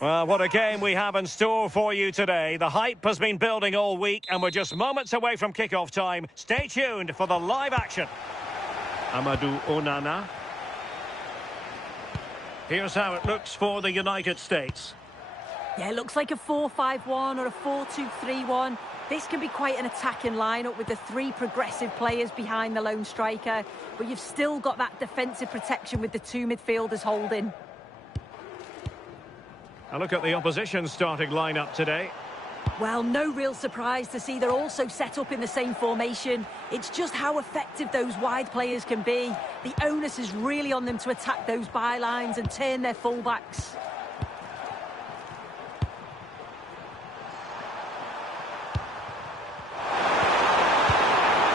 Well, what a game we have in store for you today. The hype has been building all week and we're just moments away from kickoff time. Stay tuned for the live action. Amadou Onana. Here's how it looks for the United States. Yeah, it looks like a 4-5-1 or a 4-2-3-1. This can be quite an attacking lineup with the three progressive players behind the lone striker, but you've still got that defensive protection with the two midfielders holding. A look at the opposition starting lineup today. Well, no real surprise to see they're also set up in the same formation. It's just how effective those wide players can be. The onus is really on them to attack those bylines and turn their fullbacks.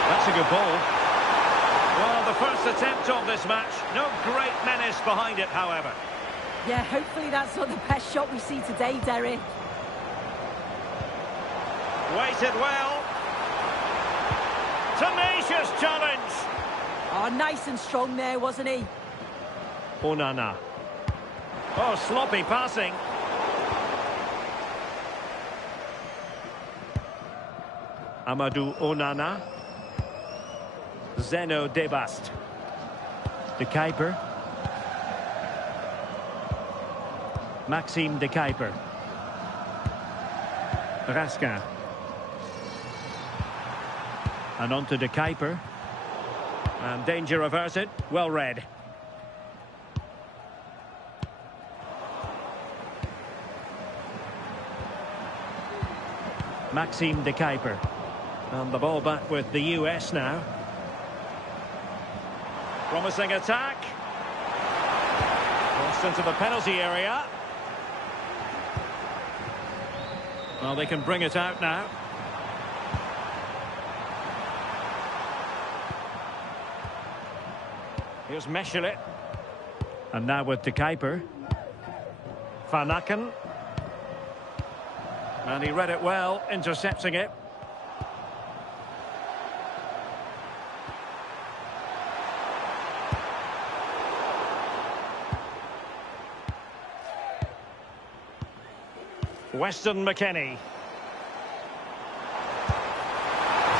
That's a good ball. Well, the first attempt of this match. No great menace behind it, however. Yeah, hopefully that's not the best shot we see today, Derek. Waited well. Tenacious challenge. Oh, nice and strong there, wasn't he? Onana. Oh, sloppy passing. Amadou Onana. Zeno Debast. De Kuyper. Maxime De Kuyper. Raskin. And on to De Kuyper. And danger averted. Well read. Maxime De Kuyper. And the ball back with the US now. Promising attack. Crossed into the penalty area. Well, they can bring it out now. Here's Mechelen. And now with De Kuyper. Van Aken. And he read it well, intercepting it. Weston McKennie.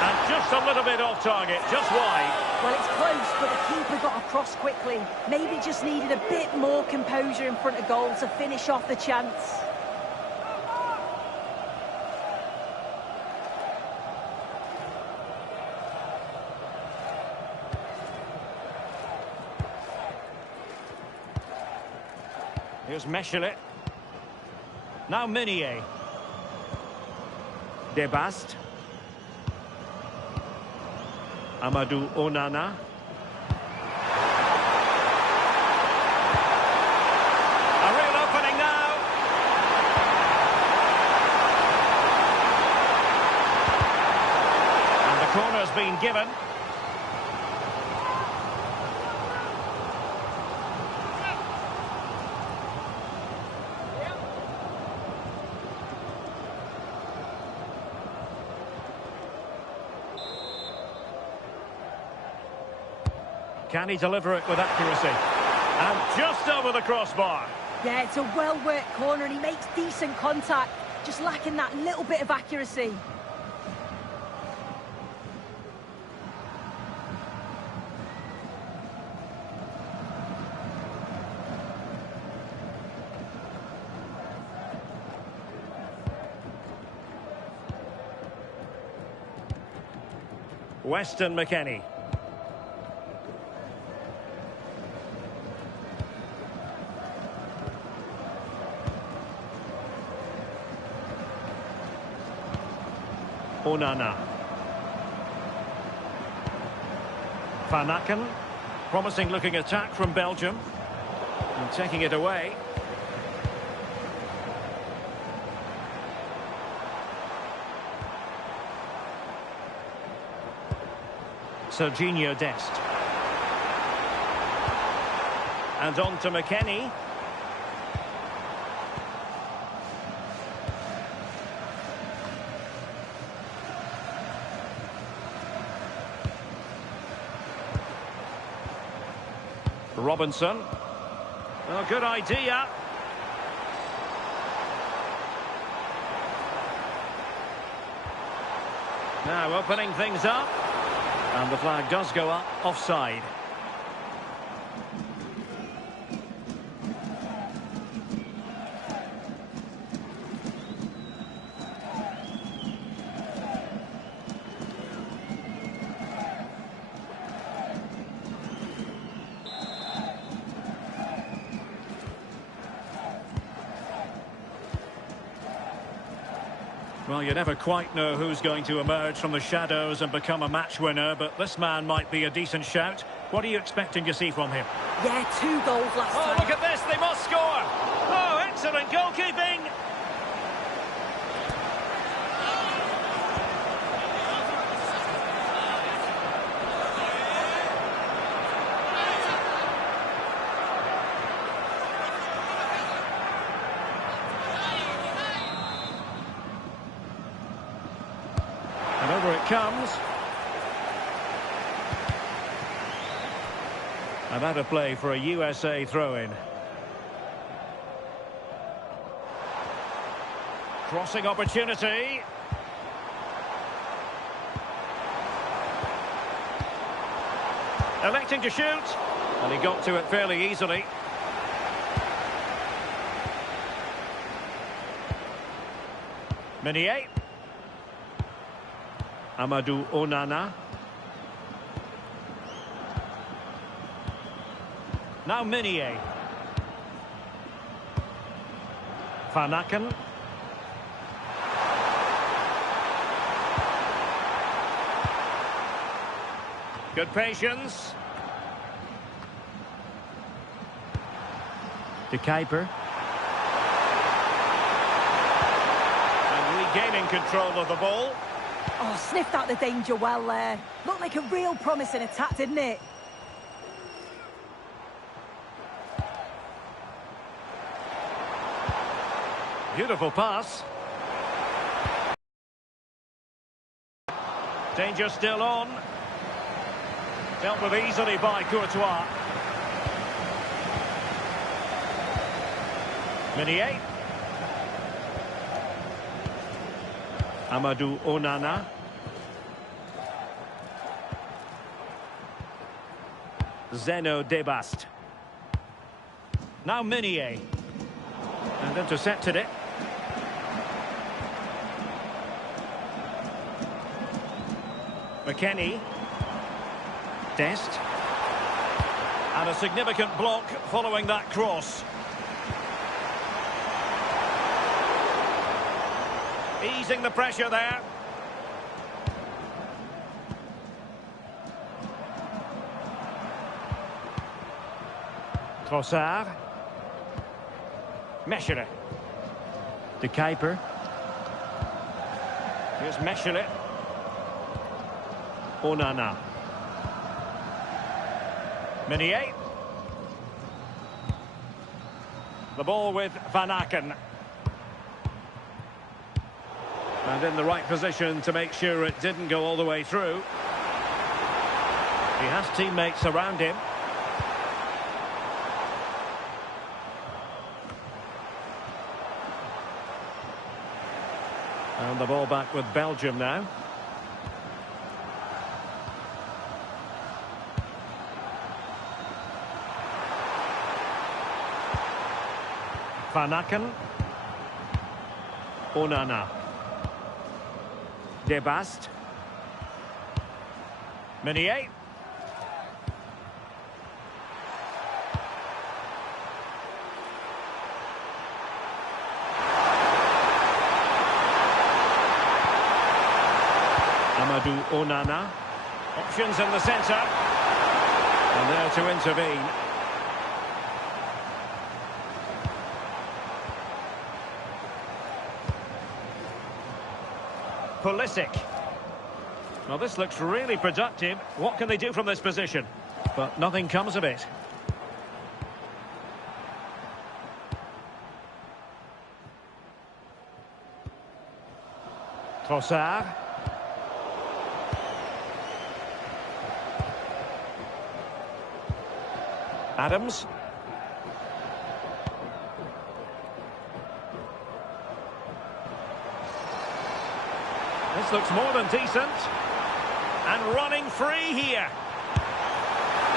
And just a little bit off target, just wide. Well, it's close, but the keeper got across quickly. Maybe just needed a bit more composure in front of goal to finish off the chance. Here's Mechelen. Now Meunier. Debast. Amadou Onana. A real opening now. And the corner's been given. Can he deliver it with accuracy? And just over the crossbar. Yeah, it's a well-worked corner and he makes decent contact, just lacking that little bit of accuracy. Weston McKennie. Onana. Van Aken. Promising looking attack from Belgium. And taking it away. Serginho Dest. And on to McKennie. Robinson. Oh, good idea. Now opening things up. And the flag does go up, offside. Well, you never quite know who's going to emerge from the shadows and become a match winner, but this man might be a decent shout. What are you expecting to see from him? Yeah, 2 goals last time. Oh, look at this, they must score! Oh, excellent goalkeeping! And over it comes. And out of play for a USA throw-in. Crossing opportunity. Electing to shoot. And he got to it fairly easily. Meunier. Amadou Onana. Now Meunier. Van Aken. Good patience. De Kuiper. And regaining control of the ball. Oh, sniffed out the danger well there. Looked like a real promising attack, didn't it? Beautiful pass. Danger still on. Dealt with easily by Courtois. Meunier. Amadou Onana. Zeno Debast. Now Meunier. And intercepted it. McKennie. Dest. And a significant block following that cross. Easing the pressure there. Trossard. Mechelen. De Kuiper. Here's Mechelen. Onana. Meunier. The ball with Van Aken. And in the right position to make sure it didn't go all the way through. He has teammates around him. And the ball back with Belgium now. Van Aken. Onana. Debast. Meunier. Amadou Onana. Options in the centre. And there to intervene. Pulisic. Well, this looks really productive. What can they do from this position? But nothing comes of it. Trossard. Adams. This looks more than decent. And running free here.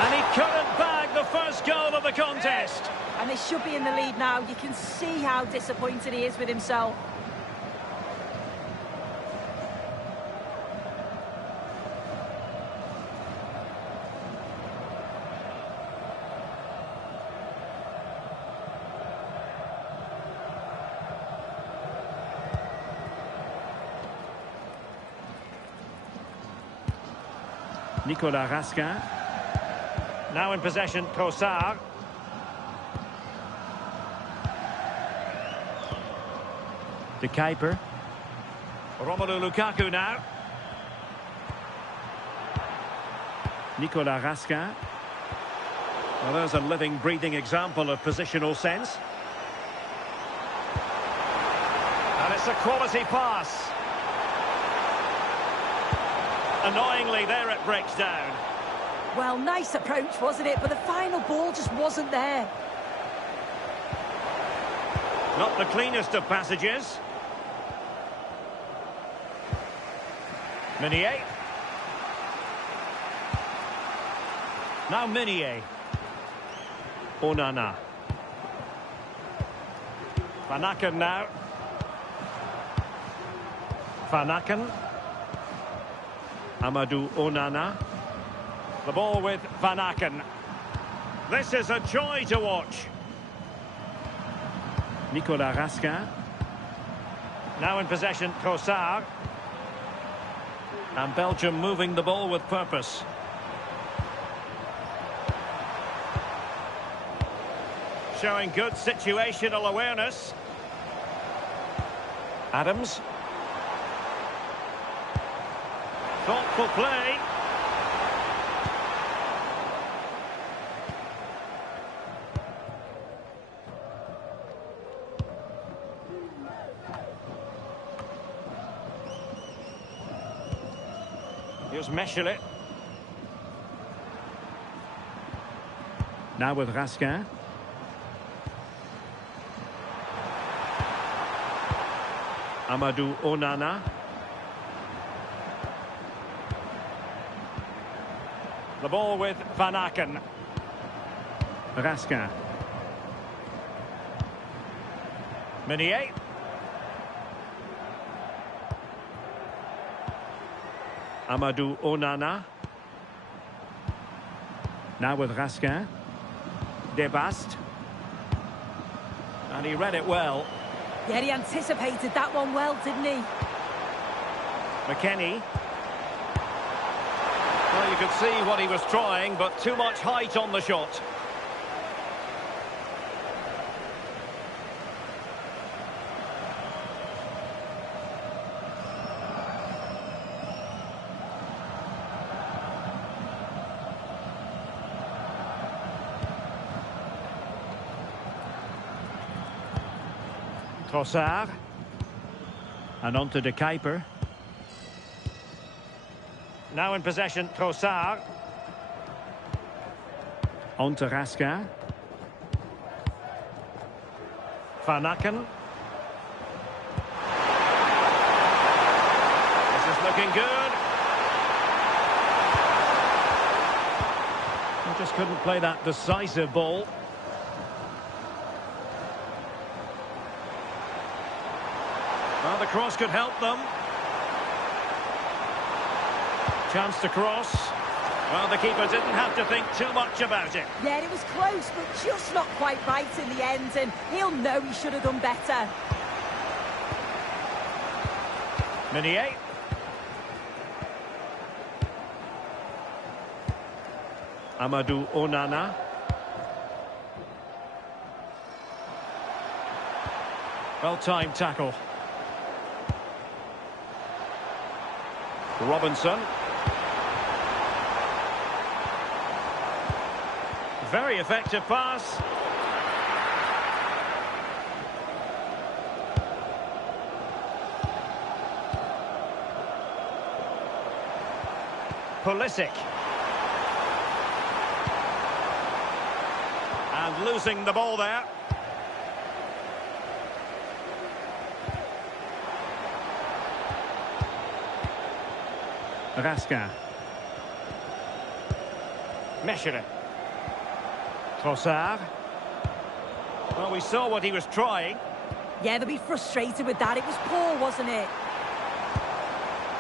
And he couldn't bag the first goal of the contest. And they should be in the lead now. You can see how disappointed he is with himself. Nicolas Raskin. Now in possession, Kossar. De Kuiper. Romelu Lukaku now. Nicolas Raskin. Well, there's a living, breathing example of positional sense. And it's a quality pass. Annoyingly, there it breaks down. Well, nice approach, wasn't it? But the final ball just wasn't there. Not the cleanest of passages. Meunier. Now Meunier. Onana. Van Aken now. Van Aken. Amadou Onana. The ball with Van Aken. This is a joy to watch. Nicolas Raskin. Now in possession, Kossar. And Belgium moving the ball with purpose. Showing good situational awareness. Adams. Thoughtful play. Here's Meschelet. Now with Raskin. Amadou Onana. The ball with Van Aken. Raskin. Meunier. Amadou Onana. Now with Raskin. Debast. And he read it well. Yeah, he anticipated that one well, didn't he? McKennie. Well, you could see what he was trying, but too much height on the shot. Trossard. And on to De Kuiper. Now in possession, Trossard. On to Raskin. Van Aken. This is looking good. He just couldn't play that decisive ball. Well, the cross could help them. Chance to cross. Well, the keeper didn't have to think too much about it. Yeah, it was close, but just not quite right in the end, and he'll know he should have done better. Meunier. Amadou Onana. Well-timed tackle. Robinson. Very effective pass. Pulisic. And losing the ball there. Raskin. Mechelen. Trossard. Well, we saw what he was trying. Yeah, they'll be frustrated with that. It was poor, wasn't it?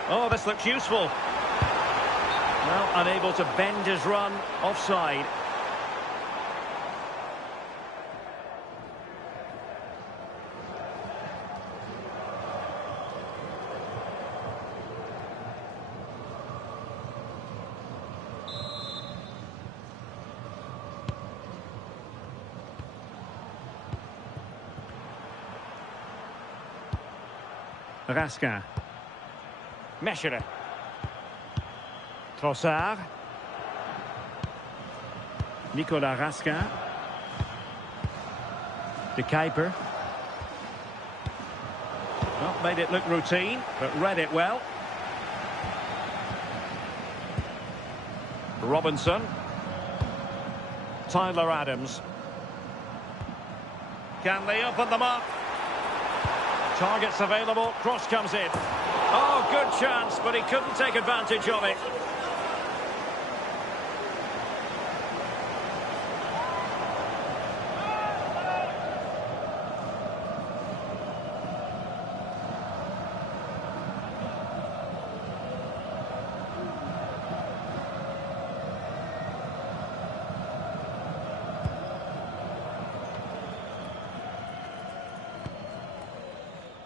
Oh, this looks useful. Well, unable to bend his run offside. Raskin. Mechelen. Trossard. Nicolas Raskin. De Kuiper. Well, made it look routine, but read it well. Robinson. Tyler Adams. Can they open them up? Targets available, cross comes in. Oh, good chance, but he couldn't take advantage of it.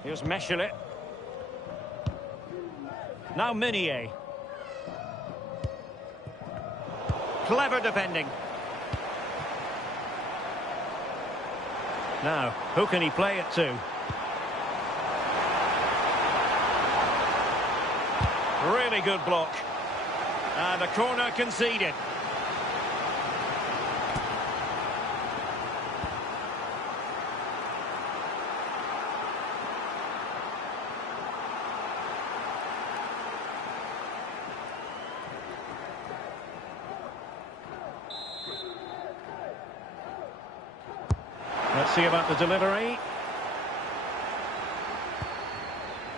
Here's Mechelen. Now Meunier. Clever defending. Now, who can he play it to? Really good block. And a corner conceded. Let's see about the delivery.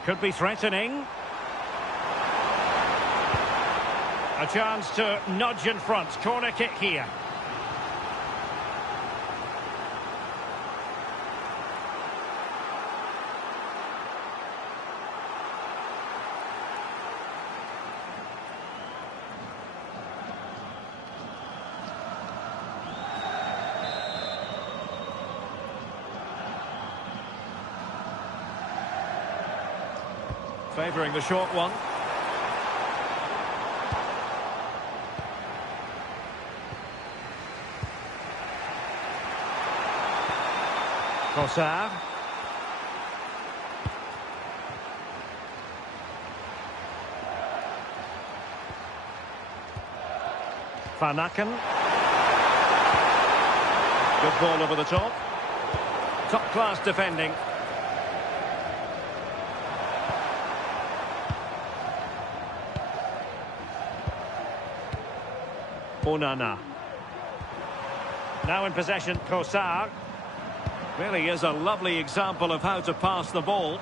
Could be threatening. A chance to nudge in front. Corner kick here. Favouring the short one. Trossard. Van Aken. Good ball over the top. Top-class defending. Onana. Now in possession, Trossard. Really is a lovely example of how to pass the ball.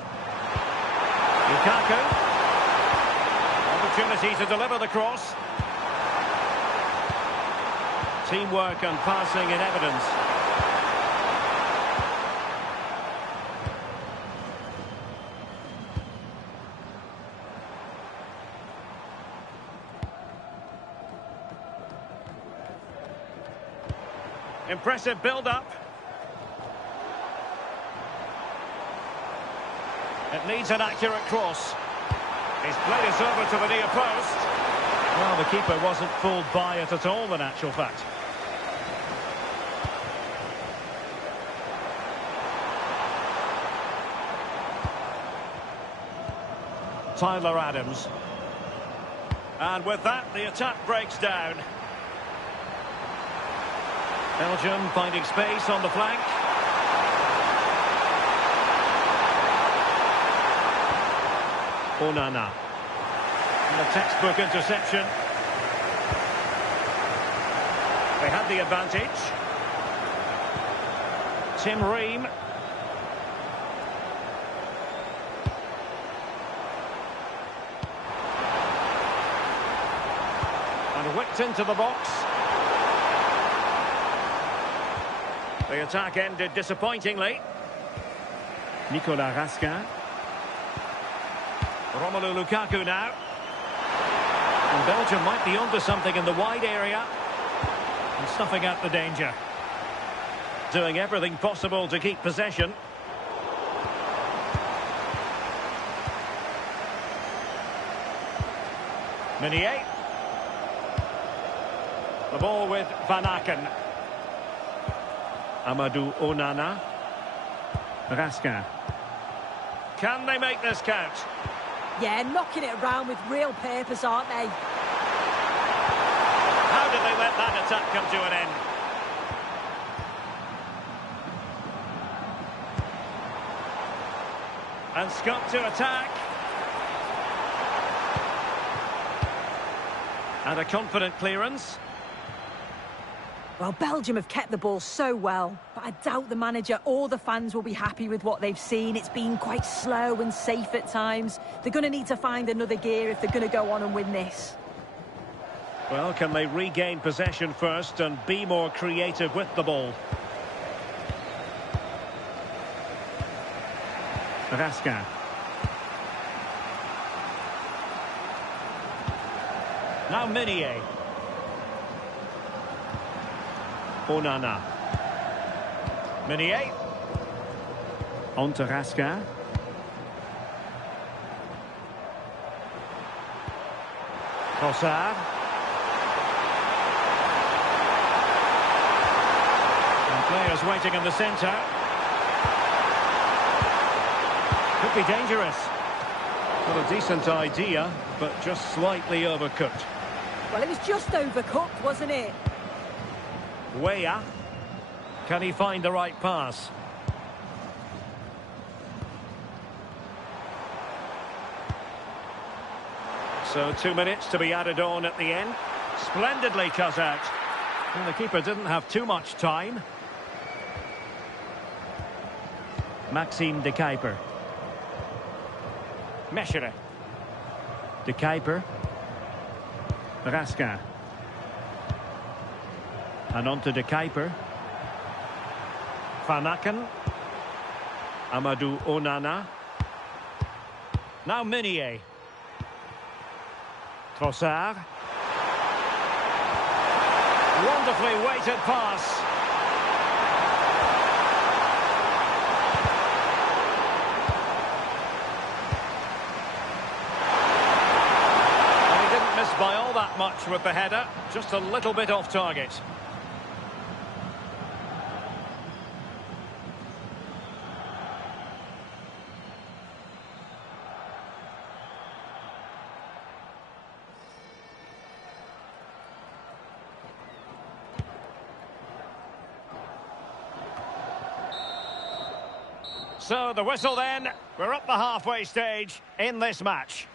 Lukaku. Opportunity to deliver the cross. Teamwork and passing in evidence. Impressive build-up. It needs an accurate cross. He's played it over to the near post. Well, the keeper wasn't fooled by it at all, in actual fact. Tyler Adams. And with that, the attack breaks down. Belgium finding space on the flank. Onana. And a textbook interception. They had the advantage. Tim Ream. And whipped into the box. The attack ended disappointingly. Nicolas Raskin. Romelu Lukaku now. And Belgium might be onto something in the wide area. And snuffing out the danger. Doing everything possible to keep possession. Meunier. The ball with Van Aken. Amadou Onana. Raskin. Can they make this count? Yeah, knocking it around with real purpose, aren't they? How did they let that attack come to an end? And Scott to attack. And a confident clearance. Well, Belgium have kept the ball so well, but I doubt the manager or the fans will be happy with what they've seen. It's been quite slow and safe at times. They're going to need to find another gear if they're going to go on and win this. Well, can they regain possession first and be more creative with the ball? Raskin. Now Meunier. Onana. Meunier. On to Raskin. Trossard. And players waiting in the centre. Could be dangerous. Got a decent idea, but just slightly overcooked. Well, it was just overcooked, wasn't it? Weah. Can he find the right pass? So 2 minutes to be added on at the end. Splendidly cut out. And the keeper didn't have too much time. Maxime de Kuiper. Mecheret. De Kuiper. Raskin. And on to de Kuiper. Van Aken. Amadou Onana. Now Meunier. Trossard. Wonderfully weighted pass. And he didn't miss by all that much with the header. Just a little bit off target. So the whistle then, we're up the halfway stage in this match.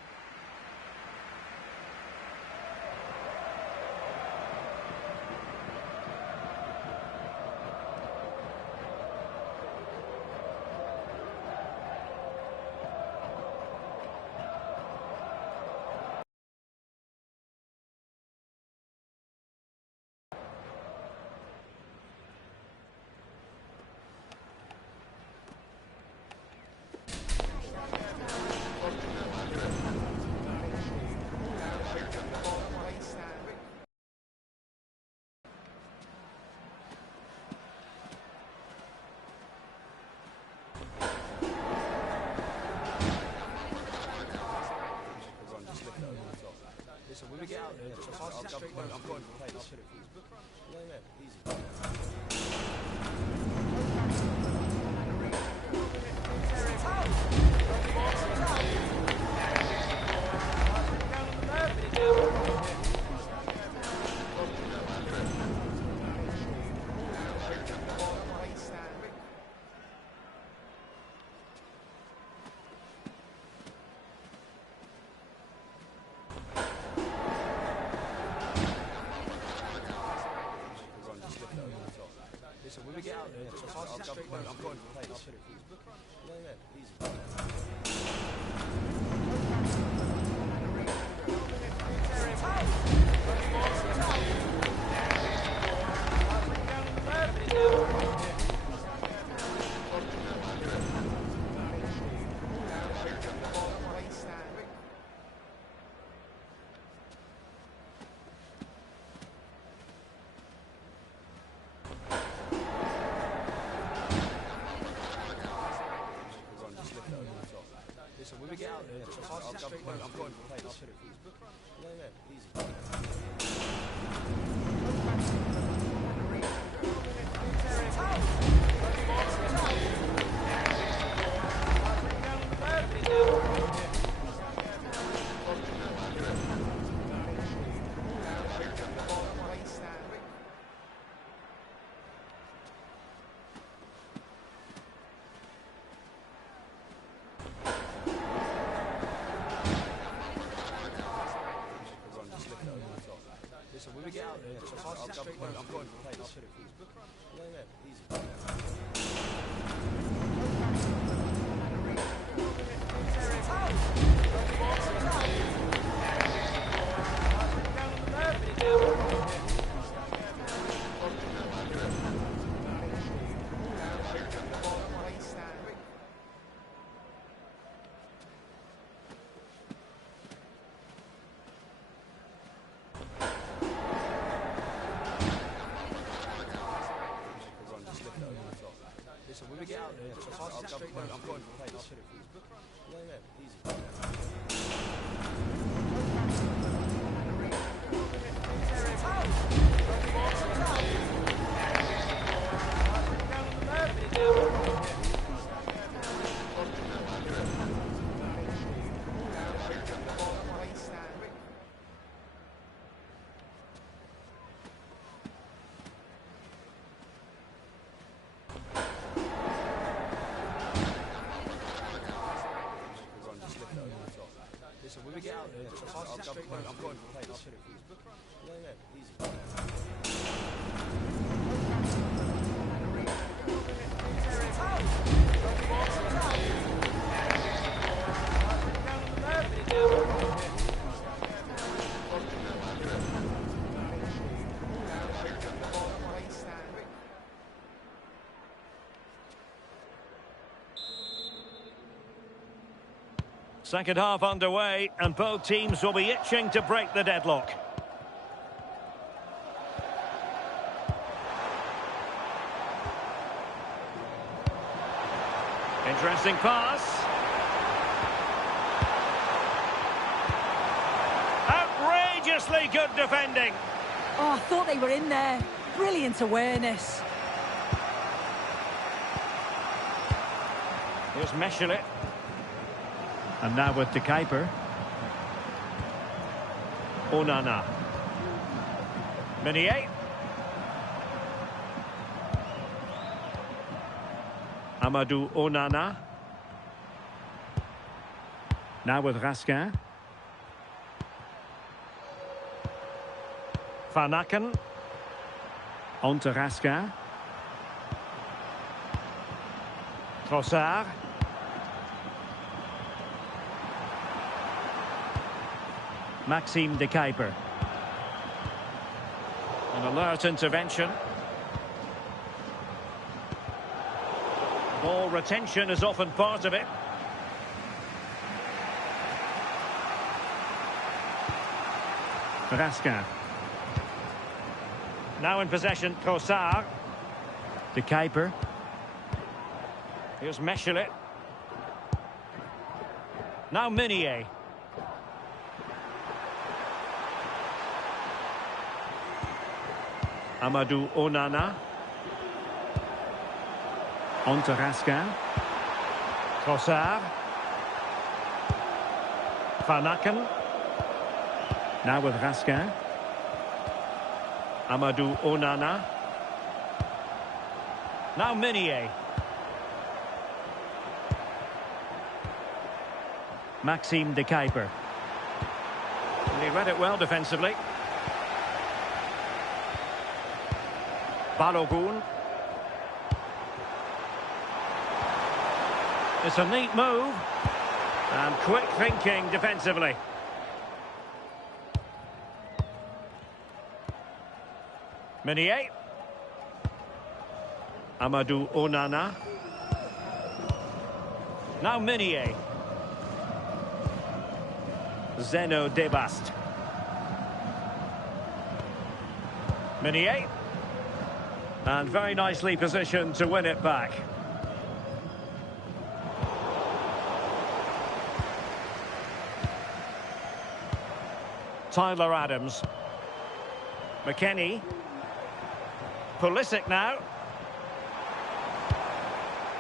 Second half underway, and both teams will be itching to break the deadlock. Interesting pass. Outrageously good defending. Oh, I thought they were in there. Brilliant awareness. Here's Meshelet. And now with De Kuyper. Onana. Meunier. Amadou Onana. Now with Raskin. Van Aken. On to Raskin. Trossard. Maxime De Kuyper. An alert intervention. Ball retention is often part of it. Raskin. Now in possession, Trossard. De Kuyper. Here's Meshelet. Now Meunier. Amadou Onana. On to Raskin. Trossard. Van Aken. Now with Raskin. Amadou Onana. Now Meunier. Maxime De Kuyper. He read it well defensively. Balogun. It's a neat move. And quick thinking defensively. Meunier. Amadou Onana. Now Meunier. Zeno Debast. Meunier. And very nicely positioned to win it back. Tyler Adams. McKennie. Pulisic now.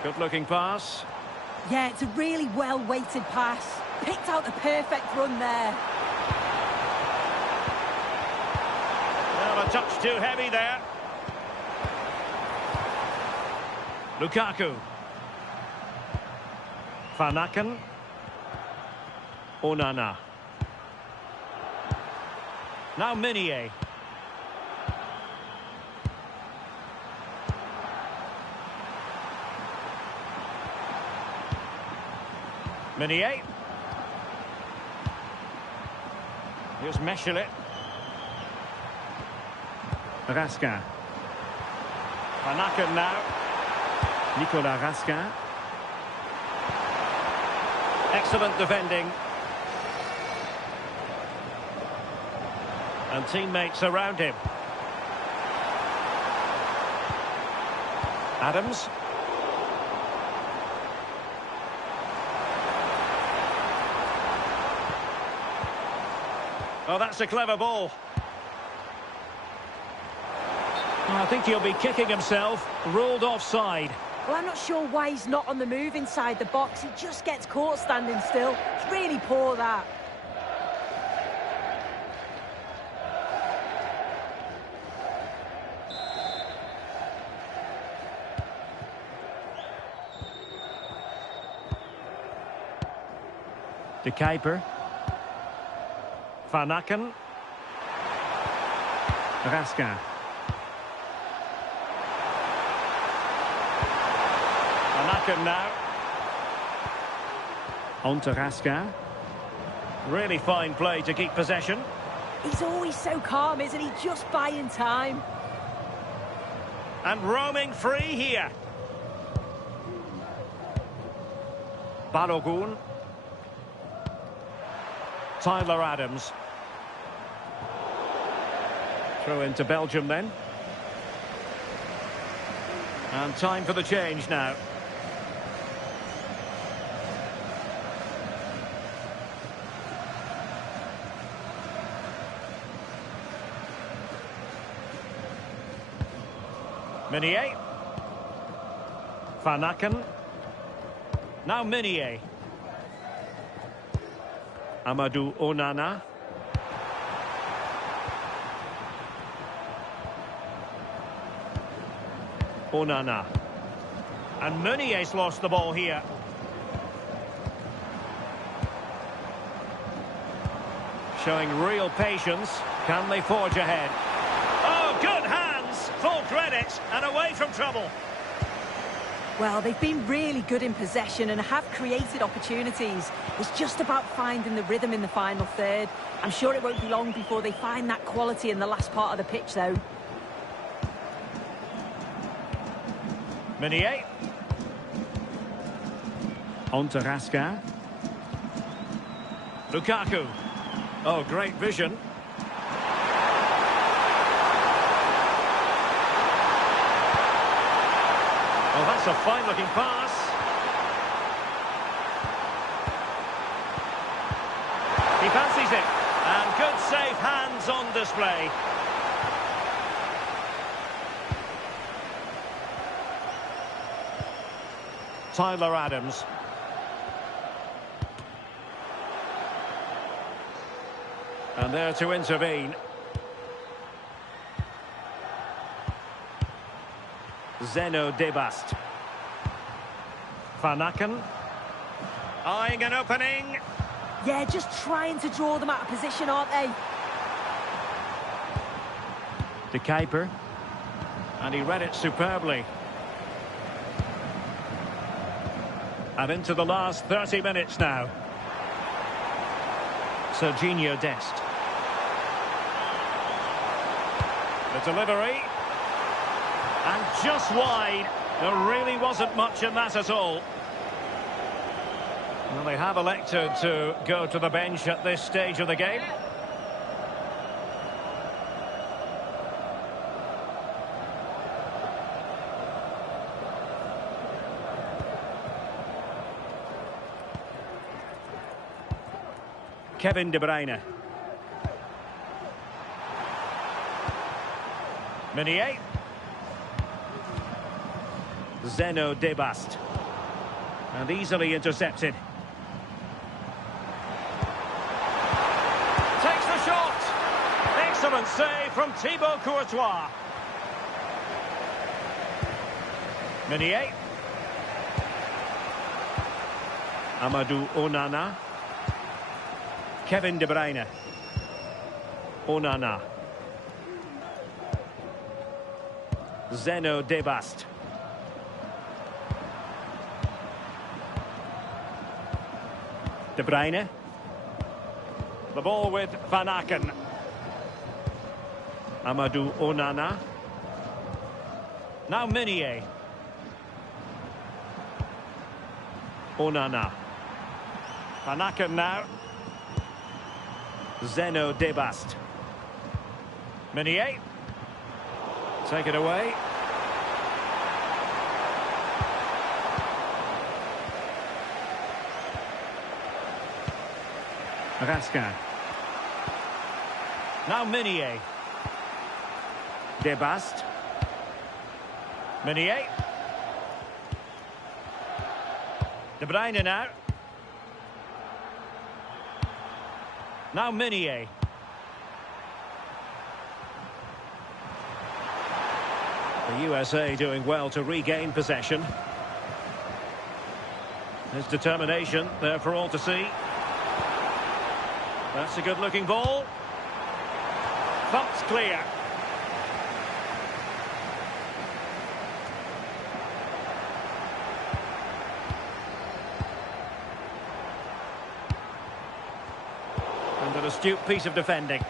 Good-looking pass. Yeah, it's a really well-weighted pass. Picked out the perfect run there. Well, a touch too heavy there. Lukaku. Van Aken. Onana. Now Meunier. Meunier. Here's Meschelet. Raskin. Van Aken now. Nicolas Raskin. Excellent defending. And teammates around him. Adams. Oh, that's a clever ball. I think he'll be kicking himself. Ruled offside. Well, I'm not sure why he's not on the move inside the box. He just gets caught standing still. It's really poor, that. De Kuiper. Van Aken. Raskin. Van Aken now. On to Raskin. Really fine play to keep possession. He's always so calm, isn't he? Just buying time. And roaming free here. Balogun. Tyler Adams. Throw into Belgium then. And time for the change now. Meunier. Van Aken. Now Meunier. Amadou Onana. Onana. And Meunier's lost the ball here. Showing real patience. Can they forge ahead? Oh, good hands! Full credit and away from trouble. Well, they've been really good in possession and have created opportunities. It's just about finding the rhythm in the final third. I'm sure it won't be long before they find that quality in the last part of the pitch, though. Meunier. On to Raskin. Lukaku. Oh, great vision. Oh, that's a fine-looking pass. He fancies it. And good safe hands on display. Tyler Adams. And there to intervene. Zeno Debast. Van Aken. Eyeing an opening. Yeah, just trying to draw them out of position, aren't they? De Kuiper. And he read it superbly. And into the last 30 minutes now. Serginho Dest. The delivery. And just wide. There really wasn't much in that at all. Well, they have elected to go to the bench at this stage of the game. Kevin De Bruyne. Meunier. Zeno Debast. And easily intercepted. Takes the shot. Excellent save from Thibaut Courtois. Meunier. Amadou Onana. Kevin De Bruyne. Onana. Zeno Debast. De Bruyne. The ball with Van Aken. Amadou Onana. Now Meunier. Onana. Van Aken now. Zeno Debast. Meunier. Take it away. Raskin. Now Meunier. Debast. Meunier. De Bruyne now. Now Meunier. The USA doing well to regain possession. His determination there for all to see. That's a good-looking ball. Thumped clear. And an astute piece of defending.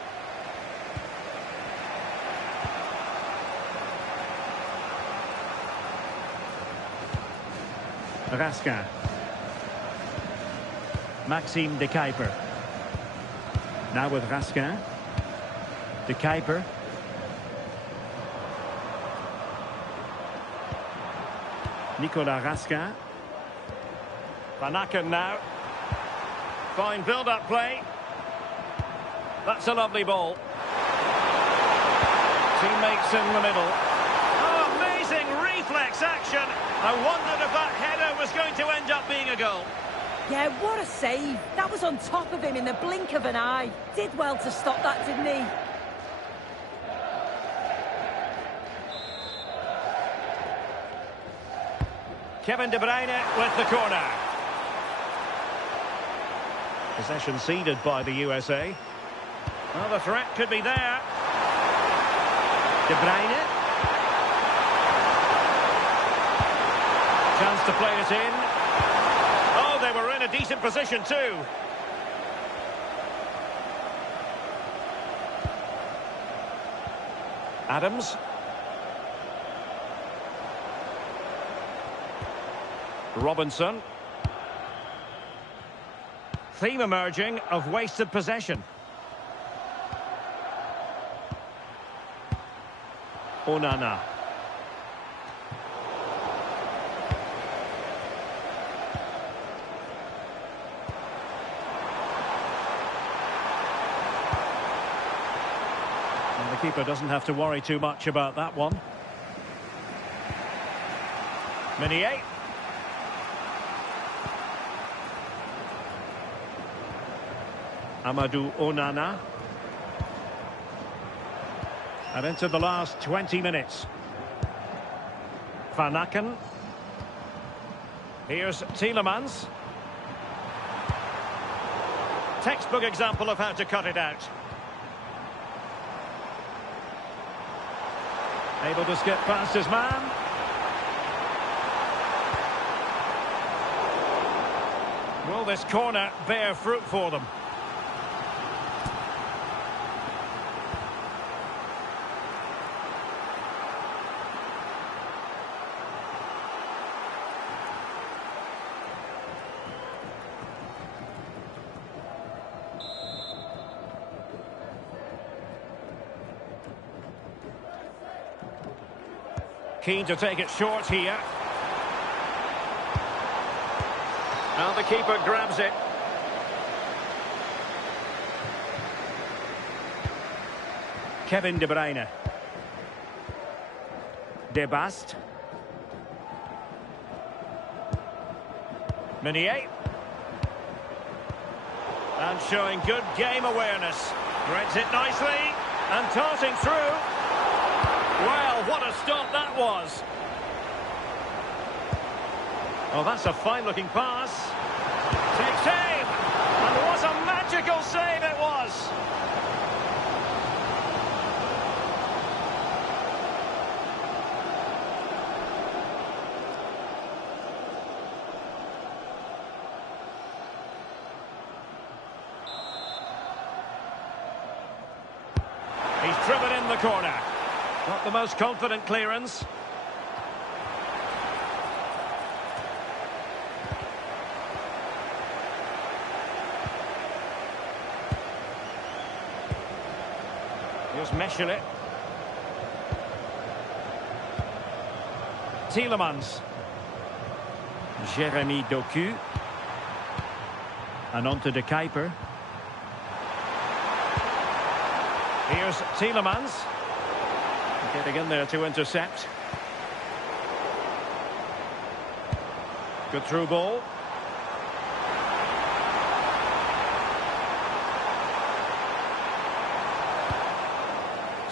Raskin. Maxime De Kuyper. Now with Raskin. De Kuyper. Nicolas Raskin. Van Aken now. Fine build-up play. That's a lovely ball. Teammates in the middle. Oh, amazing reflex action. I wondered if that header was going to end up being a goal. Yeah, what a save. That was on top of him in the blink of an eye. Did well to stop that, didn't he? Kevin De Bruyne with the corner. Possession ceded by the USA. Well, the threat could be there. De Bruyne. Chance to play it in. Oh, they were in a decent position too. Adams. Robinson. Theme emerging of wasted possession. Onana. And the keeper doesn't have to worry too much about that one. Meunier. Amadou Onana. And into the last 20 minutes. Van Aken. Here's Tielemans. Textbook example of how to cut it out. Able to skip past his man. Will this corner bear fruit for them? Keen to take it short here. And the keeper grabs it. Kevin De Bruyne. Debast. Meunier. And showing good game awareness. Threads it nicely. And tossing through. Well, what a stop that was. Oh, that's a fine-looking pass. Takes aim. And what a magical save it was. He's driven in the corner. Not the most confident clearance. Here's Mechelen. Tielemans. Jeremy Doku. And on to De Kuiper. Here's Tielemans. Getting in there to intercept. Good through ball.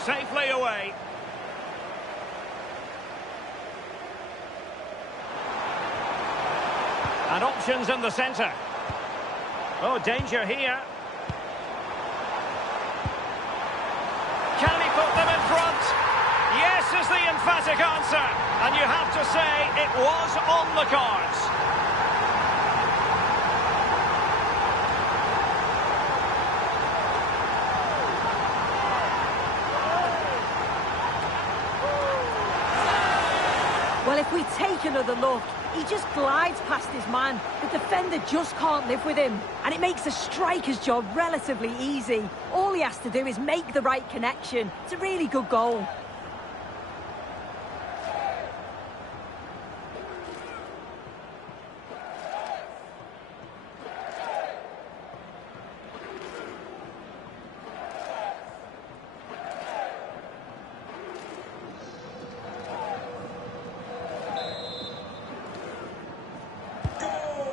Safely away. And options in the centre. Oh, danger here. Can he put them in front? Yes is the emphatic answer. And you have to say it was on the cards. Well, if we take another look, he just glides past his man. The defender just can't live with him. And it makes the striker's job relatively easy. All he has to do is make the right connection. It's a really good goal.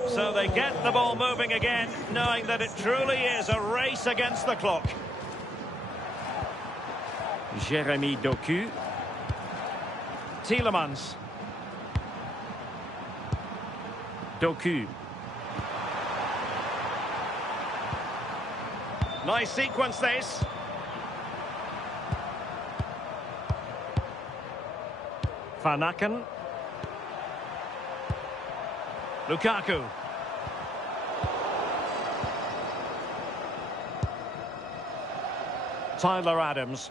So they get the ball moving again, knowing that it truly is a race against the clock. Jeremy Doku. Tielemans. Doku. Nice sequence this. Van Aken. Lukaku. Tyler Adams.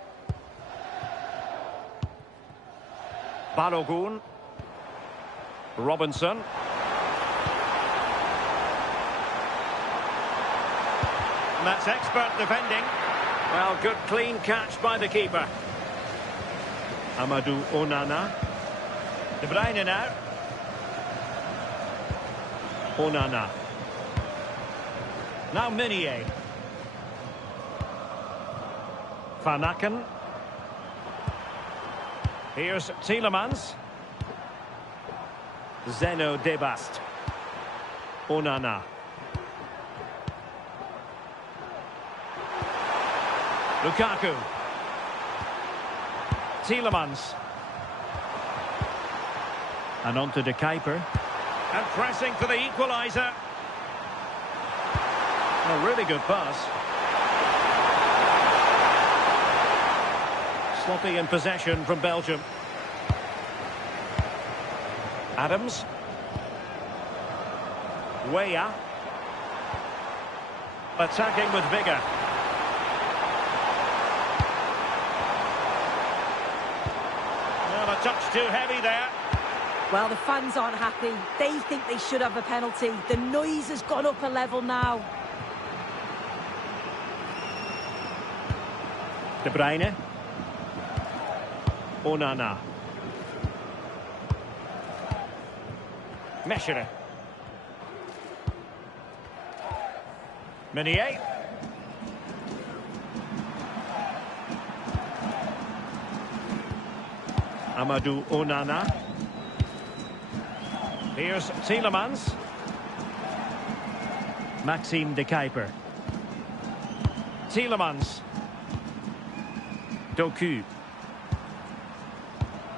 Balogun. Robinson. And that's expert defending. Well, good clean catch by the keeper. Amadou Onana. De Bruyne now. Onana. Now Meunier. Van Aken. Here's Tielemans. Zeno Debast. Onana. Lukaku. Tielemans. And on to De Kuiper. And pressing for the equaliser. A really good pass. Sloppy in possession from Belgium. Adams. Weah. Attacking with vigour. Well, a touch too heavy there. Well, the fans aren't happy. They think they should have a penalty. The noise has gone up a level now. De Bruyne. Onana. Mechelen. Meunier. Amadou Onana. Here's Tielemans. Maxime de Kuiper. Tielemans. Doku.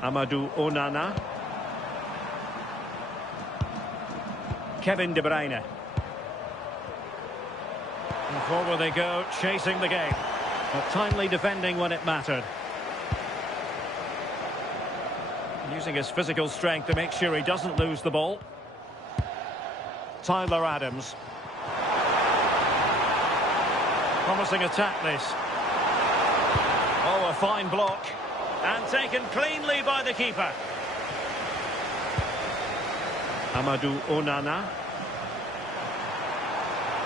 Amadou Onana. Kevin De Bruyne. And forward they go, chasing the game. But timely defending when it mattered. Using his physical strength to make sure he doesn't lose the ball. Tyler Adams. Promising attack this. Oh, a fine block. And taken cleanly by the keeper. Amadou Onana.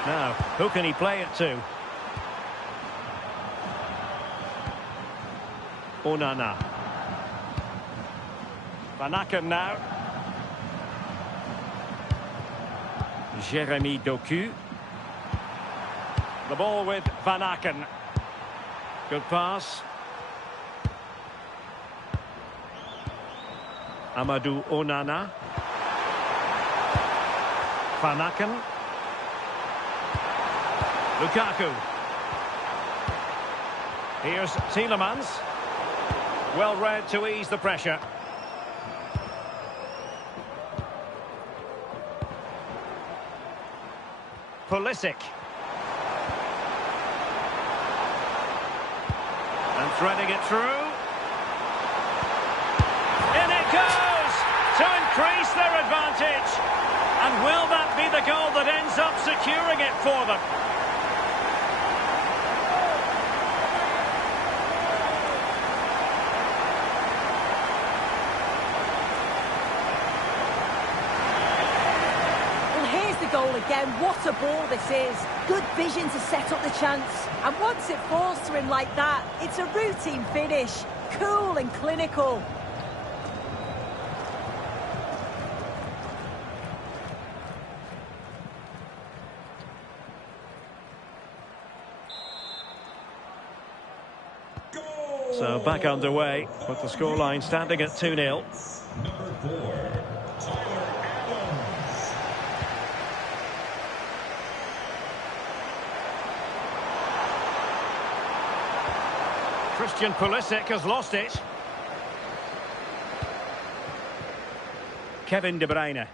Now, who can he play it to? Onana. Van Aken now. Jeremy Doku. The ball with Van Aken. Good pass. Amadou Onana. Van Aken. Lukaku. Here's Tielemans. Well read to ease the pressure. Pulisic. And threading it through. In it goes! To increase their advantage. And will that be the goal that ends up securing it for them? Goal again. What a ball this is. Good vision to set up the chance. And once it falls to him like that, it's a routine finish. Cool and clinical. So back underway, with the scoreline standing at 2-0. Number 4. Christian Pulisic has lost it. Kevin De Bruyne.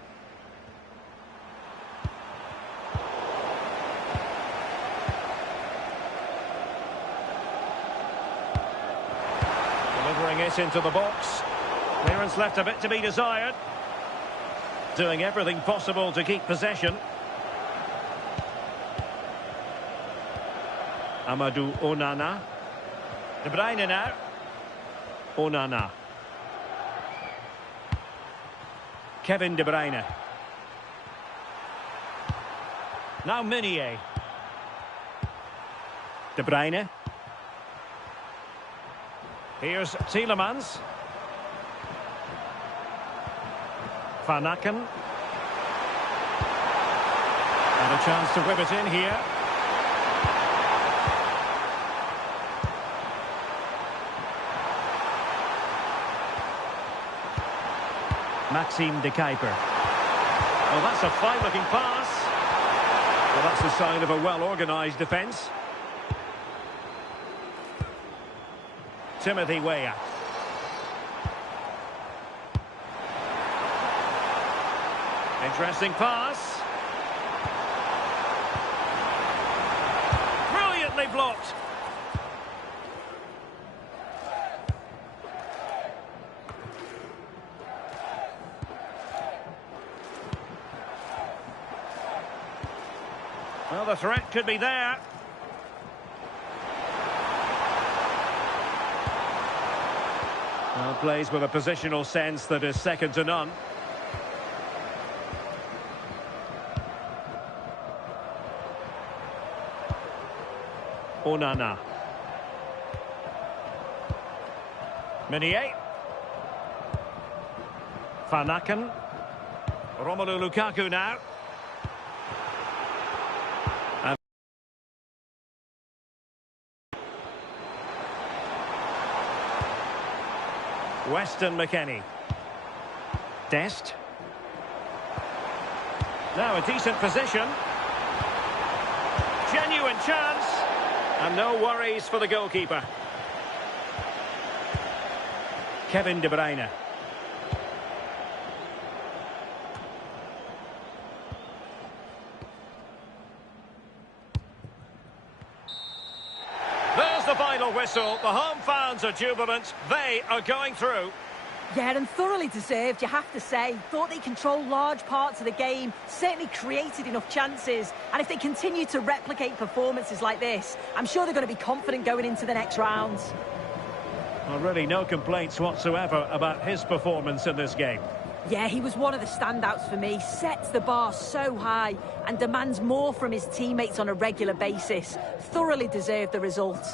Delivering it into the box. Clearance left a bit to be desired. Doing everything possible to keep possession. Amadou Onana. De Bruyne now. Onana. Kevin De Bruyne. Now Meunier. De Bruyne. Here's Tielemans. Van Aken. And a chance to whip it in here. Maxime de Kuiper. Well, that's a fine-looking pass. Well, that's a sign of a well-organised defence. Timothy Weah. Interesting pass. Brilliantly blocked. Well, the threat could be there. Well, plays with a positional sense that is second to none. Onana. Meunier. Van Aken. Romelu Lukaku now. Weston McKennie. Dest. Now a decent position. Genuine chance. And no worries for the goalkeeper. Kevin De Bruyne. There's the final whistle. The home fans are jubilant. They are going through. Yeah, and thoroughly deserved, you have to say. Thought they controlled large parts of the game, certainly created enough chances. And if they continue to replicate performances like this, I'm sure they're going to be confident going into the next rounds. Well, really no complaints whatsoever about his performance in this game. Yeah, he was one of the standouts for me. Sets the bar so high and demands more from his teammates on a regular basis. Thoroughly deserved the result.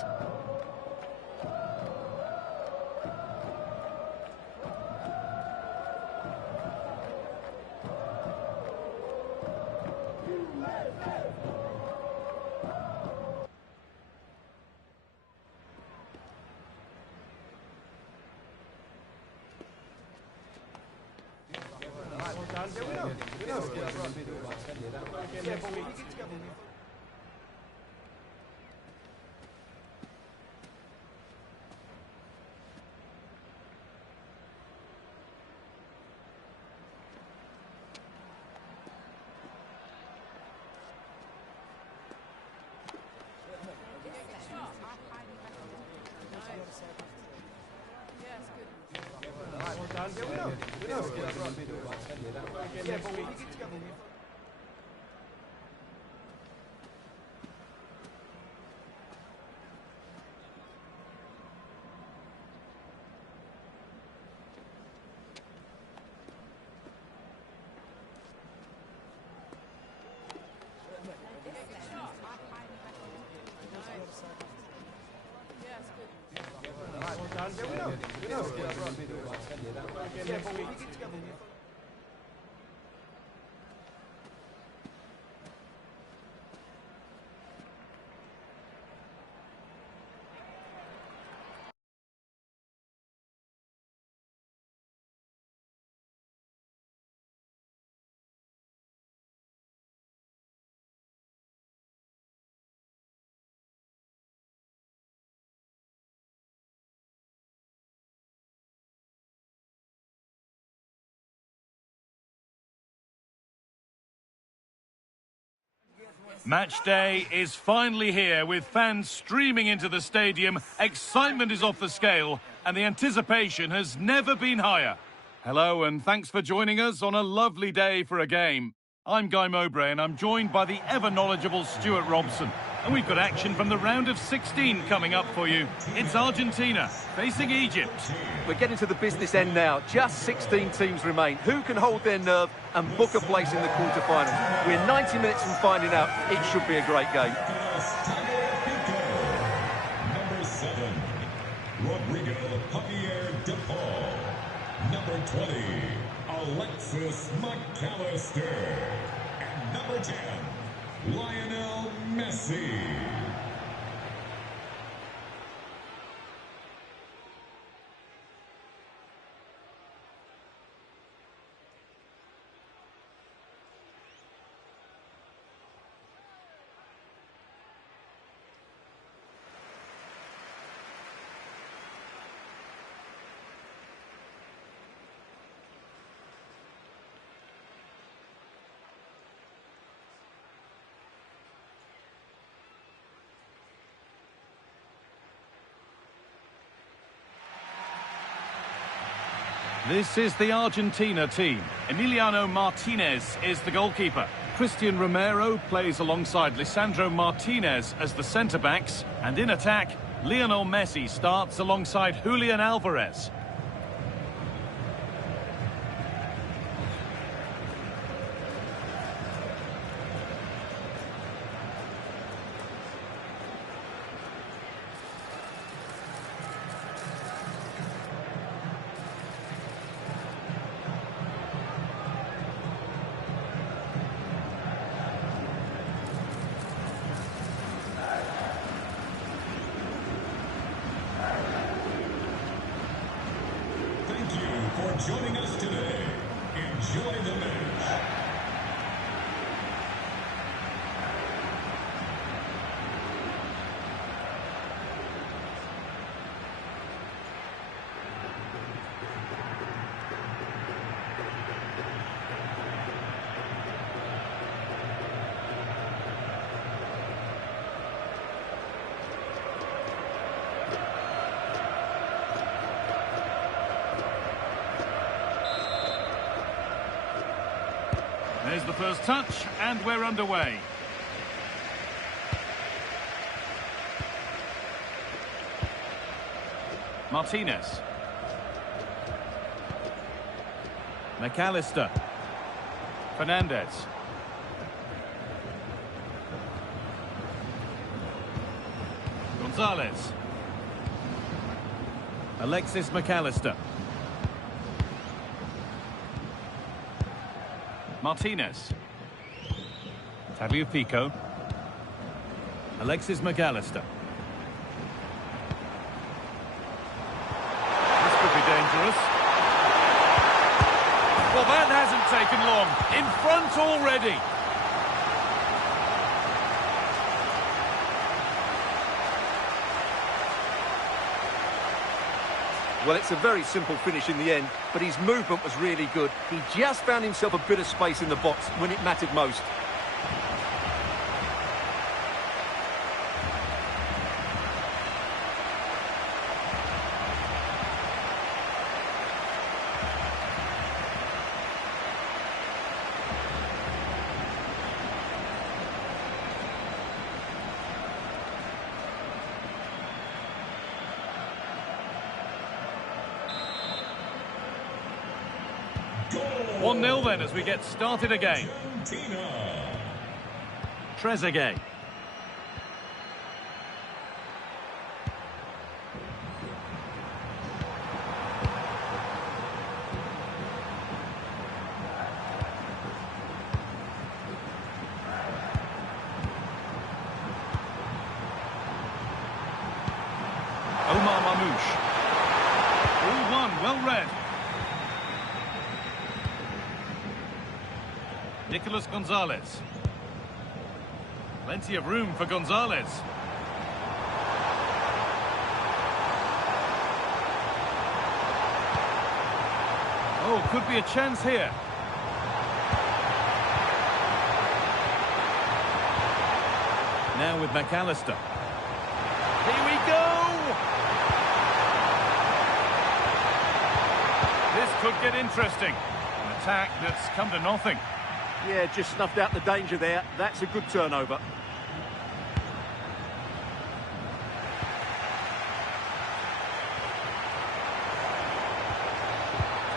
Match day is finally here with fans streaming into the stadium. Excitement is off the scale and the anticipation has never been higher. Hello and thanks for joining us on a lovely day for a game. I'm Guy Mowbray and I'm joined by the ever-knowledgeable Stuart Robson. And we've got action from the round of 16 coming up for you. It's Argentina facing Egypt. We're getting to the business end now. Just 16 teams remain. Who can hold their nerve and book a place in the quarterfinals? We're 90 minutes from finding out. It should be a great game. Number 7, Rodrigo Javier De Paul. Number 20, Alexis McAllister. And number 10, Lionel Messi. This is the Argentina team. Emiliano Martinez is the goalkeeper. Christian Romero plays alongside Lisandro Martinez as the centre-backs. And in attack, Lionel Messi starts alongside Julian Alvarez. joining us today. Enjoy the match. There's the first touch, and we're underway. Martinez. McAllister. Fernandez. Gonzalez. Alexis McAllister. Martinez. Tagliafico. Alexis McAllister. This could be dangerous. Well, that hasn't taken long. In front already. Well, it's a very simple finish in the end, but his movement was really good. He just found himself a bit of space in the box when it mattered most. Goal. 1-0 then as we get started again. Argentina. Trezeguet. Omar Mamouche. All one, well read. Nicolas Gonzalez. Plenty of room for Gonzalez. Oh, could be a chance here. Now with McAllister. Here we go! This could get interesting. An attack that's come to nothing. Yeah, just snuffed out the danger there. That's a good turnover.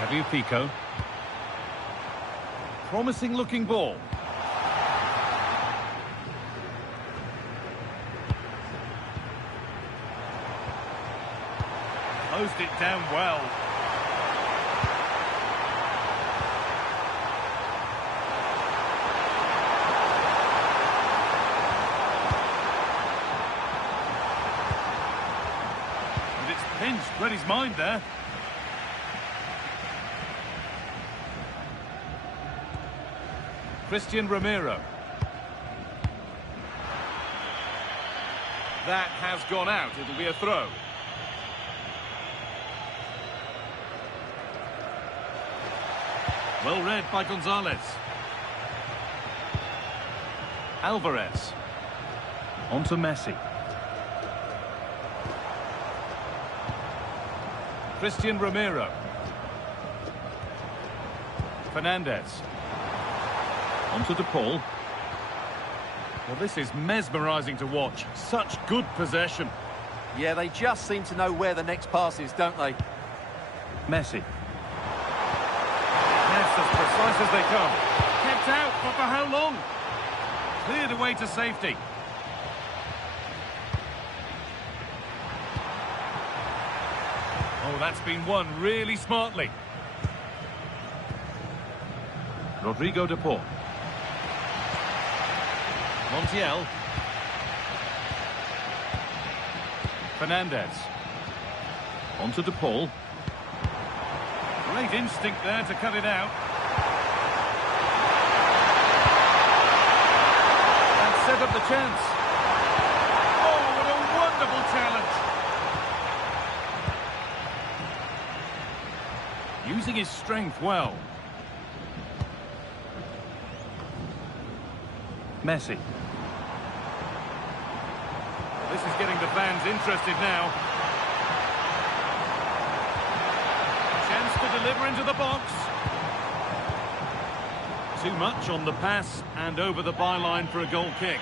Tagliafico. Promising looking ball. Closed it down well. But it's pinched, read his mind there. Christian Romero. That has gone out. It'll be a throw. Well read by Gonzalez. Alvarez. On to Messi. Christian Romero. Fernandez. On to DePaul. Well, this is mesmerising to watch. Such good possession. Yeah, they just seem to know where the next pass is, don't they? Messi. Yes, as precise as they come. Kept out, but for how long? Cleared away to safety. Oh, that's been won really smartly. Rodrigo de Paul. Montiel. Fernandez. On to De Paul. Great instinct there to cut it out. And set up the chance. Oh, what a wonderful challenge. Using his strength well. Messi. This is getting the fans interested now. Chance to deliver into the box. Too much on the pass and over the byline for a goal kick.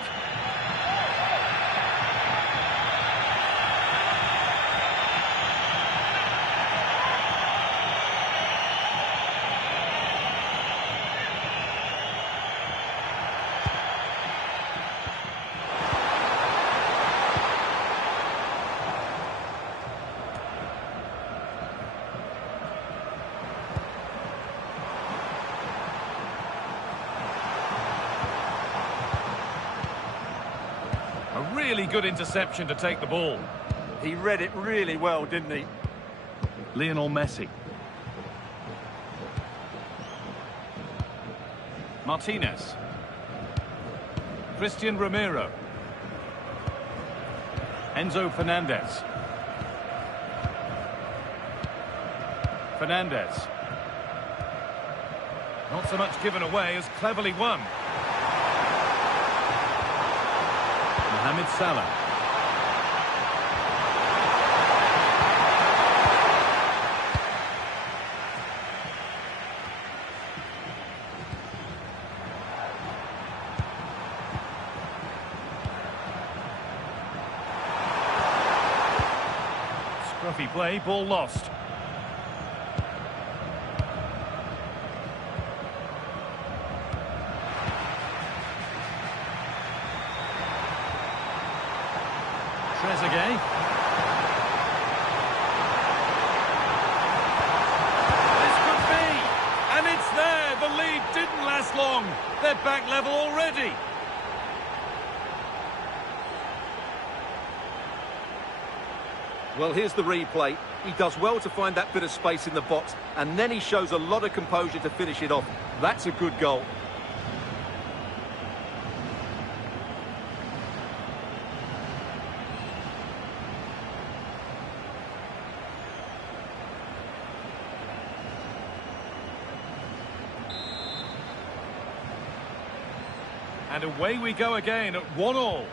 A really good interception to take the ball. He read it really well, didn't he? Lionel Messi. Martinez. Christian Romero. Enzo Fernandez. Fernandez. Not so much given away as cleverly won. Mohamed Salah. Scruffy play, ball lost. Trezeguet. This could be, and it's there. The lead didn't last long. They're back level already. Well, here's the replay. He does well to find that bit of space in the box, and then he shows a lot of composure to finish it off. That's a good goal. And away we go again at 1-1.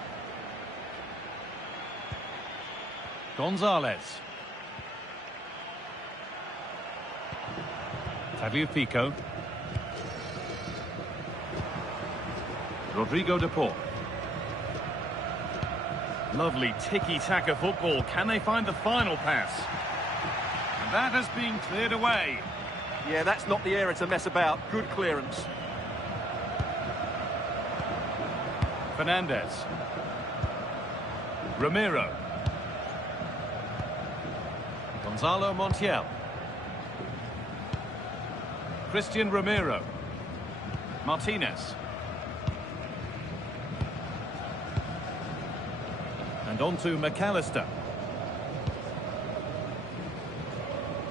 Gonzalez. Tagliafico. Rodrigo de Paul. Lovely tiki-taka football. Can they find the final pass? And that has been cleared away. Yeah, that's not the area to mess about. Good clearance. Fernandez. Romero. Gonzalo Montiel. Christian Romero. Martinez. And on to McAllister.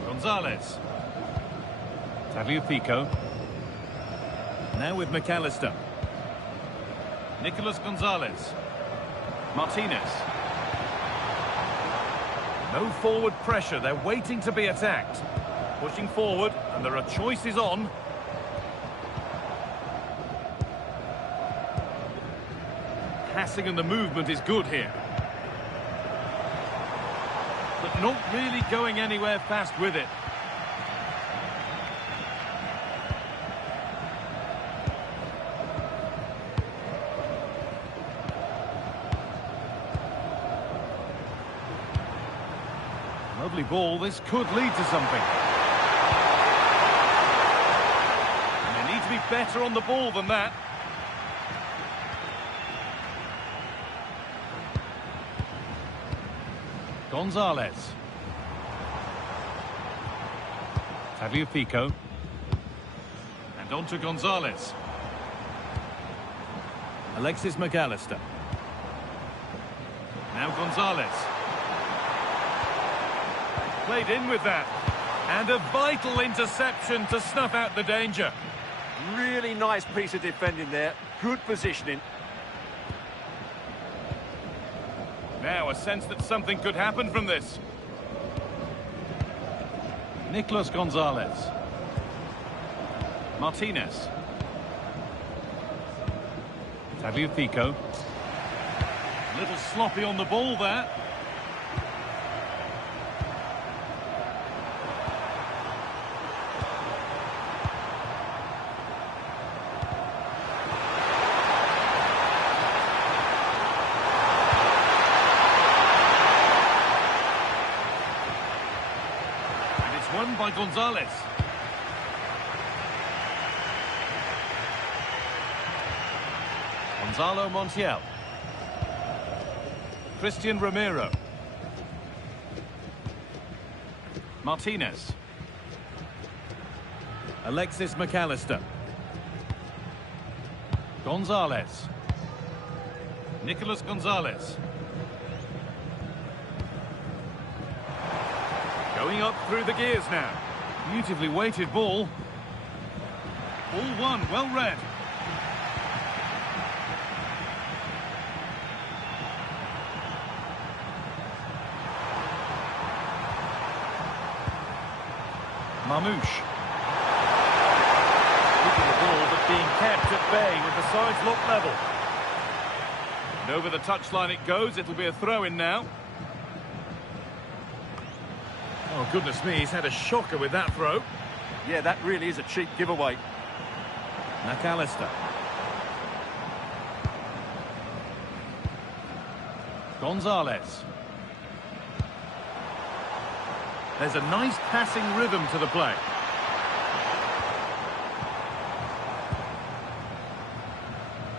Gonzalez. Tagliafico. Now with McAllister. Nicolas Gonzalez. Martinez. No forward pressure, they're waiting to be attacked. Pushing forward, and there are choices on. Passing and the movement is good here. But not really going anywhere fast with it. Lovely ball, this could lead to something. And they need to be better on the ball than that. Gonzalez. Tagliafico. And on to Gonzalez. Alexis McAllister. Now Gonzalez. Played in with that. And a vital interception to snuff out the danger. Really nice piece of defending there. Good positioning. Now a sense that something could happen from this. Nicolas Gonzalez. Martinez. Tagliafico. A little sloppy on the ball there. Won by Gonzalez. Gonzalo Montiel. Christian Romero. Martinez. Alexis McAllister. Gonzalez. Nicolas Gonzalez. Going up through the gears now. Beautifully weighted ball. Ball one, well read. Mamouche. Keeping the ball but being kept at bay with the sides locked level. And over the touchline it goes. It'll be a throw-in now. Oh, goodness me, he's had a shocker with that throw. Yeah, that really is a cheap giveaway. McAllister. Gonzalez. There's a nice passing rhythm to the play.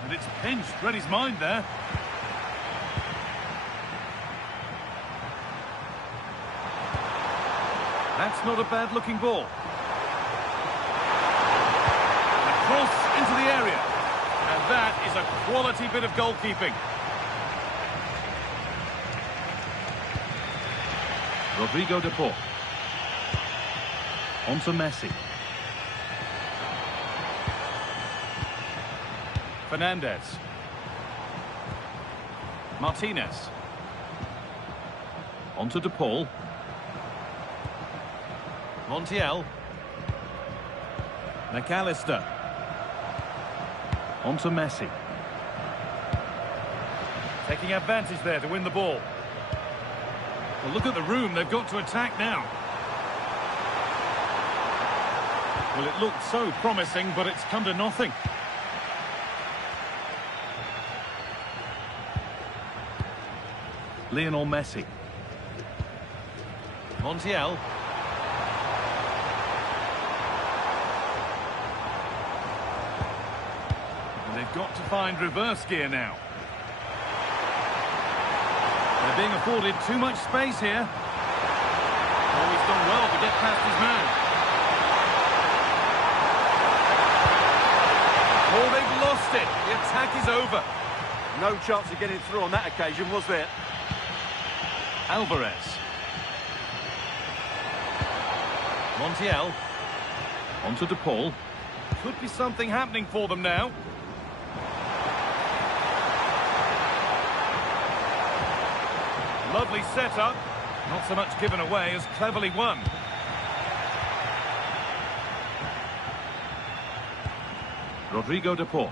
And it's pinched, read his mind there. That's not a bad-looking ball. Across into the area. And that is a quality bit of goalkeeping. Rodrigo de Paul. On to Messi. Fernandez. Martinez. On to de Paul. Montiel. McAllister. On to Messi. Taking advantage there to win the ball. Well, look at the room. They've got to attack now. Well, it looked so promising, but it's come to nothing. Lionel Messi. Montiel. And they've got to find reverse gear now. They're being afforded too much space here. Oh, he's done well to get past his man. Oh, they've lost it. The attack is over. No chance of getting through on that occasion, was there? Alvarez. Montiel. On to de Paul. Could be something happening for them now. Lovely setup. Not so much given away as cleverly won. Rodrigo de Paul.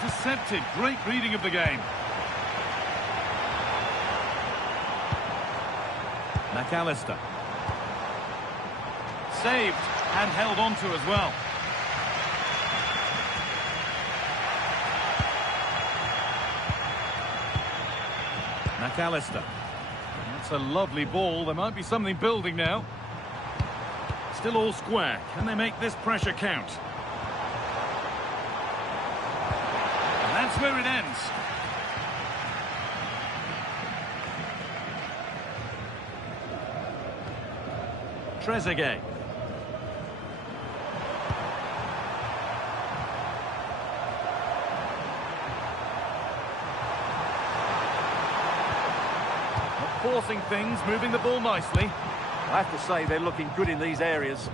Intercepted. Great reading of the game. McAllister. Saved and held on to as well. McAllister. That's a lovely ball. There might be something building now. Still all square. Can they make this pressure count? And that's where it ends. Trezeguet. Not forcing things, moving the ball nicely. I have to say they're looking good in these areas.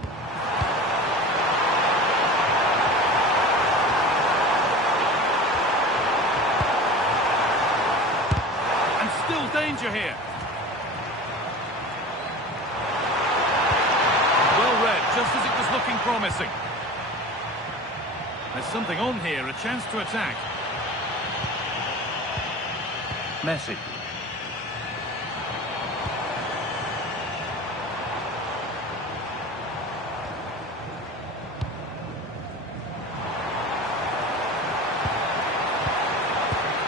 And still danger here. Well read, just as it was looking promising. There's something on here, a chance to attack. Messi.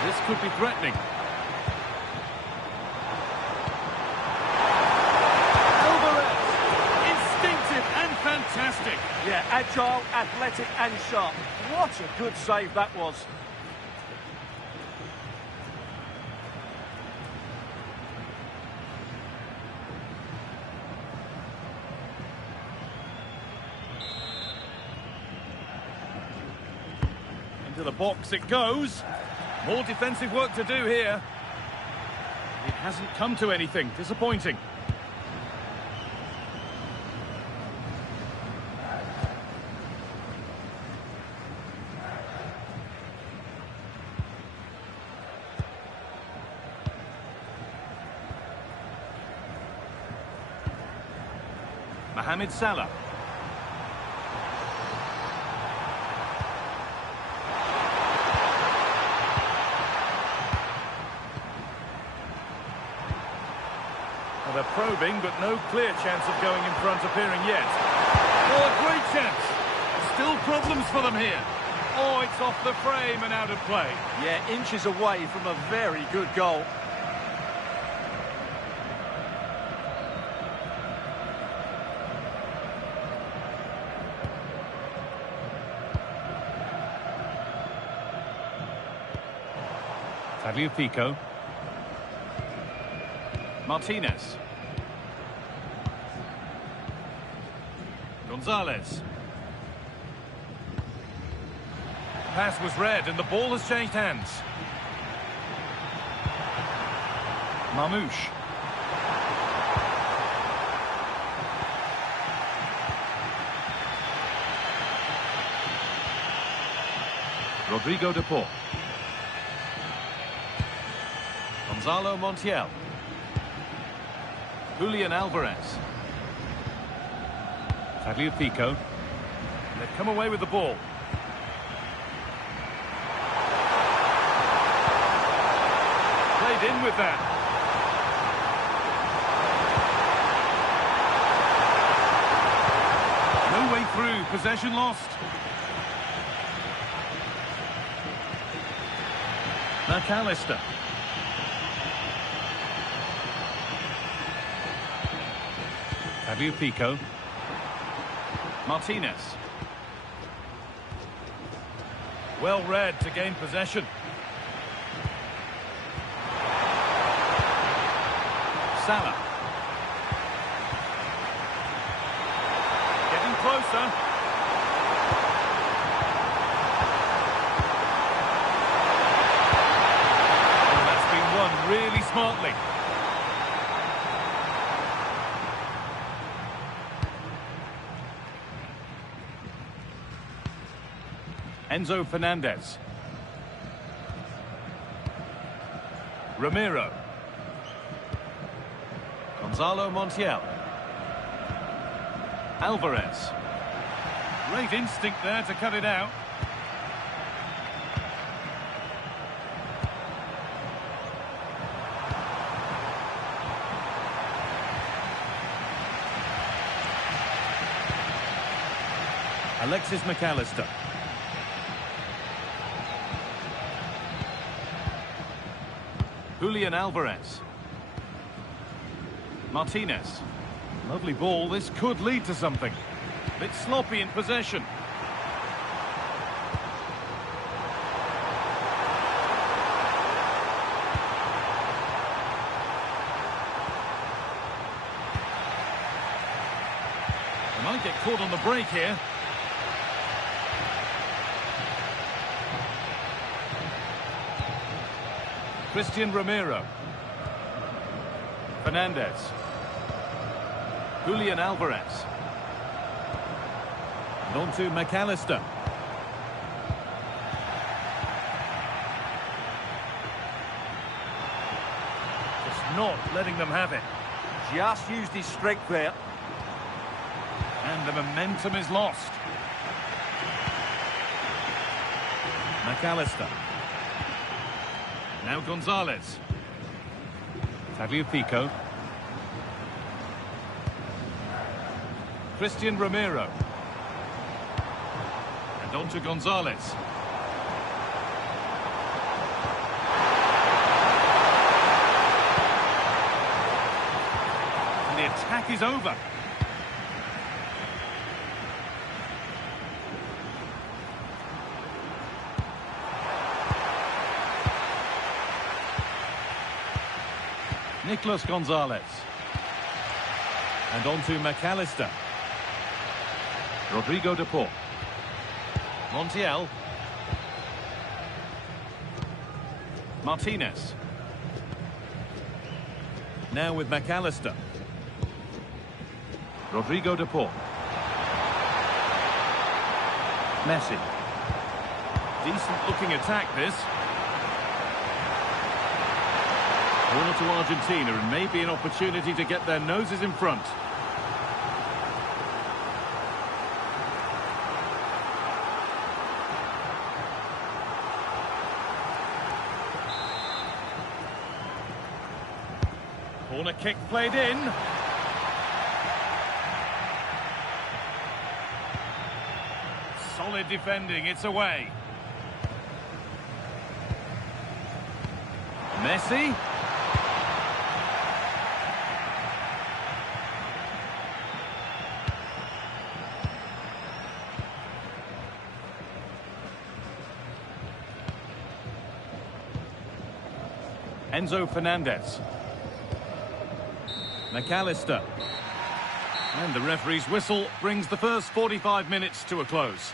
This could be threatening. Alvarez. Instinctive and fantastic. Yeah, agile, athletic and sharp. What a good save that was. Into the box it goes. More defensive work to do here. It hasn't come to anything. Disappointing. Mohamed Salah. Well, they're probing, but no clear chance of going in front appearing yet. Oh, a great chance. Still problems for them here. Oh, it's off the frame and out of play. Yeah, inches away from a very good goal. Tagliafico. Martinez. Gonzalez. Pass was read and the ball has changed hands. Marmoush. Rodrigo de Paul. Gonzalo Montiel. Julian Alvarez. Tagliafico. They've come away with the ball. Played in with that. No way through. Possession lost. McAllister. Tagliafico. Martinez. Well read to gain possession. Salah. Getting closer. And that's been won really smartly. Enzo Fernandez. Ramiro. Gonzalo Montiel. Alvarez. Great instinct there to cut it out. Alexis McAllister. Julian Alvarez. Martinez. Lovely ball. This could lead to something. Bit sloppy in possession. Might get caught on the break here. Christian Romero. Fernandez. Julian Alvarez. And on to McAllister. Just not letting them have it. Just used his strength there. And the momentum is lost. McAllister. Now Gonzalez. Tagliafico. Christian Romero. And on to Gonzalez. And the attack is over. Nicolas Gonzalez. And on to McAllister. Rodrigo de Paul. Montiel. Martinez. Now with McAllister. Rodrigo de Paul. Messi. Decent looking attack this. Corner to Argentina, and maybe an opportunity to get their noses in front. Corner kick played in. Solid defending, it's away. Messi. Enzo Fernandez. McAllister. And the referee's whistle brings the first 45 minutes to a close.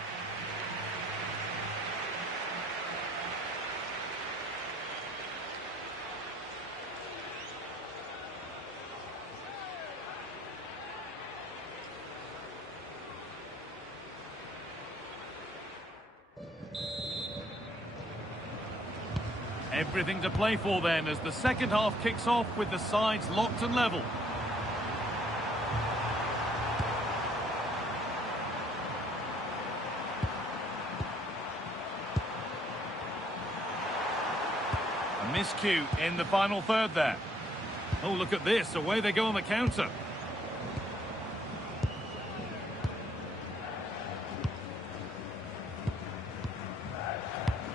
Everything to play for then as the second half kicks off with the sides locked and level. A miscue in the final third there. Oh, look at this. Away they go on the counter.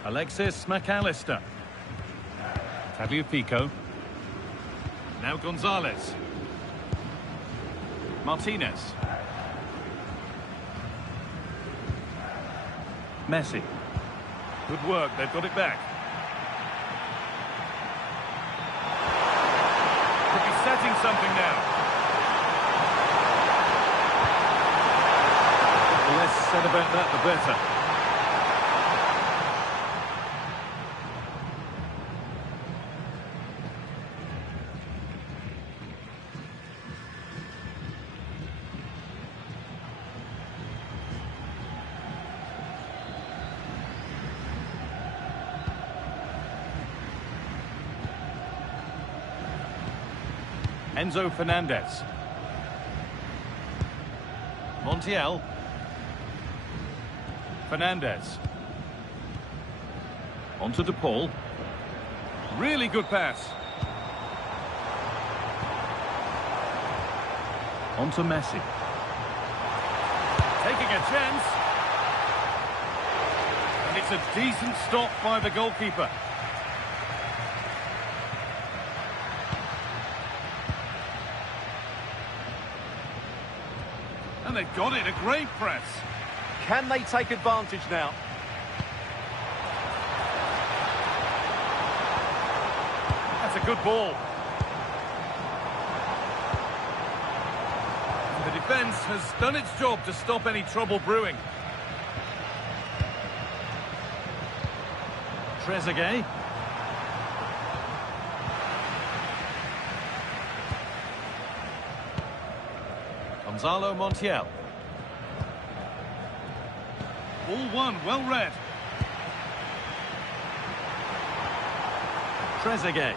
Alexis McAllister. Tagliafico. Now Gonzalez. Martinez. Messi. Good work, they've got it back. Could be setting something now. The less said about that, the better. Enzo Fernandez. Montiel. Fernandez. On to De Paul. Really good pass. On to Messi. Taking a chance. And it's a decent stop by the goalkeeper. And they've got it, a great press. Can they take advantage now? That's a good ball. The defence has done its job to stop any trouble brewing. Trezeguet. Gonzalo Montiel. All one, well read. Trezeguet.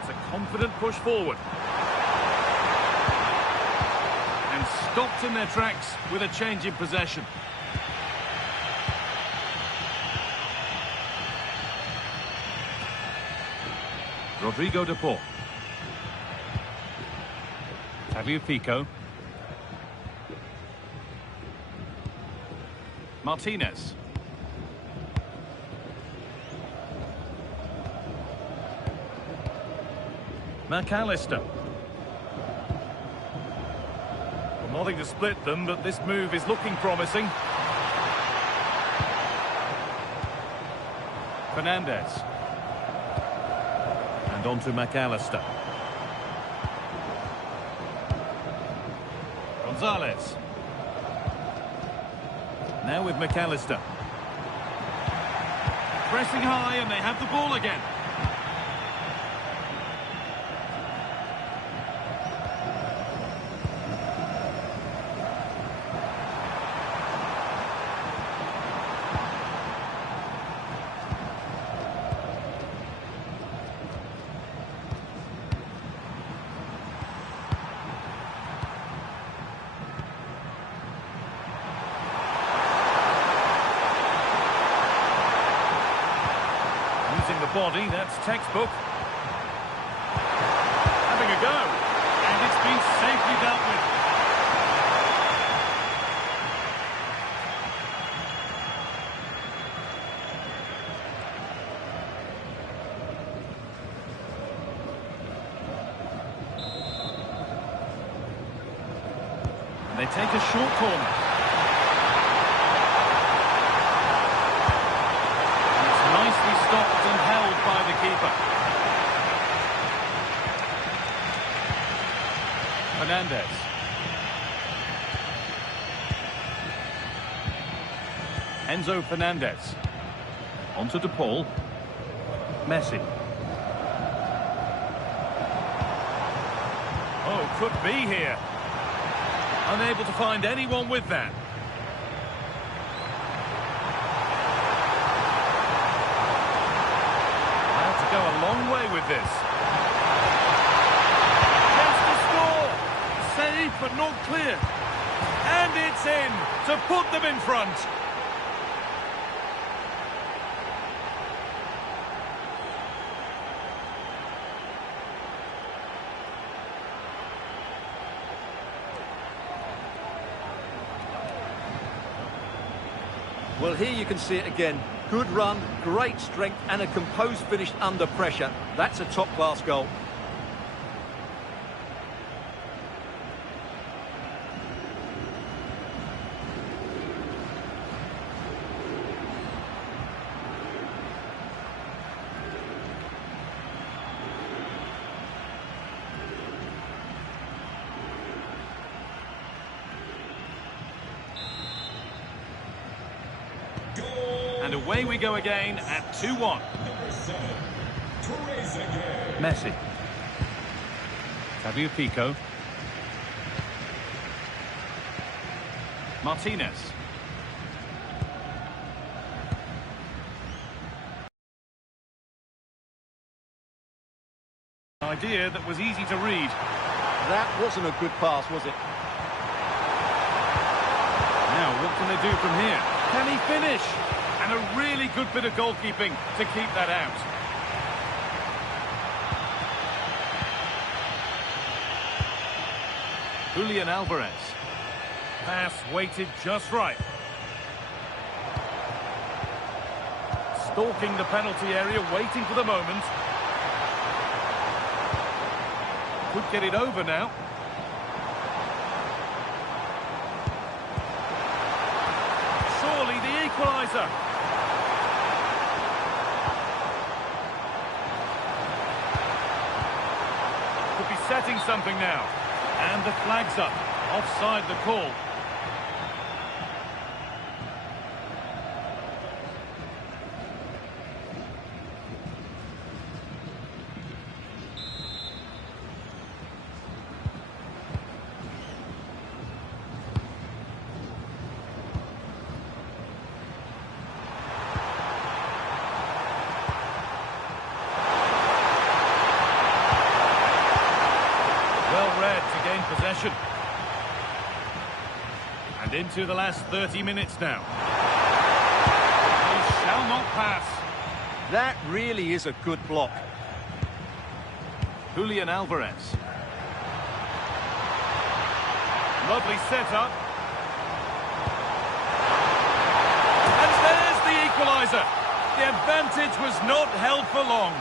It's a confident push forward. And stopped in their tracks with a change in possession. Rodrigo de Paul. Tagliafico. Martinez. McAllister. Well, nothing to split them, but this move is looking promising. Fernandez. And on to McAllister. Gonzalez. Now with McAllister. Pressing high and they have the ball again. Using the body, that's textbook. Having a go. And it's been safely dealt with. And they take a short corner. Stopped and held by the keeper. Fernandez. Enzo Fernandez. Onto De Paul. Messi. Oh, could be here. Unable to find anyone with that. Go a long way with this. Chance to score. Save, but not clear. And it's in to put them in front. Well, here you can see it again. Good run, great strength, and a composed finish under pressure. That's a top-class goal. And away we go again at 2-1. Messi. Tagliafico. Martinez. Idea that was easy to read. That wasn't a good pass, was it? Now, what can they do from here? Can he finish? And a really good bit of goalkeeping to keep that out. Julian Alvarez. Pass weighted just right. Stalking the penalty area, waiting for the moment. Could get it over now. Surely the equaliser. getting something now. And the flag's up. Offside the call. Possession. And into the last 30 minutes now. He shall not pass. That really is a good block. Julian Alvarez. Lovely setup. And there's the equaliser. The advantage was not held for long.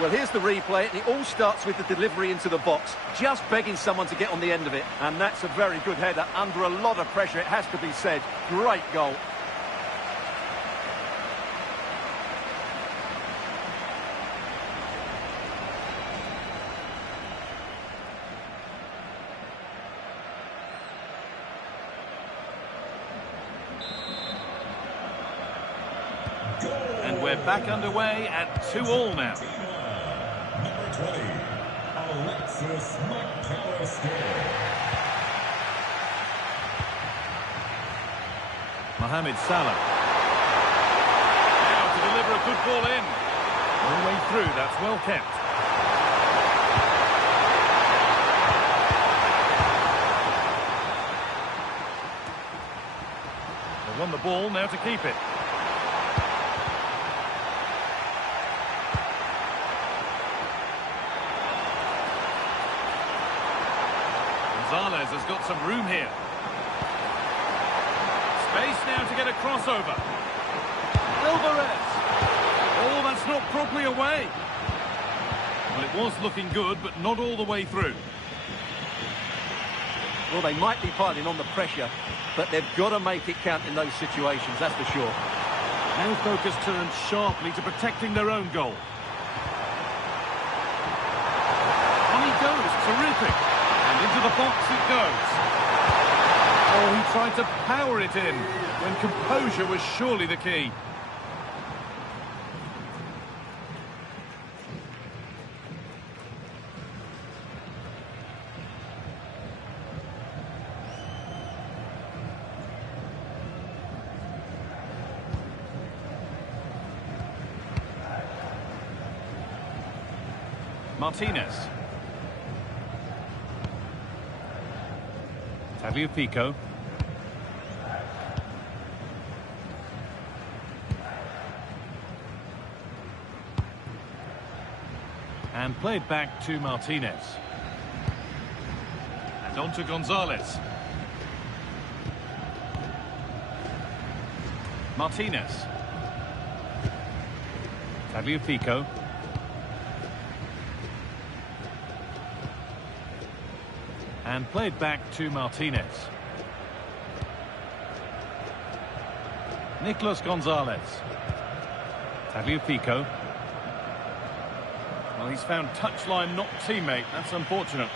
Well, here's the replay, and it all starts with the delivery into the box, just begging someone to get on the end of it. And that's a very good header, under a lot of pressure, it has to be said. Great goal. And we're back underway at 2-2 now. Number 20, Alexis McAllister. Mohamed Salah. Now to deliver a good ball in. All the way through, that's well kept. They won the ball, now to keep it. Gonzalez has got some room here. Space now to get a crossover. Alvarez. Oh, that's not properly away. Well, it was looking good, but not all the way through. Well, they might be piling on the pressure, but they've got to make it count in those situations, that's for sure. Now focus turns sharply to protecting their own goal. On he goes, terrific. And into the box it goes. Oh, he tried to power it in when composure was surely the key. Martinez. Tagliafico. And played back to Martinez. And on to Gonzalez. Martinez. Tagliafico. And played back to Martinez. Nicolas Gonzalez. Tagliafico. Well, he's found touchline, not teammate. That's unfortunate.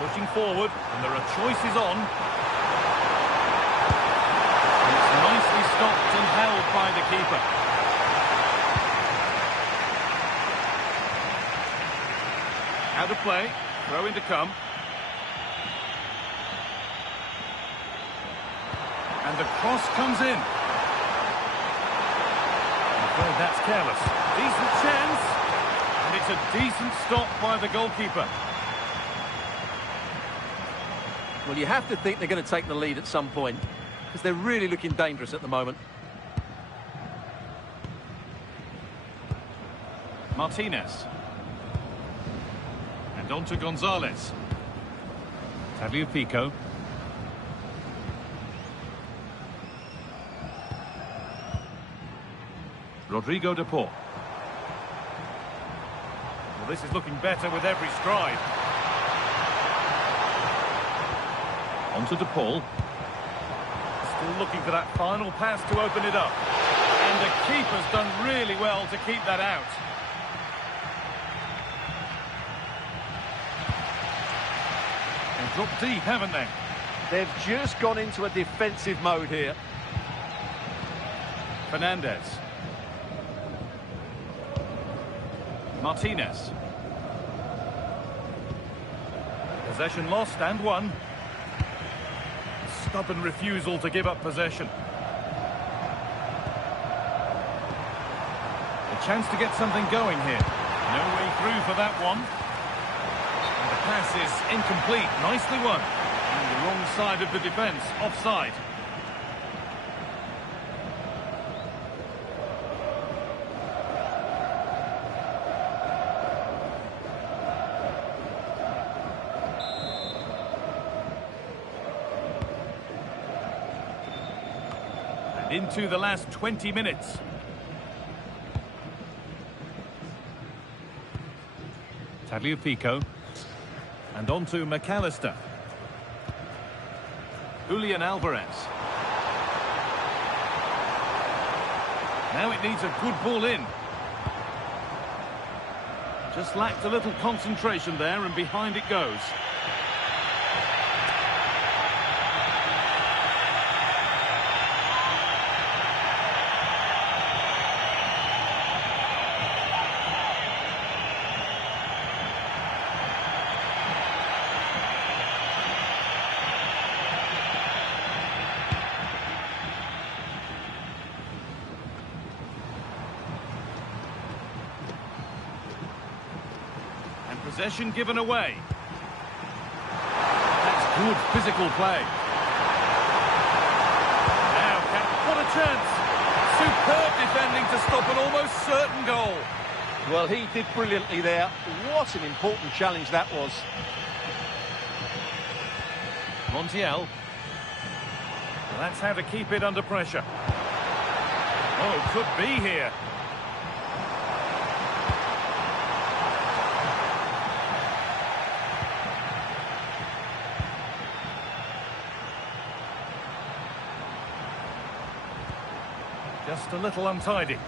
Pushing forward, and there are choices on. Nicely stopped and held by the keeper. Out of play, throw in to come. And the cross comes in. I'm afraid that's careless. Decent chance. And it's a decent stop by the goalkeeper. Well, you have to think they're going to take the lead at some point, because they're really looking dangerous at the moment. Martinez. And on to Gonzalez. Tagliafico. Rodrigo de Paul. Well, this is looking better with every stride. On to De Paul. Still looking for that final pass to open it up. And the keeper's done really well to keep that out. They've dropped deep, haven't they? They've just gone into a defensive mode here. Fernandez. Martinez. Possession lost and won. Stubborn refusal to give up possession. A chance to get something going here. No way through for that one. And the pass is incomplete. Nicely won. And the wrong side of the defence. Offside. Into the last 20 minutes. Tagliafico. And on to McAllister. Julian Alvarez. Now it needs a good ball in. Just lacked a little concentration there, and behind it goes. Possession given away. That's good physical play. Now, what a chance! Superb defending to stop an almost certain goal. Well, he did brilliantly there. What an important challenge that was. Montiel. Well, that's how to keep it under pressure. Oh, could be here. Just a little untidy.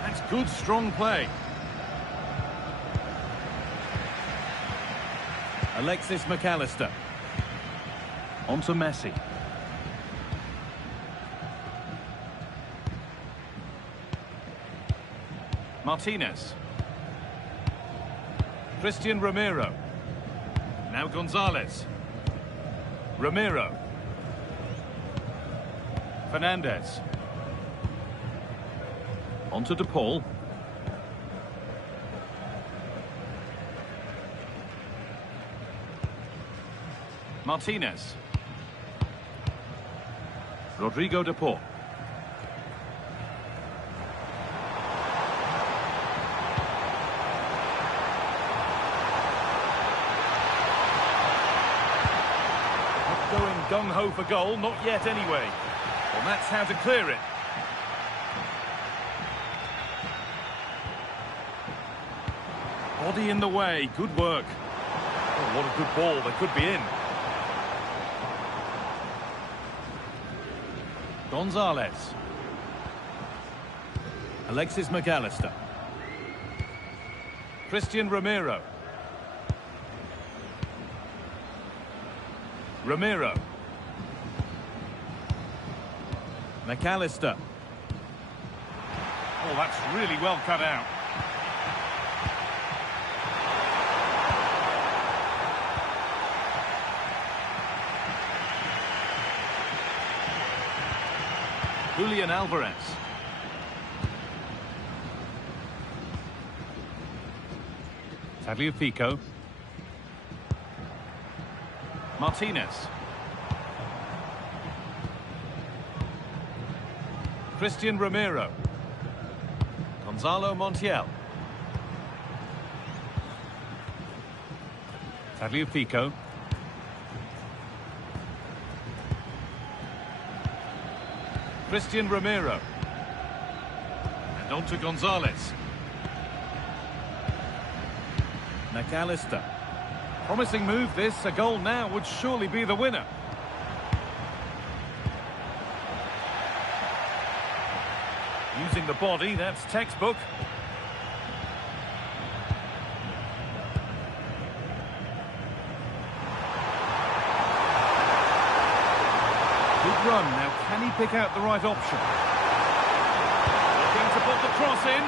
That's good, strong play. Alexis McAllister. On to Messi. Martinez. Christian Romero. Now Gonzalez. Romero. Fernandez. On to De Paul. Martinez. Rodrigo De Paul. Not going gung-ho for goal, not yet anyway. Well, that's how to clear it. Body in the way, good work. Oh, what a good ball, they could be in. Gonzalez. Alexis McAllister. Christian Romero. Romero. McAllister. Oh, that's really well cut out. Julian Alvarez. Tagliafico. Martinez. Christian Romero. Gonzalo Montiel. Tagliafico. Christian Romero. And on to Gonzalez. McAllister. Promising move this. A goal now would surely be the winner. Using the body, that's textbook. Good run. Now, can he pick out the right option? Looking to put the cross in.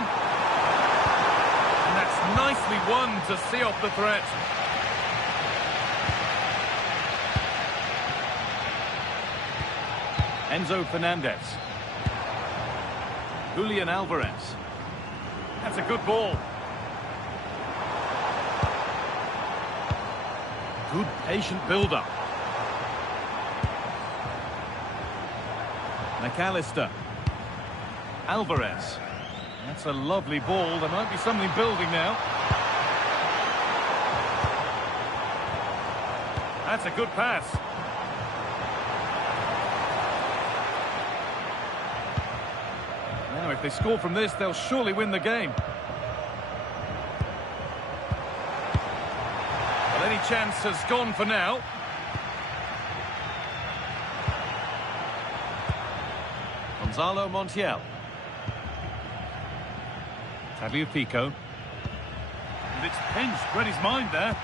And that's nicely won to see off the threat. Enzo Fernandez. Julian Alvarez. That's a good ball. Good patient build-up. McAllister. Alvarez. That's a lovely ball. There might be something building now. That's a good pass. Now, if they score from this, they'll surely win the game. Well, any chance has gone for now. Gonzalo Montiel. Tagliafico. And it's pinched. Read his mind there.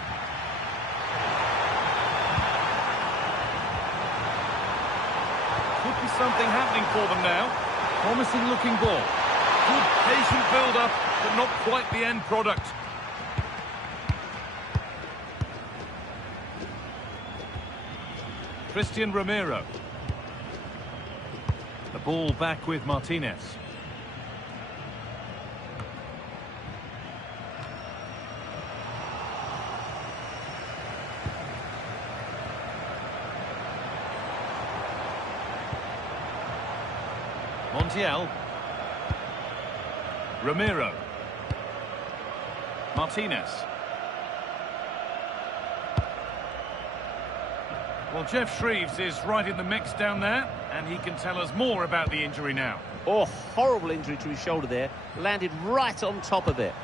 Could be something happening for them now. Promising looking ball. Good patient build-up, but not quite the end product. Christian Romero. The ball back with Martinez. Montiel. Romero. Martinez. Well, Jeff Shreves is right in the mix down there, and he can tell us more about the injury now. Oh, horrible injury to his shoulder there. Landed right on top of it.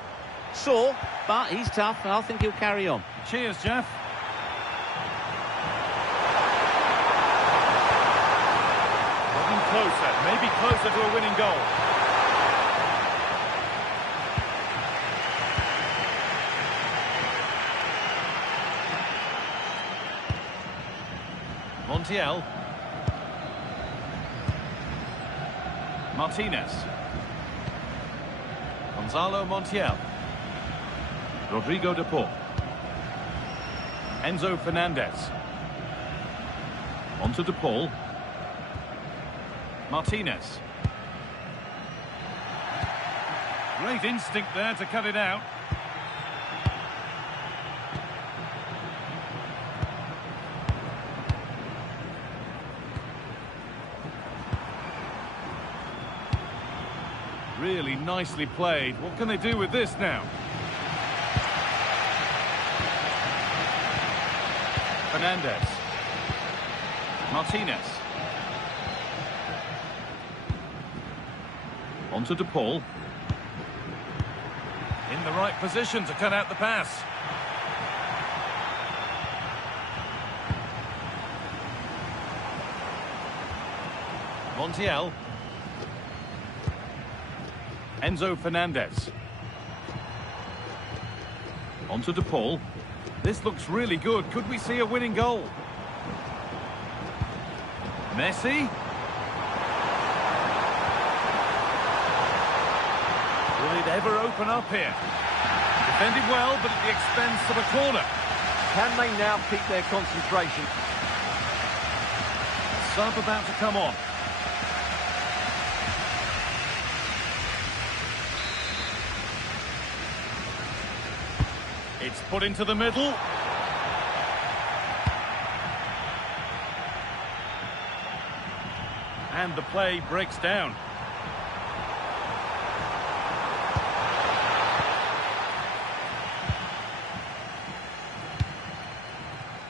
Sore, but he's tough, and I think he'll carry on. Cheers, Jeff. Closer, maybe closer to a winning goal. Montiel. Martinez. Gonzalo Montiel. Rodrigo de Paul. Enzo Fernandez. Onto de Paul. Martinez. Great instinct there to cut it out. Really nicely played. What can they do with this now? Fernandez. Martinez. Onto de Paul. In the right position to cut out the pass. Montiel. Enzo Fernandez. Onto de Paul. This looks really good. Could we see a winning goal? Messi. Will it ever open up here? Defended well, but at the expense of a corner. Can they now keep their concentration? Sub about to come on. It's put into the middle. And the play breaks down.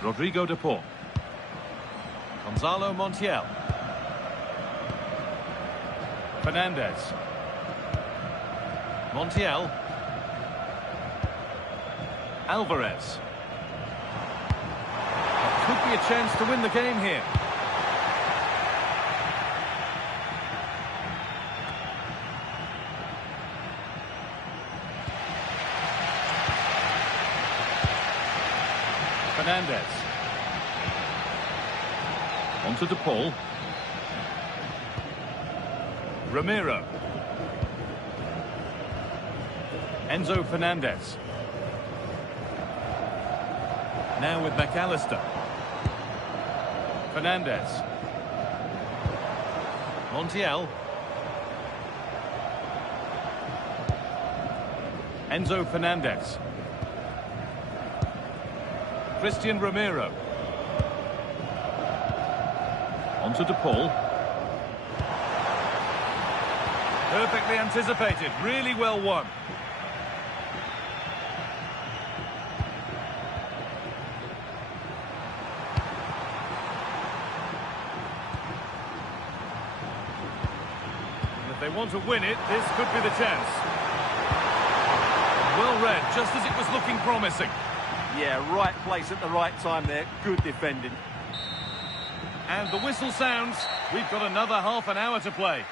Rodrigo de Paul. Gonzalo Montiel. Fernandez. Alvarez. Could be a chance to win the game here. Fernandez. On to DePaul. Ramiro. Enzo Fernandez. Now with McAllister. Fernandez. Montiel. Enzo Fernandez. Christian Ramiro. On to DePaul. Perfectly anticipated, really well won. And if they want to win it, this could be the chance. Well read, just as it was looking promising. Yeah, right place at the right time there. Good defending. And the whistle sounds. We've got another half an hour to play.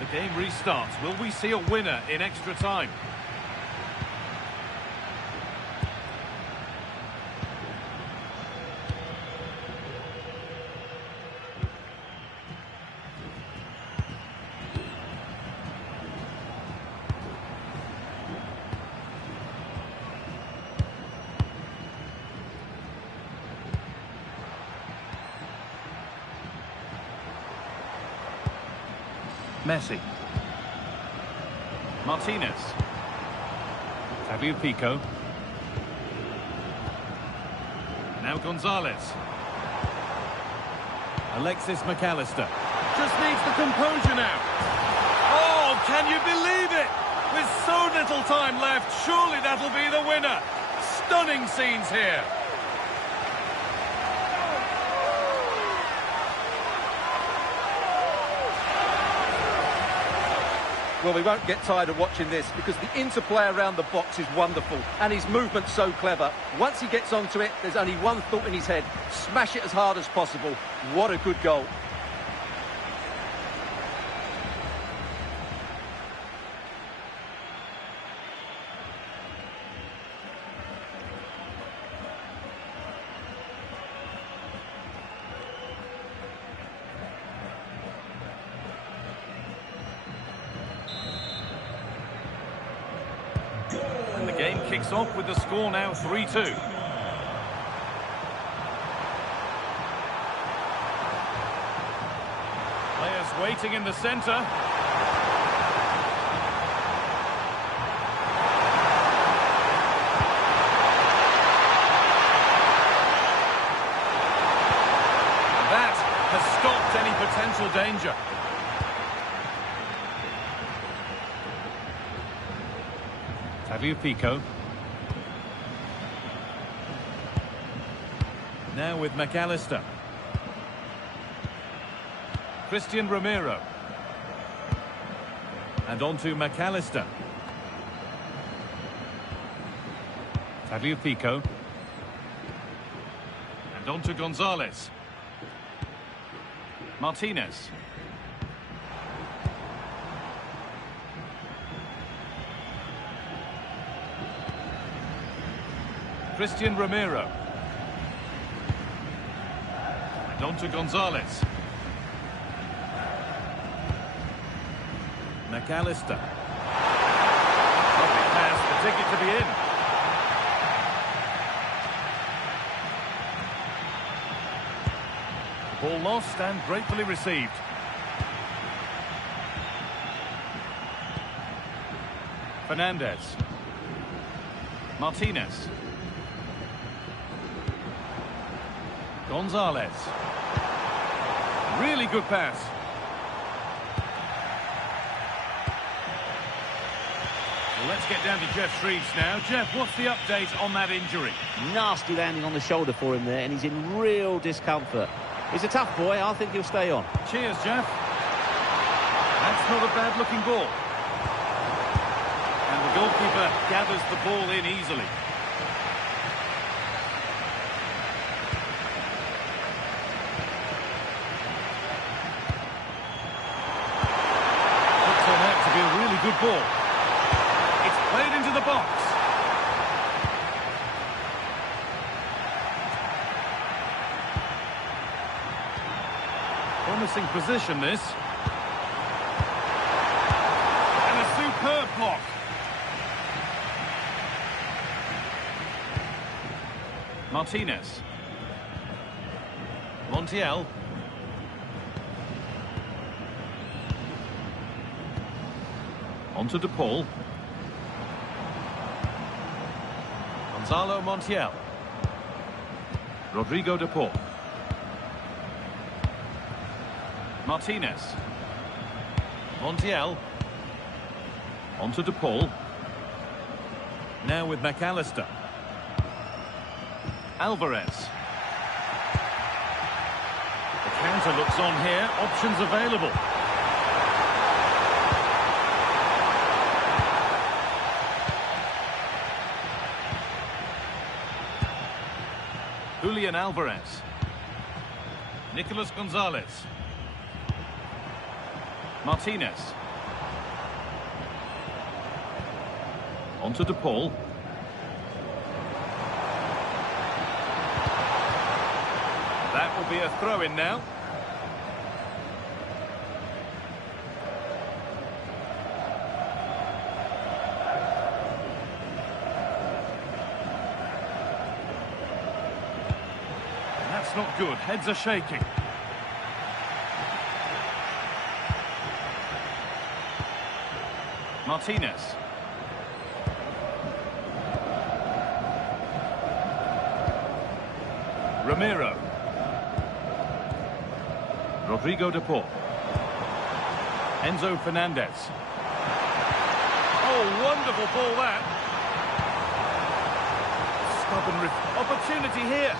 The game restarts. Will we see a winner in extra time? Messi. Martinez. Fabio Pico. Now Gonzalez. Alexis McAllister. Just needs the composure now. Oh, can you believe it? With so little time left, surely that'll be the winner. Stunning scenes here. Well, we won't get tired of watching this because the interplay around the box is wonderful and his movement's so clever. Once he gets onto it, there's only one thought in his head: smash it as hard as possible. What a good goal. And the game kicks off with the score now 3-2. Players waiting in the centre. And that has stopped any potential danger. Tagliafico. Now with McAllister. Christian Romero. And on to McAllister. Tagliafico. And on to Gonzalez. Martinez. Christian Romero. And on to Gonzalez. McAllister. Lovely pass, the ticket to be in. The ball lost and gratefully received. Fernandez. Martinez. Gonzalez. Really good pass. Well, let's get down to Jeff Shreves now. Jeff, what's the update on that injury? Nasty landing on the shoulder for him there, and he's in real discomfort. He's a tough boy. I think he'll stay on. Cheers, Jeff. That's not a bad-looking ball. And the goalkeeper gathers the ball in easily. Good ball. It's played into the box. Promising position, this. And a superb block. Martinez. Montiel. On to De Paul. Gonzalo Montiel. Rodrigo De Paul. Martinez. Montiel. On to De Paul. Now with McAllister. Alvarez. The counter looks on here. Options available. Julian Alvarez. Nicolas Gonzalez. Martinez. On to De Paul. That will be a throw-in now. Not good. Heads are shaking. Martinez. Romero. Rodrigo De Paul. Enzo Fernandez. Oh, wonderful ball that. Stubborn opportunity here.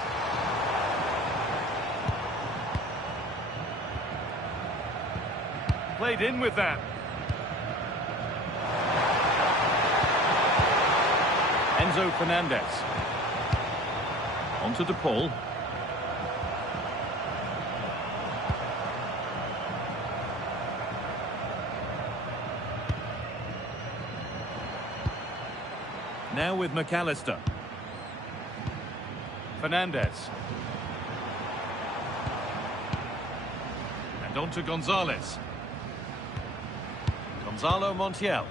Played in with that. Enzo Fernandez. On to De Paul. Now with McAllister. Fernandez. And on to Gonzalez. Gonzalo Montiel.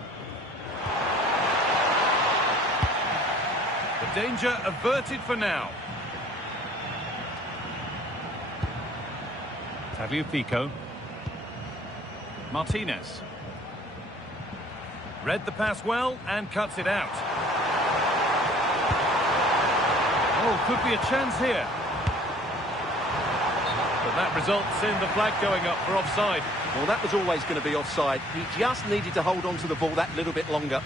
The danger averted for now. Tagliafico. Martinez. Read the pass well and cuts it out. Oh, could be a chance here. But that results in the flag going up for offside. Well, that was always going to be offside. He just needed to hold on to the ball that little bit longer.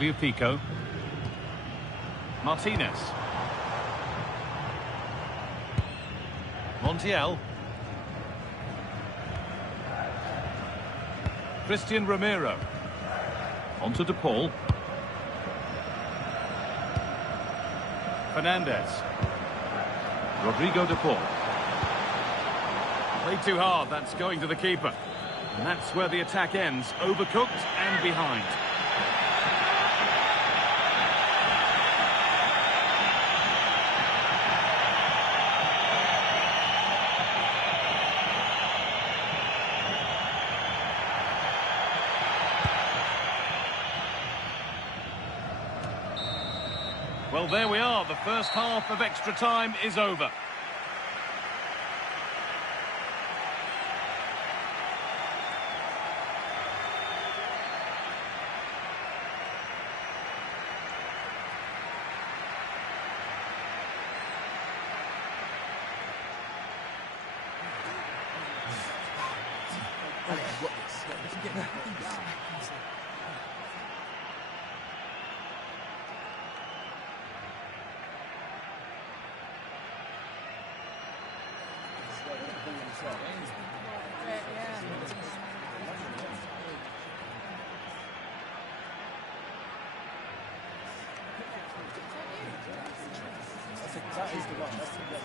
Tagliafico. Martinez. Montiel. Christian Romero. On to De Paul. Fernandez. Rodrigo De Paul. Played too hard, that's going to the keeper. And that's where the attack ends, overcooked and behind. Well, there we are. The first half of extra time is over. That is the one. That's the one.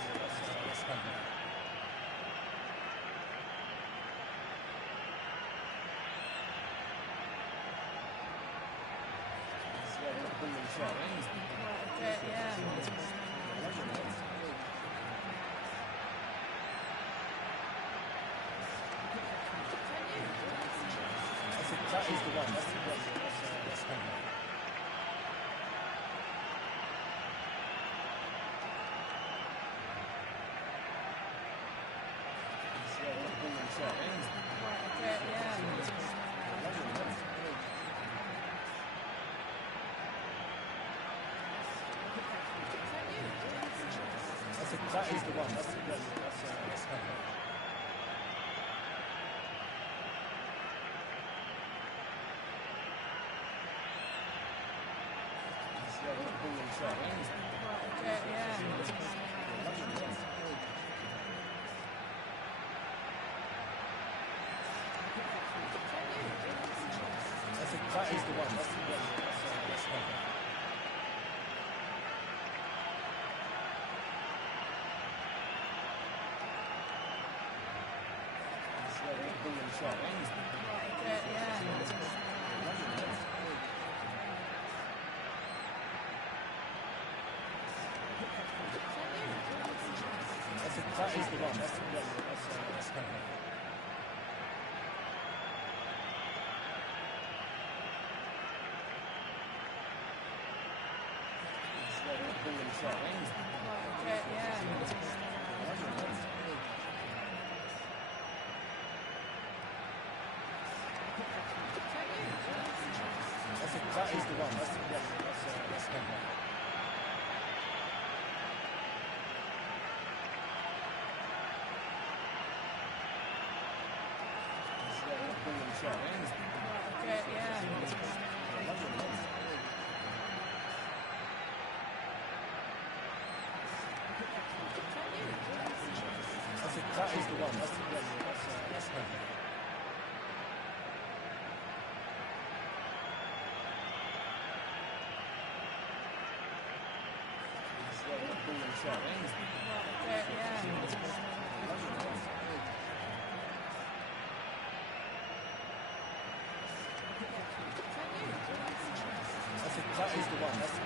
That is the one. That's That is the one. That's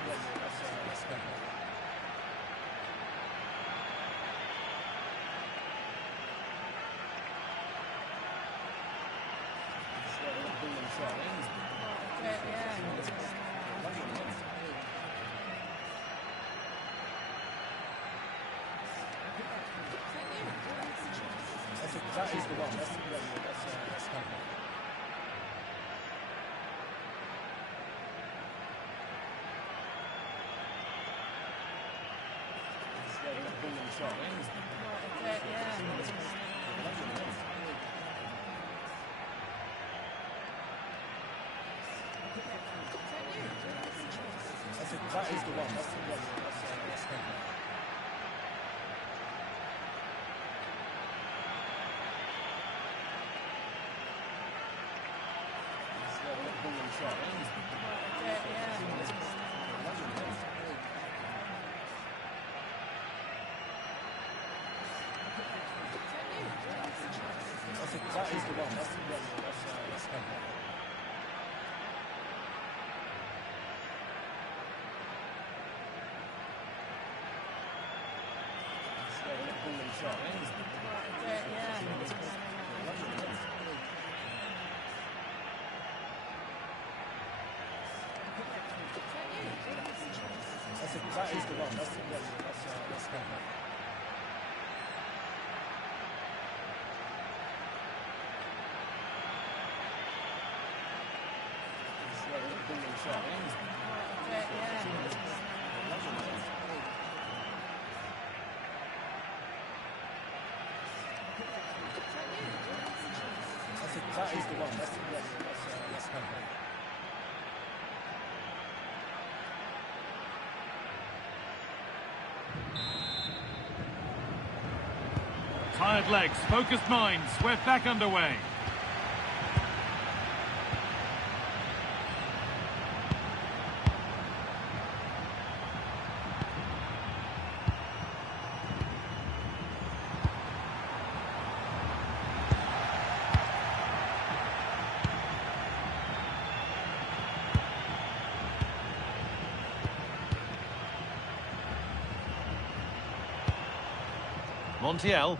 that is the one. That's that is the one. That is the one. That is the one. That is the one. Tired legs, focused minds. We're back underway. Montiel.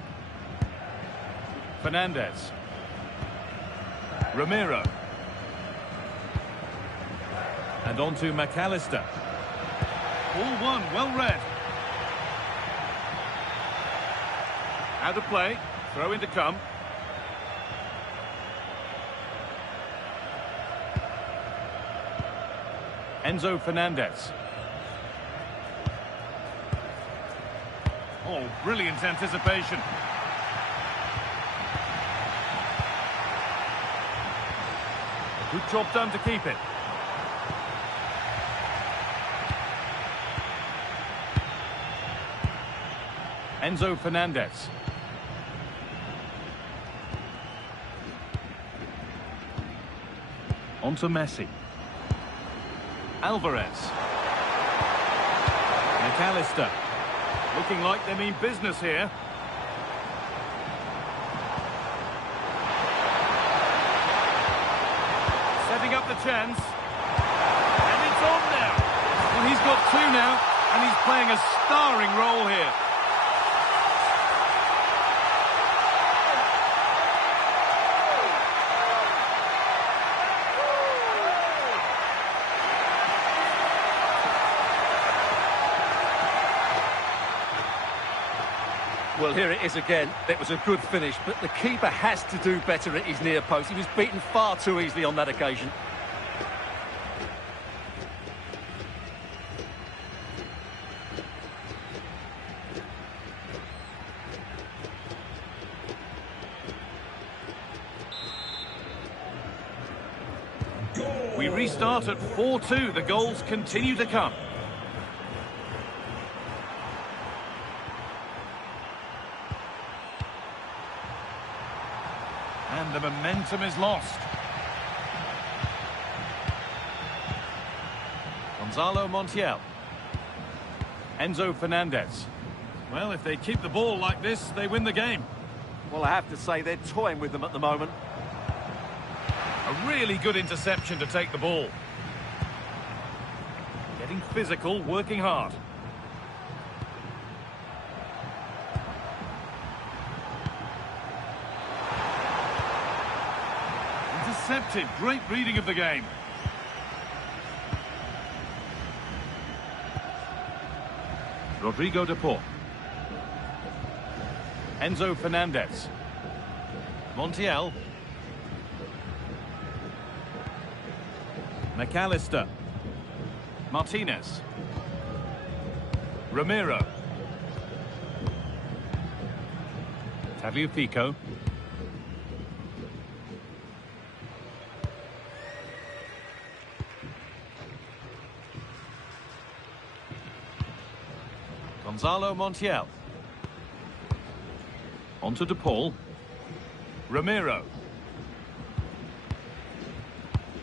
Fernandez. Romero. And on to McAllister. Ball one, well read. Out of play. Throw in to come. Enzo Fernandez. Oh, brilliant anticipation. Good job done to keep it. Enzo Fernandez. On to Messi. Alvarez. McAllister. Looking like they mean business here. Setting up the chance. And it's on now. Well, he's got two now, and he's playing a starring role here. Well, here it is again. It was a good finish, but the keeper has to do better at his near post. He was beaten far too easily on that occasion. We restart at 4-2. The goals continue to come. And the momentum is lost. Gonzalo Montiel. Enzo Fernandez. Well, if they keep the ball like this, they win the game. Well, I have to say they're toying with them at the moment. A really good interception to take the ball. Getting physical, working hard. Intercepted. Great reading of the game. Rodrigo de Paul. Enzo Fernandez. Montiel. McAllister. Martinez. Romero. Tagliafico. Gonzalo Montiel. On to De Paul. Romero.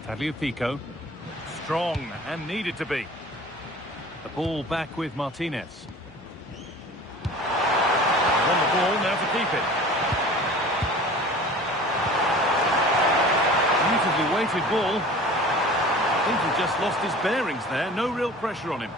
Tagliafico. Strong and needed to be. The ball back with Martinez. Won the ball, now to keep it. Beautifully weighted ball. I think he just lost his bearings there. No real pressure on him.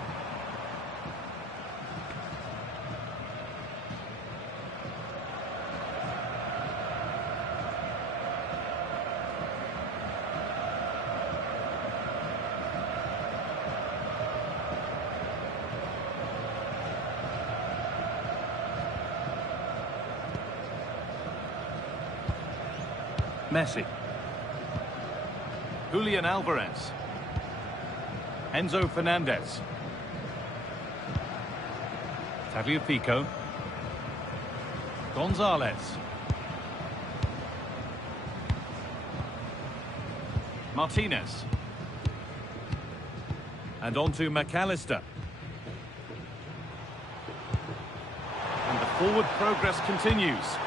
Messi. Julian Alvarez. Enzo Fernandez. Tagliafico. Gonzalez. Martinez. And on to McAllister. And the forward progress continues.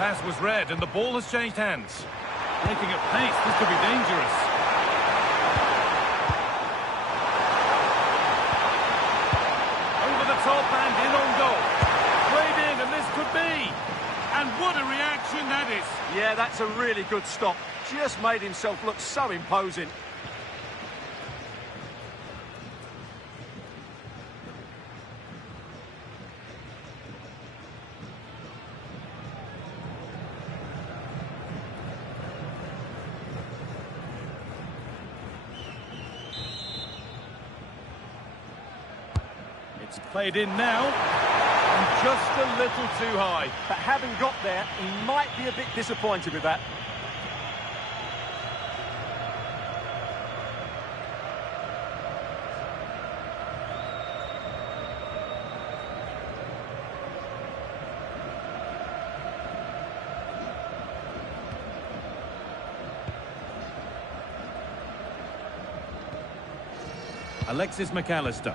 Pass was read and the ball has changed hands. Breaking at pace, this could be dangerous. Over the top and in on goal. Played in and this could be. And what a reaction that is. Yeah, that's a really good stop. Just made himself look so imposing. It's played in now, and just a little too high. But having got there, he might be a bit disappointed with that. Alexis McAllister.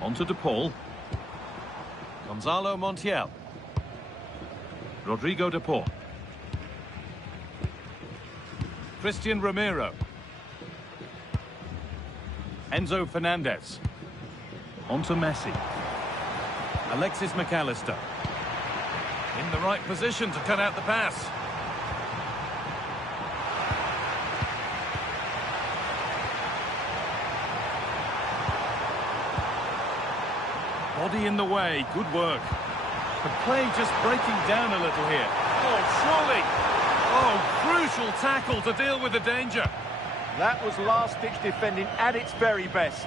On to De Paul. Gonzalo Montiel. Rodrigo De Paul. Christian Romero. Enzo Fernandez. On to Messi. Alexis McAllister. In the right position to cut out the pass. Body in the way, good work. The play just breaking down a little here. Oh, surely! Oh, crucial tackle to deal with the danger. That was last-ditch defending at its very best.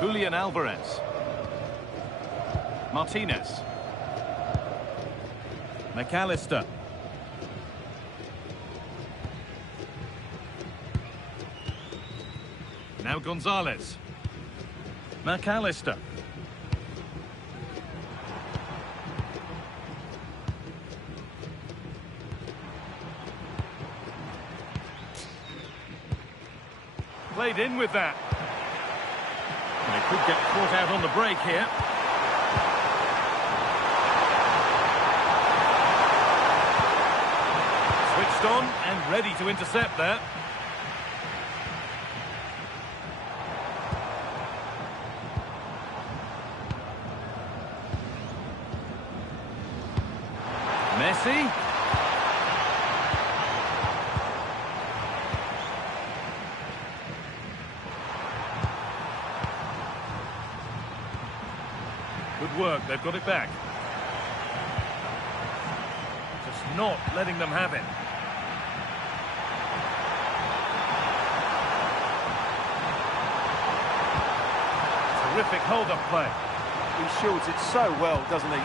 Julian Alvarez. Martinez. McAllister. Now Gonzalez. McAllister. Played in with that. They could get caught out on the break here. Switched on and ready to intercept that. Messi. Good work, they've got it back. Just not letting them have it. Terrific hold-up play. He shields it so well, doesn't he?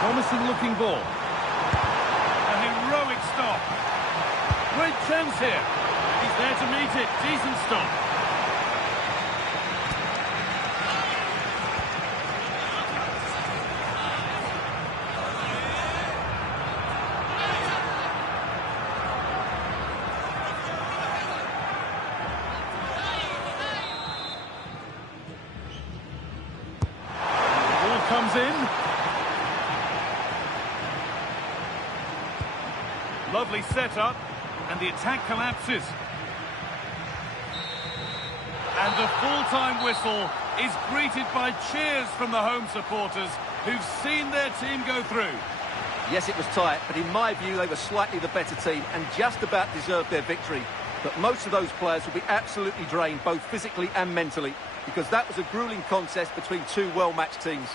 Promising looking ball. A heroic stop. Great chance here. He's there to meet it. Decent stop. Ball comes in. Lovely setup, and the attack collapses. And the full-time whistle is greeted by cheers from the home supporters who've seen their team go through. Yes, it was tight, but in my view, they were slightly the better team and just about deserved their victory. But most of those players will be absolutely drained, both physically and mentally, because that was a gruelling contest between two well-matched teams.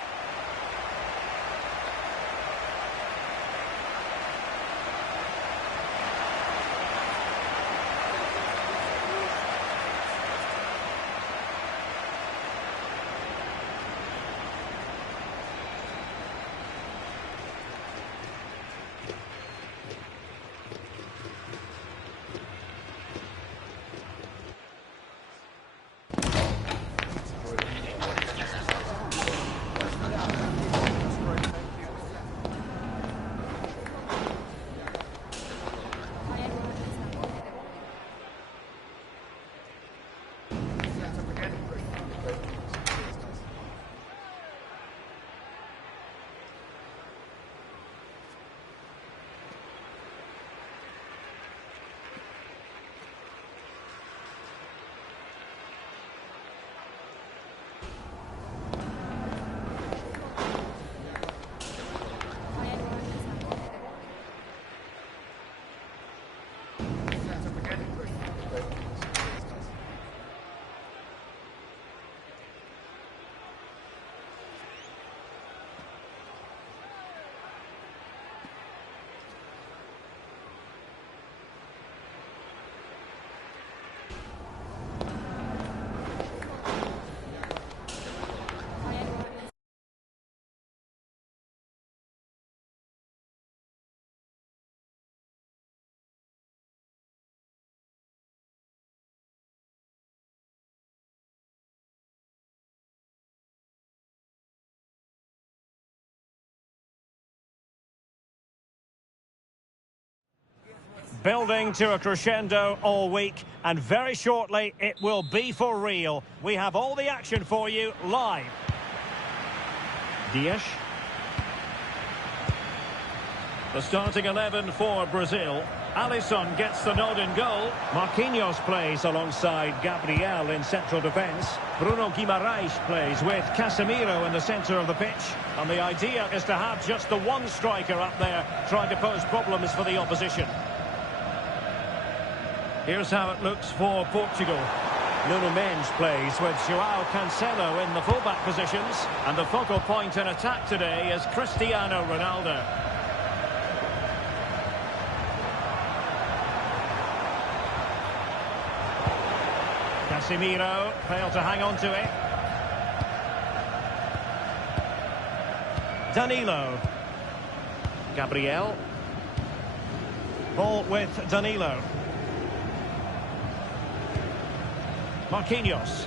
Building to a crescendo all week, and very shortly it will be for real. We have all the action for you live. Dias. The starting 11 for Brazil. Alisson gets the nod in goal. Marquinhos plays alongside Gabriel in central defence. Bruno Guimaraes plays with Casemiro in the centre of the pitch. And the idea is to have just the one striker up there trying to pose problems for the opposition. Here's how it looks for Portugal. Nuno Mendes plays with João Cancelo in the fullback positions. And the focal point in attack today is Cristiano Ronaldo. Casemiro failed to hang on to it. Danilo. Gabriel. Ball with Danilo. Marquinhos.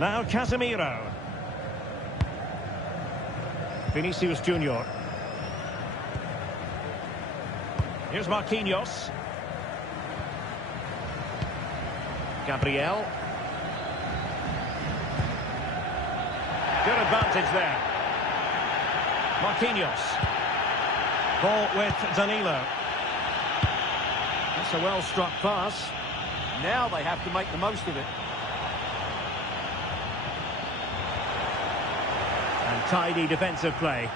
Now Casemiro. Vinicius Junior. Here's Marquinhos. Gabriel. Good advantage there. Marquinhos. Ball with Danilo. That's a well-struck pass. Now they have to make the most of it. And tidy defensive play.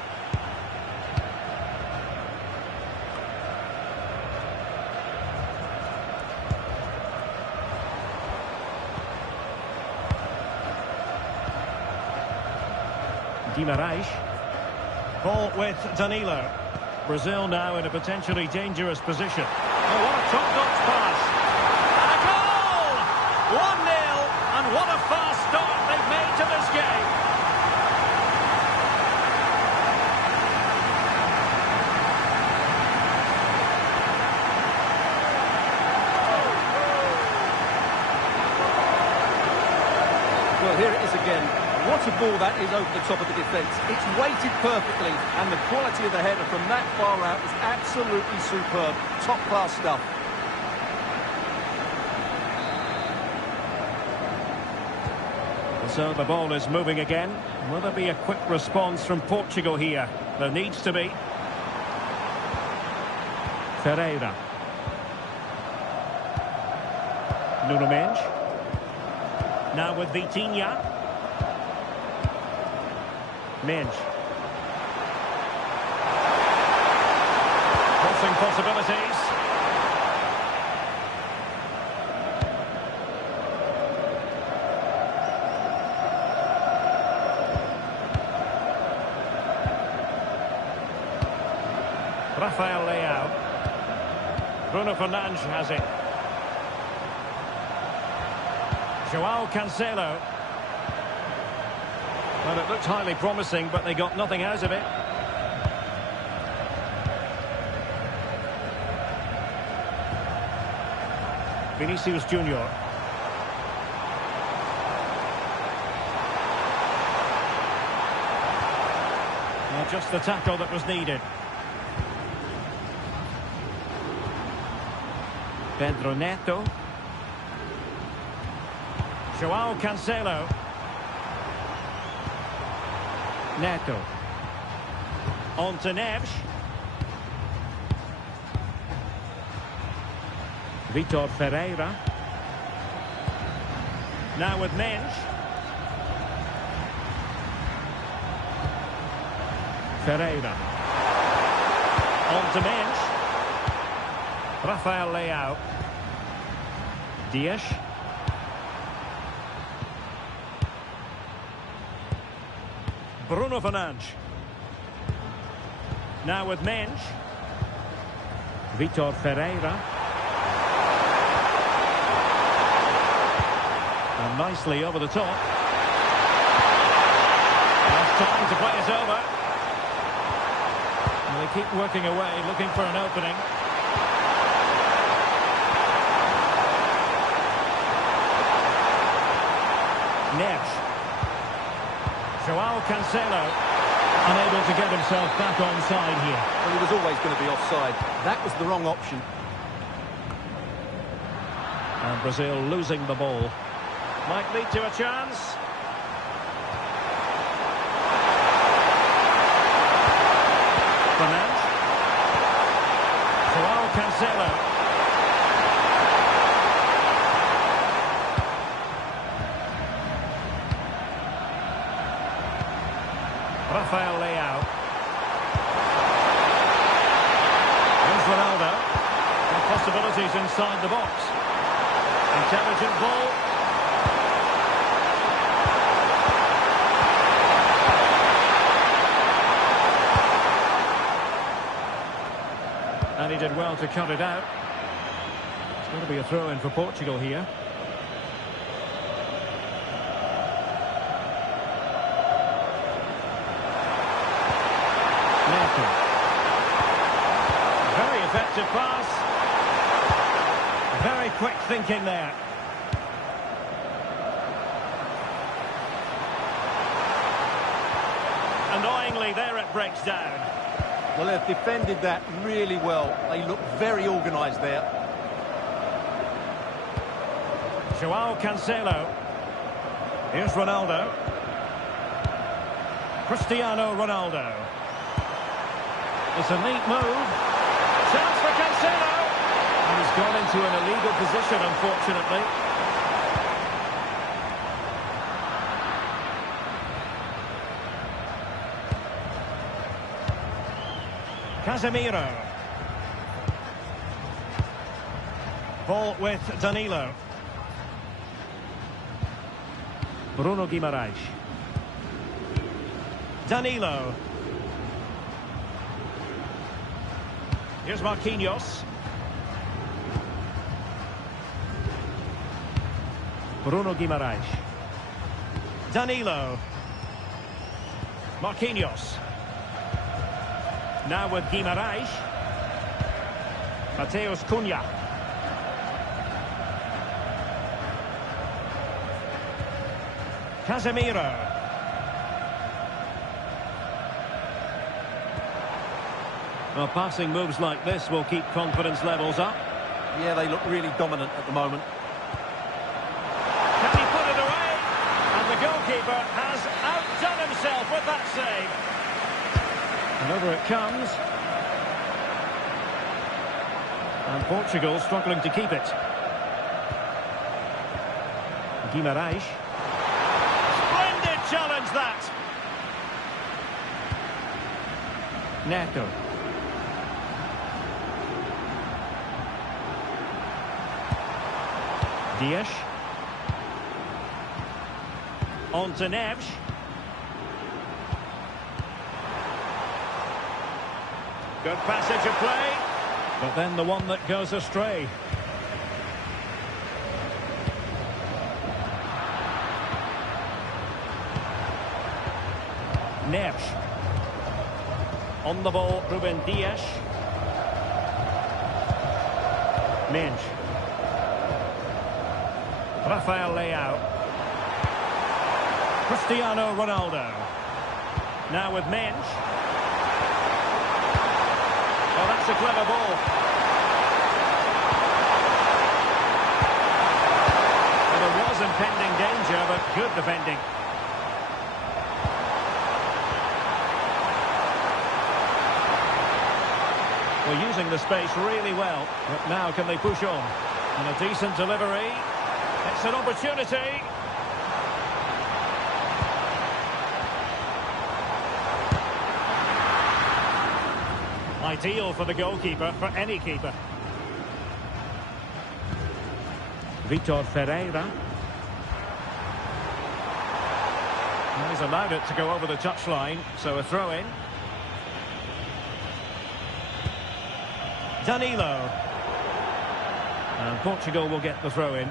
Guimarães. Ball with Danilo. Brazil now in a potentially dangerous position. Oh, what a top-notch pass. And a goal! 1-0, and what a fast start they've made to this game. Well, here it is again. What a ball that is over the top of the defence. It's weighted perfectly, and the quality of the header from that far out is absolutely superb. Top-class stuff. So the ball is moving again. Will there be a quick response from Portugal here? There needs to be. Ferreira. Nuno Mendes. Now with Vitinha. Mendes. Crossing possibilities. Rafael Leao. Bruno Fernandes has it. Joao Cancelo. Well, it looked highly promising, but they got nothing out of it. Vinicius Junior. Well, just the tackle that was needed. Pedro Neto. Joao Cancelo. Neto. On to Neves. Vitor Ferreira. Now with Mendes. Ferreira. On to Mendes. Rafael Leao. Dias. Bruno Fernandes. Now with Mendes. Vitor Ferreira. And nicely over the top. Enough time to play it over. And they keep working away, looking for an opening. Neves. Joao Cancelo, unable to get himself back onside here. Well, he was always going to be offside. That was the wrong option. And Brazil losing the ball. Might lead to a chance. Fernandes. Joao Cancelo. Rafael Leao. Here's Ronaldo. And possibilities inside the box. Intelligent ball. And he did well to cut it out. It's going to be a throw-in for Portugal here. Very effective pass. Very quick thinking there. Annoyingly, there it breaks down. Well, they've defended that really well. They look very organised there. Joao Cancelo. Here's Ronaldo. Cristiano Ronaldo. It's a neat move. Chance for Cancelo. And he's gone into an illegal position, unfortunately. Casemiro. Ball with Danilo. Bruno Guimaraes. Danilo. Here's Marquinhos. Bruno Guimaraes. Danilo. Marquinhos. Now with Guimaraes. Mateus Cunha. Casemiro. Well, passing moves like this will keep confidence levels up. Yeah, they look really dominant at the moment. Can he put it away? And the goalkeeper has outdone himself with that save. And over it comes. And Portugal struggling to keep it. Guimaraes. Splendid challenge that. Neto. Dias. On to Neves. Good passage of play. But then the one that goes astray. Neves. On the ball, Ruben Dias. Mendes. Rafael Leao. Cristiano Ronaldo. Now with Mendes. Oh, that's a clever ball. Well, there was impending danger, but good defending. Well, using the space really well, but now can they push on? And a decent delivery. It's an opportunity. Ideal for the goalkeeper, for any keeper. Vitor Ferreira. Well, he's allowed it to go over the touchline, so a throw-in. Danilo. And Portugal will get the throw-in.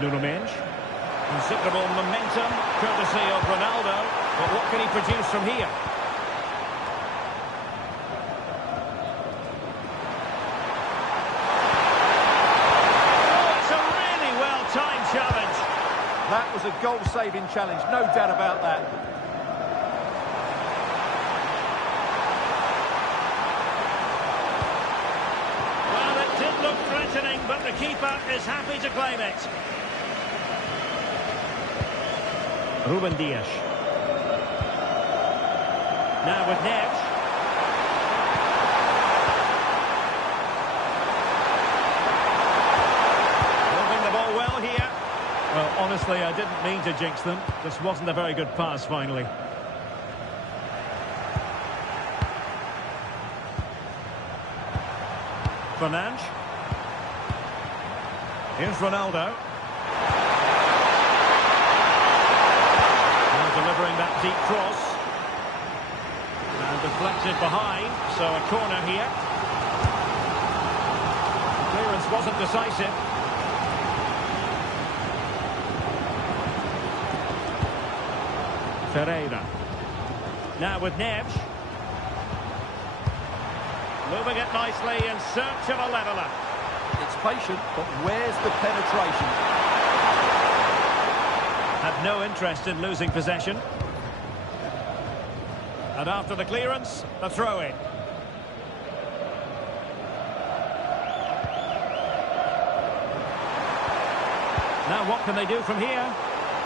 Nuno Mendes. Considerable momentum, courtesy of Ronaldo. But what can he produce from here? Oh, it's a really well-timed challenge. That was a goal-saving challenge, no doubt about that. Well, it did look threatening, but the keeper is happy to claim it. Ruben Dias. Now with Neves. Moving the ball well here. Well, honestly, I didn't mean to jinx them. This wasn't a very good pass, finally. Fernandes. Here's Ronaldo. Delivering that deep cross. And deflected behind, so a corner here. Clearance wasn't decisive. Ferreira. Now with Neves. Moving it nicely in search of a leveller. It's patient, but where's the penetration? Had no interest in losing possession. And after the clearance, the throw-in. Now what can they do from here?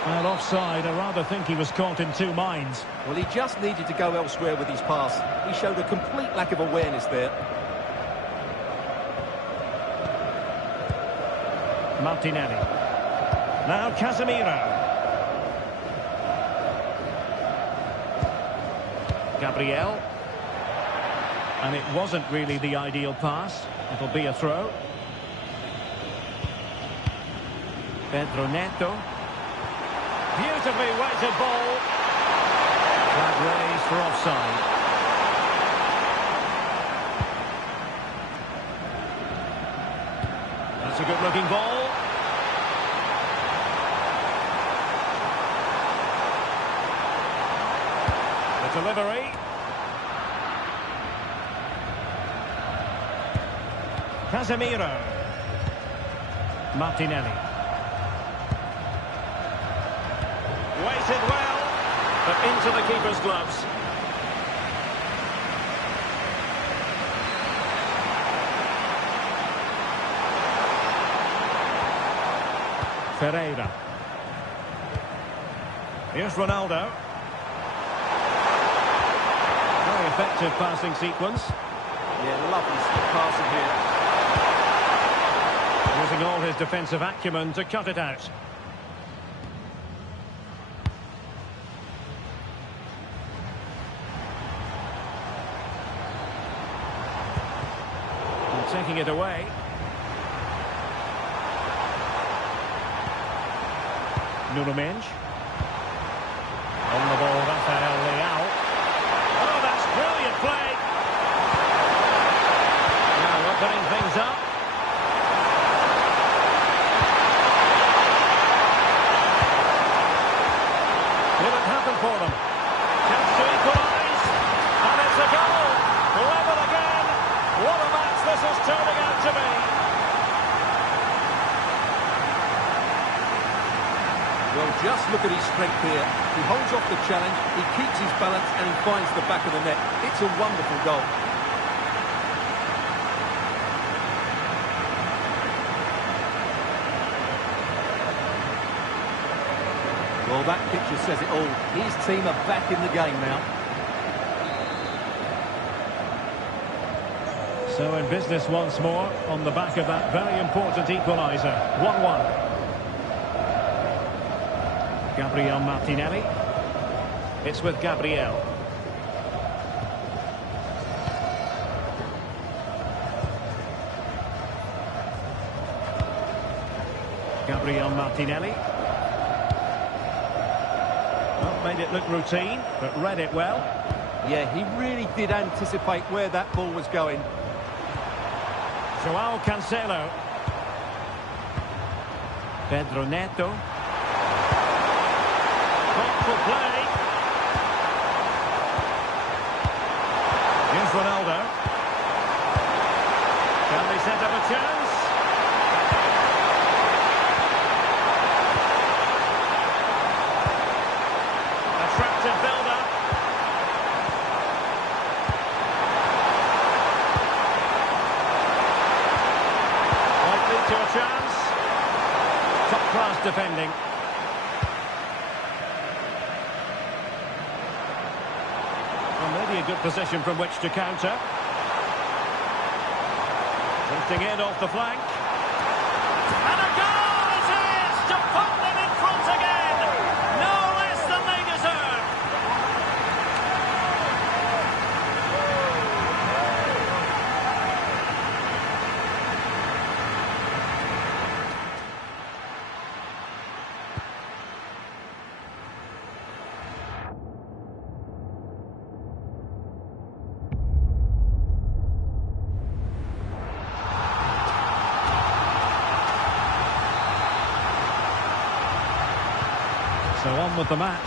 Well, offside. I rather think he was caught in two minds. Well, he just needed to go elsewhere with his pass. He showed a complete lack of awareness there. Martinelli. Now Casemiro. Gabriel. And it wasn't really the ideal pass. It'll be a throw. Pedro Neto. Beautifully weighted ball. Flag raised for offside. That's a good-looking ball. The delivery. Casemiro. Martinelli. Weighted well, but into the keeper's gloves. Ferreira. Here's Ronaldo. Very effective passing sequence. Yeah, lovely passing here. Using all his defensive acumen to cut it out. And taking it away. Nuno Mendes. On the ball, Rafael Leao. Oh, that's brilliant play. Now opening things up. Will it happen for them? Chance to equalise. And it's a goal. Level again. What a match this is turning out to be. Well, just look at his strength here. He holds off the challenge, he keeps his balance, and he finds the back of the net. It's a wonderful goal. Well, that picture says it all. His team are back in the game now. So in business once more on the back of that very important equaliser. 1-1. Gabriel Martinelli. It's with Gabriel. Gabriel Martinelli. Well, made it look routine, but read it well. Yeah, he really did anticipate where that ball was going. Joao Cancelo. Pedro Neto. Thoughtful play. Here's Ronaldo. Can they set up a chance? Attractive build-up. Might lead to a chance. Top-class defending. Maybe a good position from which to counter. Drifting in off the flank. And a goal it is to put them in front again. No less than they deserve. So on with the match.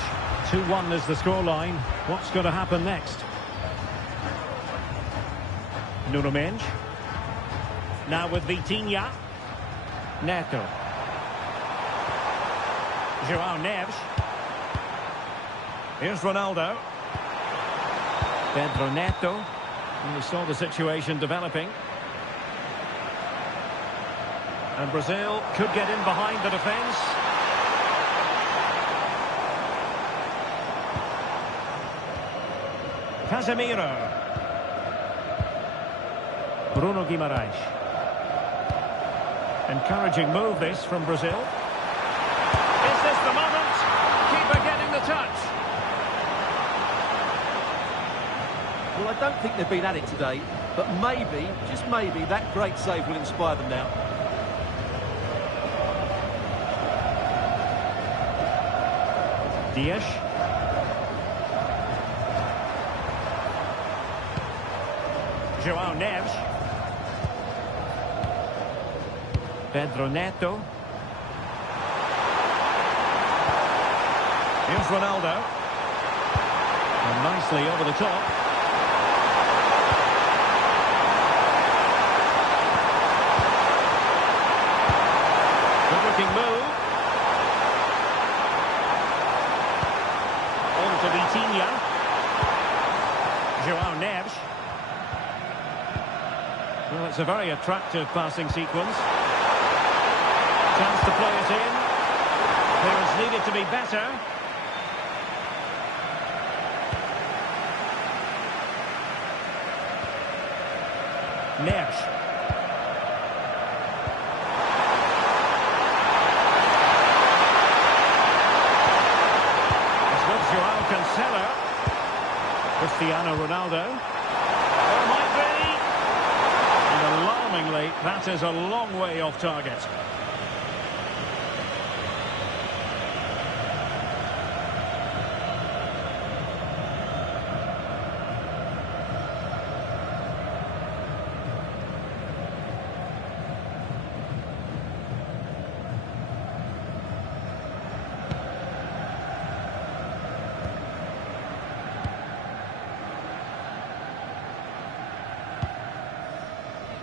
2-1 is the scoreline. What's going to happen next? Nuno Mendes. Now with Vitinha. Neto. João Neves. Here's Ronaldo. Pedro Neto. And we saw the situation developing. And Brazil could get in behind the defence. Casemiro. Bruno Guimaraes. Encouraging move this from Brazil. Is this the moment? Keeper getting the touch. Well, I don't think they've been at it today, but maybe, just maybe, that great save will inspire them now. Dias. João Neves. Pedro Neto. Here's Ronaldo. And nicely over the top. Good-looking move. On to Vitinha. João Neves. Well, it's a very attractive passing sequence. Chance to play it in. Clearance needed to be better. Neves. It's with João Cancelo. Cristiano Ronaldo. It might be. And alarmingly, that is a long way off target.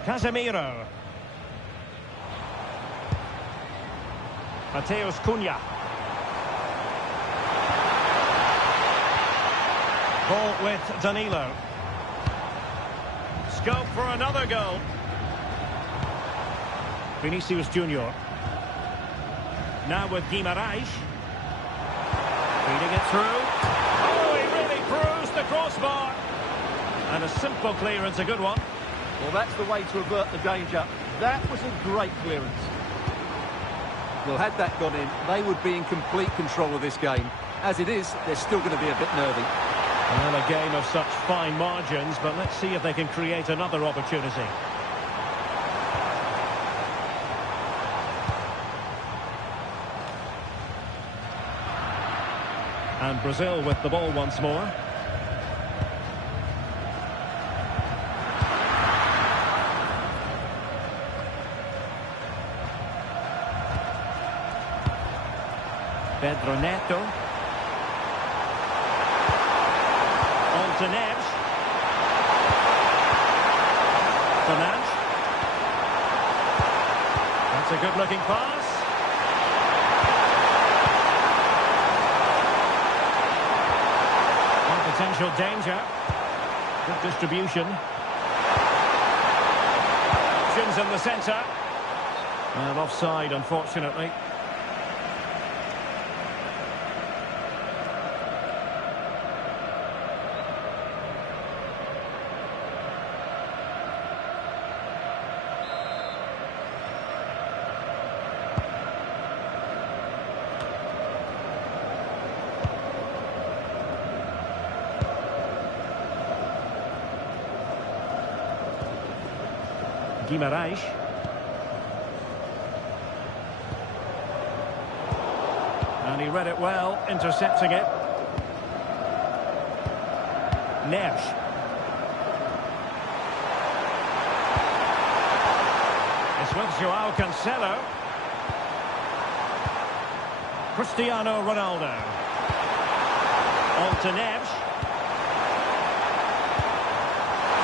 Casemiro. Mateus Cunha. Ball with Danilo. Scope for another goal. Vinicius Junior. Now with Guimaraes. Feeding it through. Oh, he really bruised the crossbar. And a simple clearance, a good one. Well, that's the way to avert the danger. That was a great clearance. Well, had that gone in, they would be in complete control of this game. As it is, they're still going to be a bit nervy. Well, a game of such fine margins, but let's see if they can create another opportunity. And Brazil with the ball once more. Pedro Neto. On to Neves. Fernandes. That's a good-looking pass. And potential danger. Good distribution. Options in the centre. And offside, unfortunately. Guimaraes. And he read it well, intercepting it. Neves. It's with João Cancelo. Cristiano Ronaldo. On to Neves.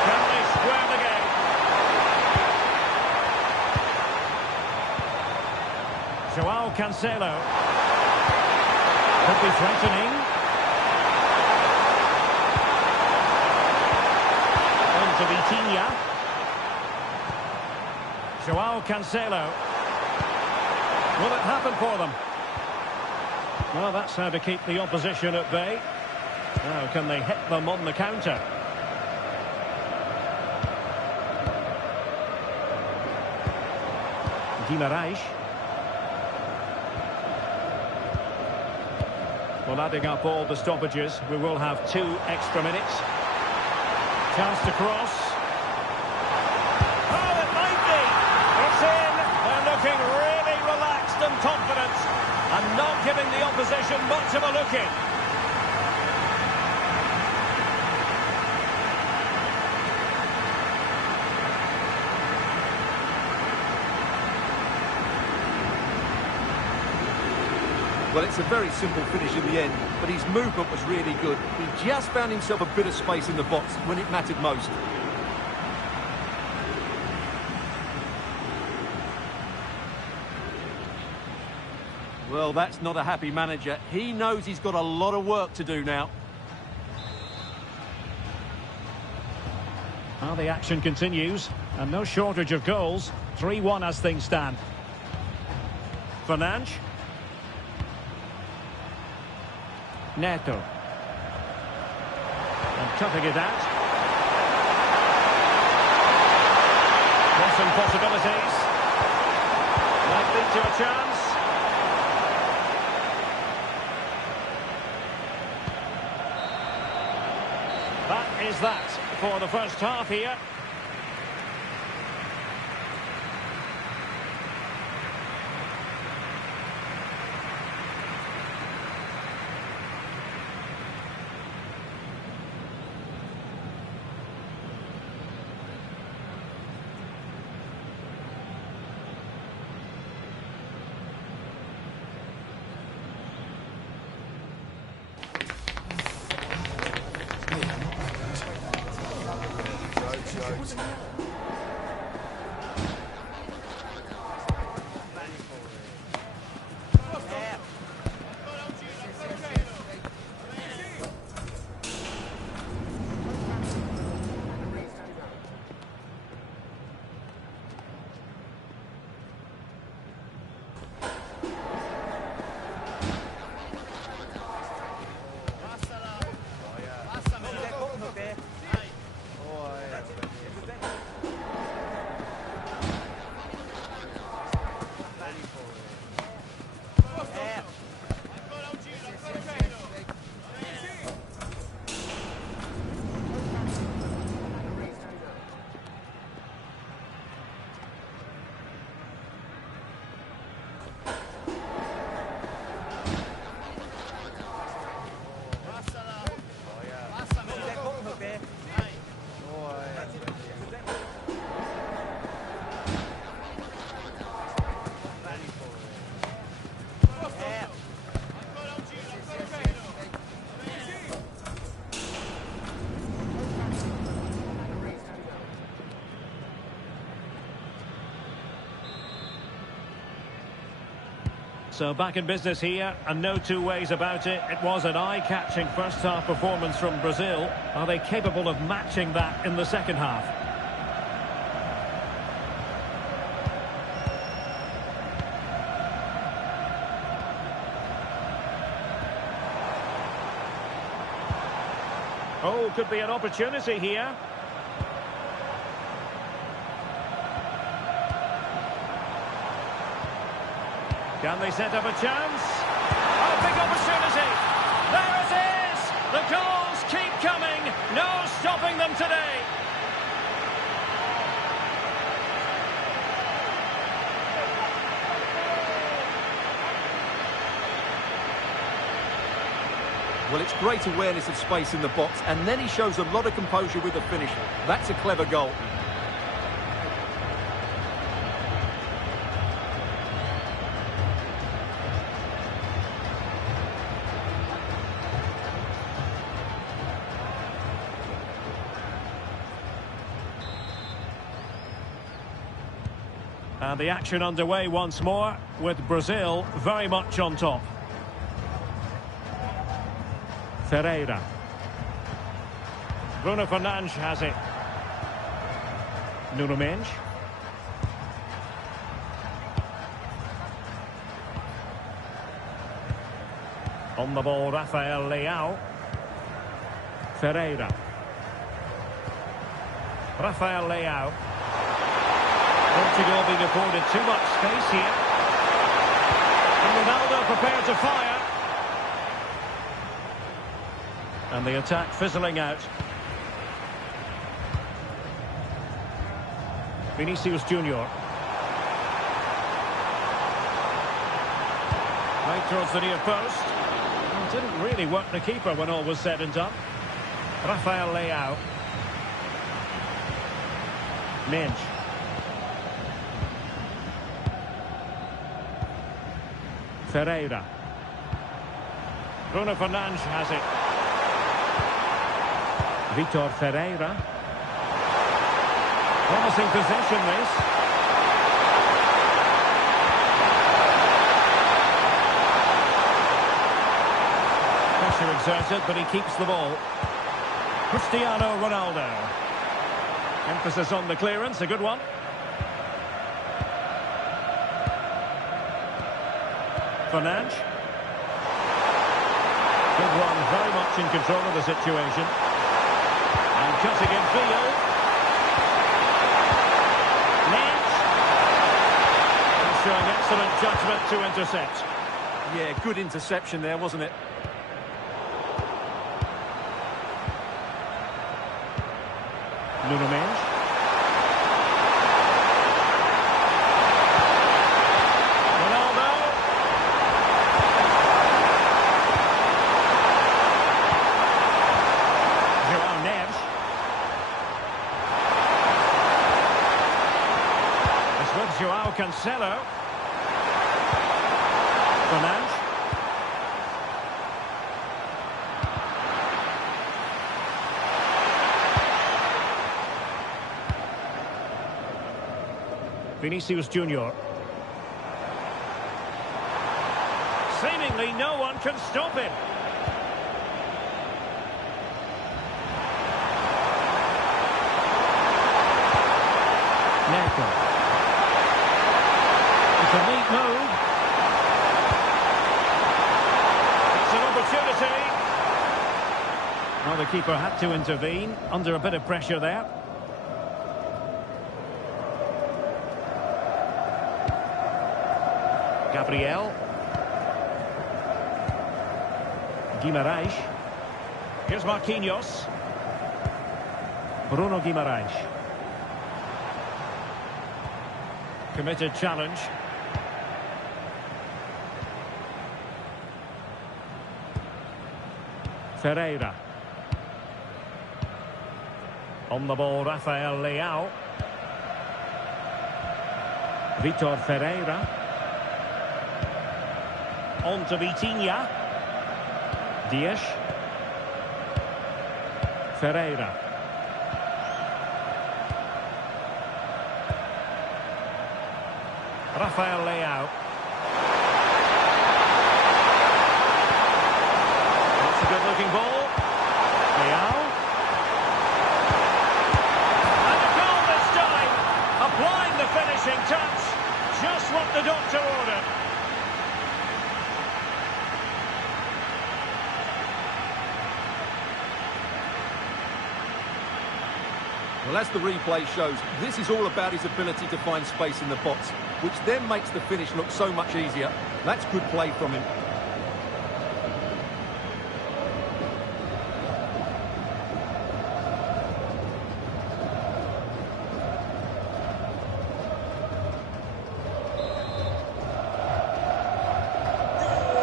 Can they square the game? João Cancelo. Could be threatening. On to Vitinha. João Cancelo. Will it happen for them? Well, that's how to keep the opposition at bay. Now, can they hit them on the counter? Guimarães. Well, adding up all the stoppages, we will have 2 extra minutes. Chance to cross. Oh, it might be! It's in! They're looking really relaxed and confident, and not giving the opposition much of a look in. Well, it's a very simple finish in the end, but his movement was really good. He just found himself a bit of space in the box when it mattered most. Well, that's not a happy manager. He knows he's got a lot of work to do now. Well, the action continues, and no shortage of goals. 3-1 as things stand. Fernandes. Neto. And cutting it out. Crossing possibilities. Might lead to a chance. That is that for the first half here. So back in business here, and no 2 ways about it. It was an eye-catching first-half performance from Brazil. Are they capable of matching that in the second half? Oh, could be an opportunity here. Can they set up a chance? Oh, big opportunity! There it is! The goals keep coming! No stopping them today! Well, it's great awareness of space in the box, and then he shows a lot of composure with the finish. That's a clever goal. And the action underway once more, with Brazil very much on top. Ferreira. Bruno Fernandes has it. Nuno Mendes. On the ball, Rafael Leao. Ferreira. Rafael Leao. Portugal being afforded too much space here. And Ronaldo prepared to fire. And the attack fizzling out. Vinicius Junior. Right towards the near post. Well, didn't really work the keeper when all was said and done. Rafael Leao. Minge. Ferreira. Bruno Fernandes has it. Vitor Ferreira. Promising possession, this. Pressure exerted, but he keeps the ball. Cristiano Ronaldo. Emphasis on the clearance, a good one. Fernandes. Good one, very much in control of the situation. And cutting in field. Nance. And showing excellent judgment to intercept. Yeah, good interception there, wasn't it? Nuno Mendes. Ronaldo. João Neves. It's with João Cancelo. Fernandes. Vinicius Junior. Seemingly no one can stop him. Neto. It's a neat move. It's an opportunity. Well, the keeper had to intervene under a bit of pressure there. Gabriel. Guimarães. Here's Marquinhos. Bruno Guimarães. Committed challenge. Ferreira. On the ball, Rafael Leao. Vitor Ferreira. On to Vitinha. Dias. Ferreira. Rafael Leao. That's a good-looking ball. Leao. And a goal this time. Applying the finishing touch. Just what the doctor ordered. Well, as the replay shows, this is all about his ability to find space in the box, which then makes the finish look so much easier. That's good play from him.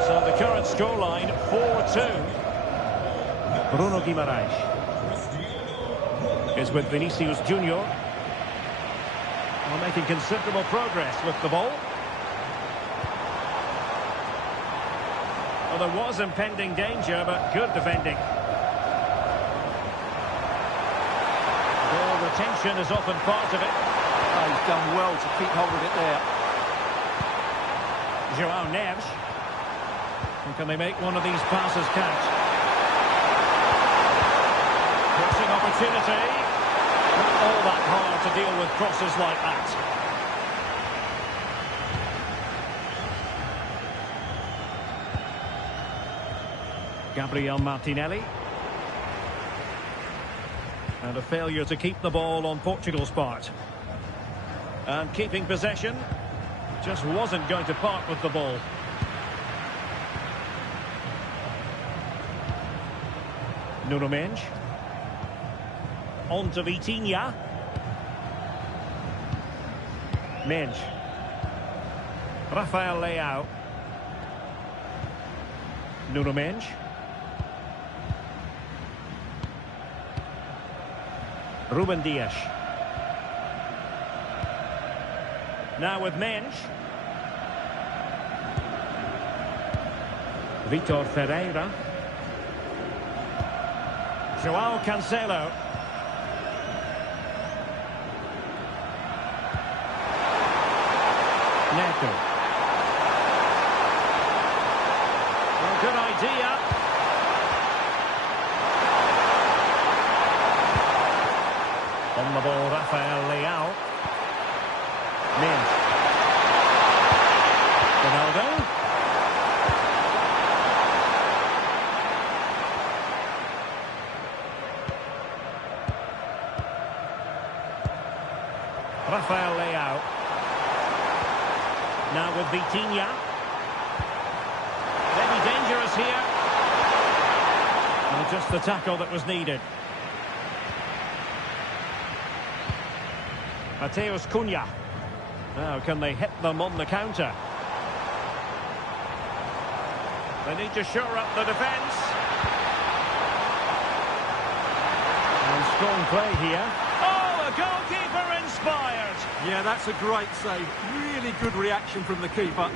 So the current scoreline, 4-2. Bruno Guimarães is with Vinicius Junior. Well, making considerable progress with the ball. Well, there was impending danger, but good defending. Ball retention is often part of it. Oh, he's done well to keep hold of it there. João Neves. And can they make one of these passes count? Crossing opportunity. Not all that hard to deal with crosses like that. Gabriel Martinelli. And a failure to keep the ball on Portugal's part. And keeping possession. Just wasn't going to part with the ball. Nuno Mendes. On to Vitinha. Mendes. Rafael Leao. Nuno Mendes. Ruben Dias. Now with Mendes. Vitor Ferreira. João Cancelo. Neto. Well, good idea. On the ball, Rafael Leao. Mendes. Ronaldo. Rafael Leao. Now with Vitinha. Very dangerous here. And just the tackle that was needed. Mateus Cunha. Now can they hit them on the counter? They need to shore up the defence. And strong play here. Oh, a goalkeeper inspired. Yeah, that's a great save. Really good reaction from the keeper.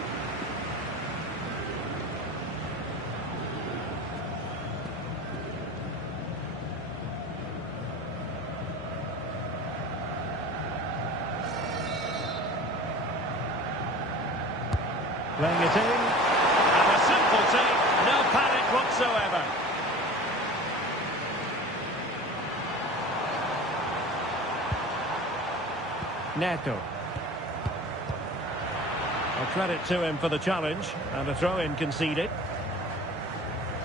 Playing it in. And a simple take. No panic whatsoever. Neto. A credit to him for the challenge. And a throw-in conceded.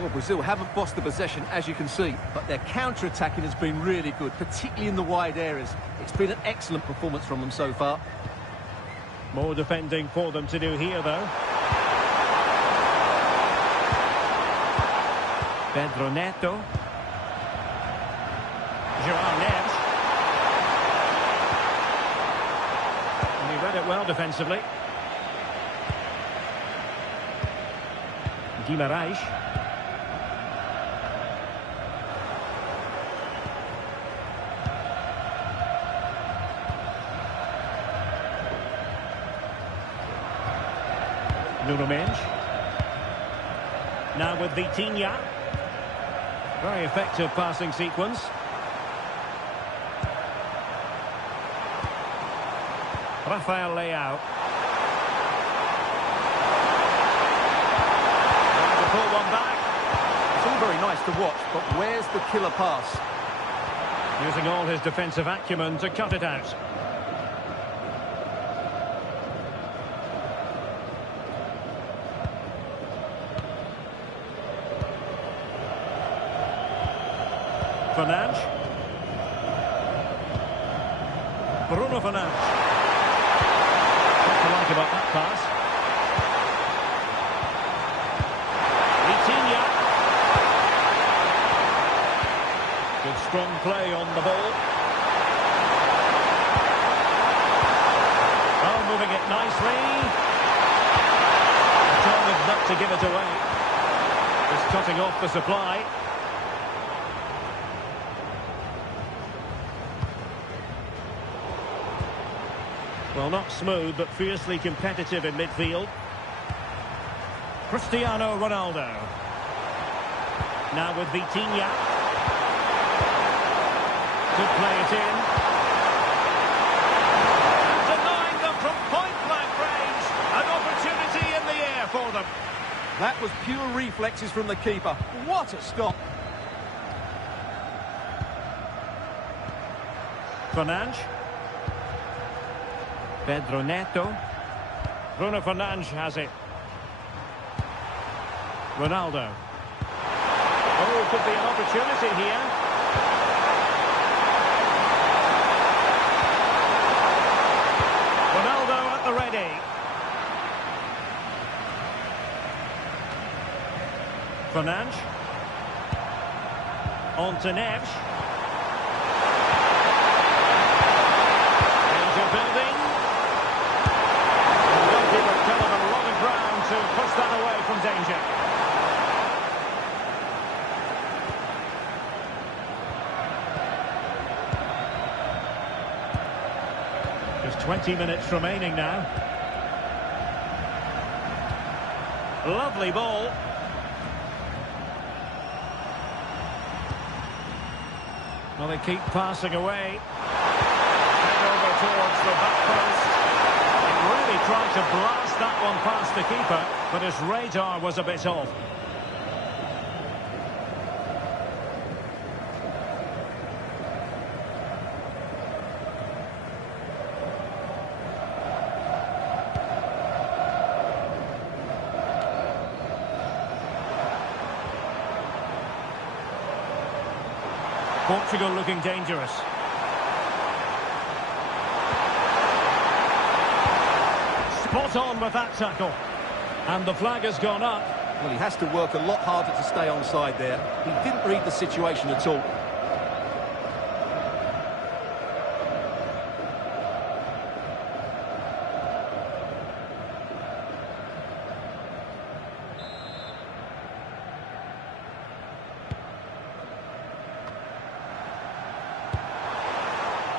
Well, Brazil haven't bossed the possession, as you can see, but their counter-attacking has been really good, particularly in the wide areas. It's been an excellent performance from them so far. More defending for them to do here, though. Pedro Neto. João Neves. And he read it well defensively. Guimarães. Nuno Mendes. Now with Vitinha. Very effective passing sequence. Rafael Leao. Trying to pull one back. It's all very nice to watch, but where's the killer pass? Using all his defensive acumen to cut it out. Fernandes. Bruno Fernandes. What to like about that pass? Vitinha. Good strong play on the ball. Oh, moving it nicely. Determined not to give it away. Just cutting off the supply. Well, not smooth, but fiercely competitive in midfield. Cristiano Ronaldo. Now with Vitinha. Could play it in. Denying them from point-blank range. An opportunity in the air for them. That was pure reflexes from the keeper. What a stop. Fernandes. Pedro Neto. Bruno Fernandes has it. Ronaldo. Oh, could be an opportunity here. Ronaldo at the ready. Fernandes. On to Neves. Danger building. The goalkeeper covered a lot of ground to push that away from danger. Just 20 minutes remaining now. Lovely ball. Well, they keep passing away. Head over towards the back post. He really tried to blast that one past the keeper, but his radar was a bit off. Portugal looking dangerous. Spot on with that tackle. And the flag has gone up. Well, he has to work a lot harder to stay onside there. He didn't read the situation at all.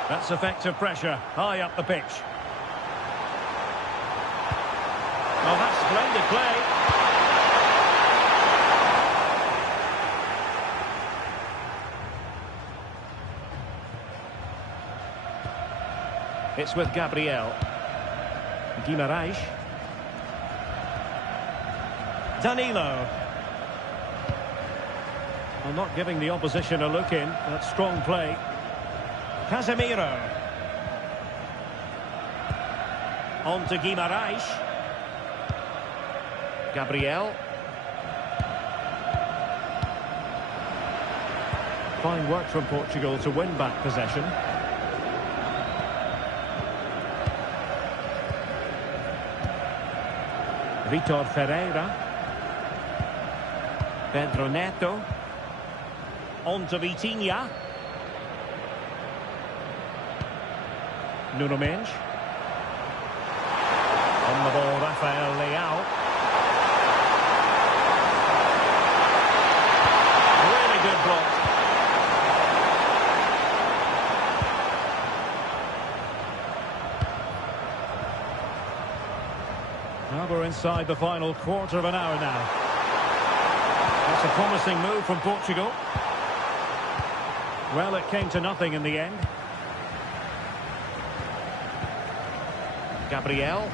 That's effective pressure, high up the pitch. Oh, that's splendid play. It's with Gabriel. Guimarães. Danilo. Well, not giving the opposition a look in. That's strong play. Casemiro. On to Guimarães. Gabriel. Fine work from Portugal to win back possession. Vitor Ferreira. Pedro Neto. On to Vitinha. Nuno Mendes. On the ball, Rafael Leao. Really good block. Well, we're inside the final quarter of an hour now. That's a promising move from Portugal. Well, it came to nothing in the end. Gabriel.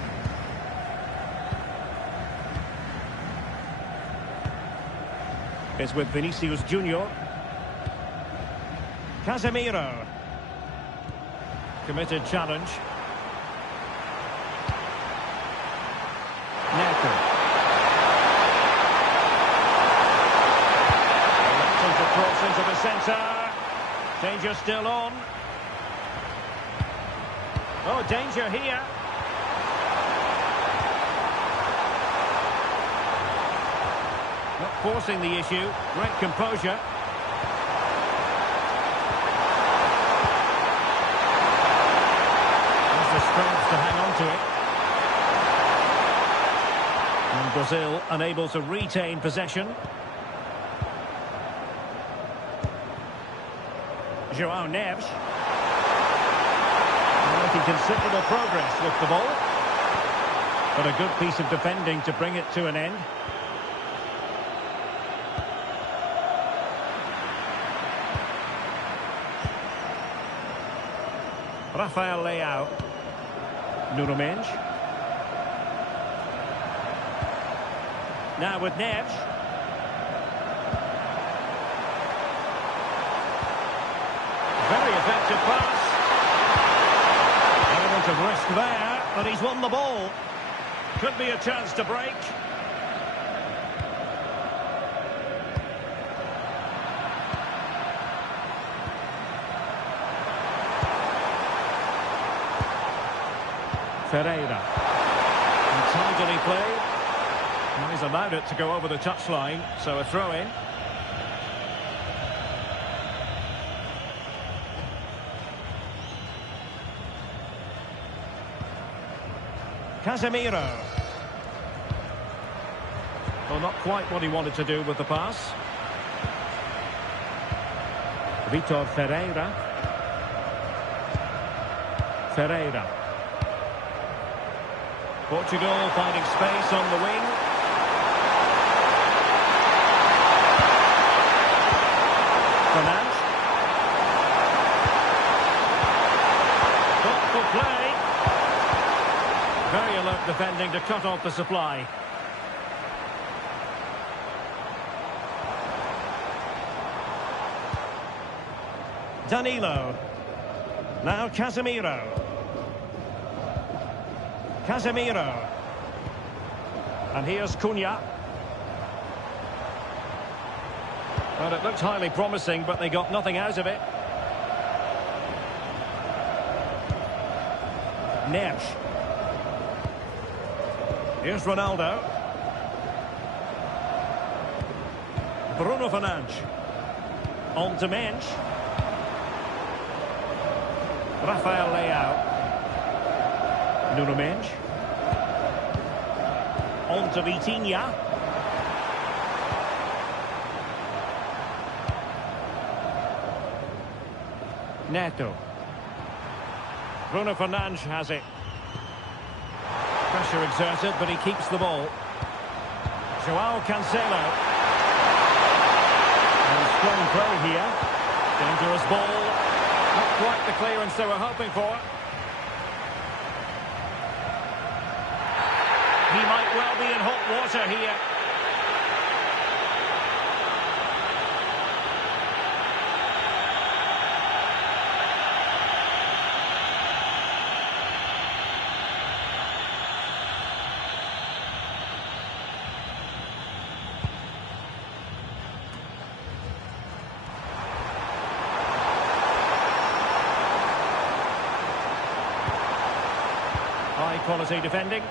Is with Vinicius Junior. Casemiro. Committed challenge. Neto. Electing to cross into the centre. Danger still on. Oh, danger here. Not forcing the issue. Great composure. Has the strength to hang on to it. And Brazil unable to retain possession. João Neves. Making considerable progress with the ball. But a good piece of defending to bring it to an end. Rafael Leao. Nuno Mendes. Now with Neves. Very effective pass. Element of risk there, but he's won the ball. Could be a chance to break. Ferreira. And tidily played. And he's allowed it to go over the touchline, so a throw-in. Casemiro. Well, not quite what he wanted to do with the pass. Vitor Ferreira. Ferreira. Portugal finding space on the wing. Fernandes. Thoughtful play. Very alert defending to cut off the supply. Danilo. Now Casemiro. Casemiro. And here's Cunha. Well, it looked highly promising, but they got nothing out of it. Neres. Here's Ronaldo. Bruno Fernandes. On to Mensch. Rafael Leao. Nuno Mensch. On to Vitinha. Neto. Bruno Fernandes has it. Pressure exerted, but he keeps the ball. Joao Cancelo. And strong play here. Dangerous ball. Not quite the clearance they were hoping for. He might well be in hot water here. High quality defending.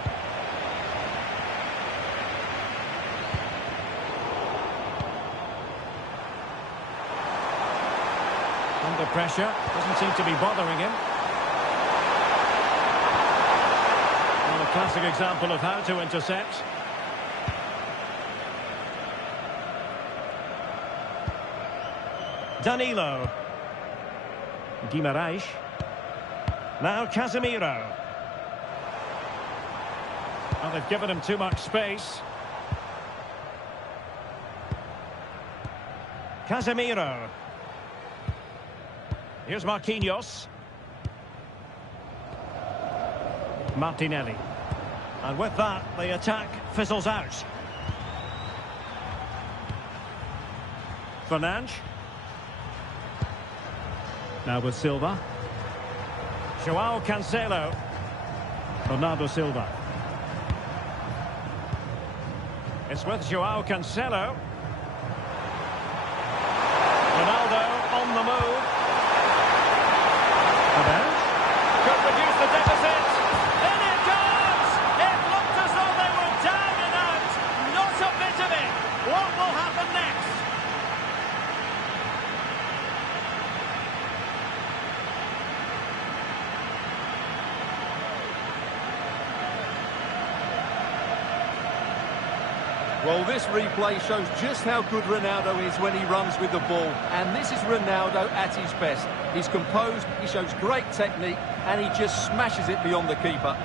Under pressure, doesn't seem to be bothering him. Well, a classic example of how to intercept. Danilo. Guimarães. Now Casemiro. And they've given him too much space. Casemiro. Here's Marquinhos. Martinelli. And with that, the attack fizzles out. Fernandes. Now with Silva. Joao Cancelo. Bernardo Silva. It's with Joao Cancelo. Ronaldo on the move. Fernandes could reduce the deficit. In it goes! It looked as though they were down and out. Not a bit of it. What will happen next? Well, this replay shows just how good Ronaldo is when he runs with the ball. And this is Ronaldo at his best. He's composed, he shows great technique, and he just smashes it beyond the keeper.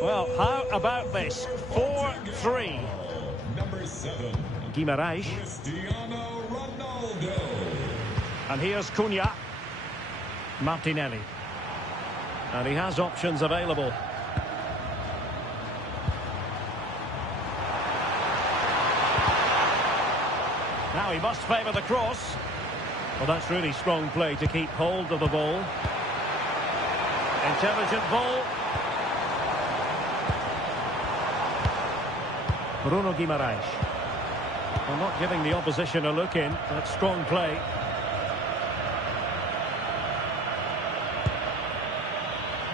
Well, how about this? 4-3. Number 7. Guimarães. Cristiano Ronaldo. And here's Cunha. Martinelli. And he has options available. Now Now he must favour the cross. Well, that's really strong play to keep hold of the ball. Intelligent ball. Bruno Guimaraes. Well, not giving the opposition a look in. That's strong play.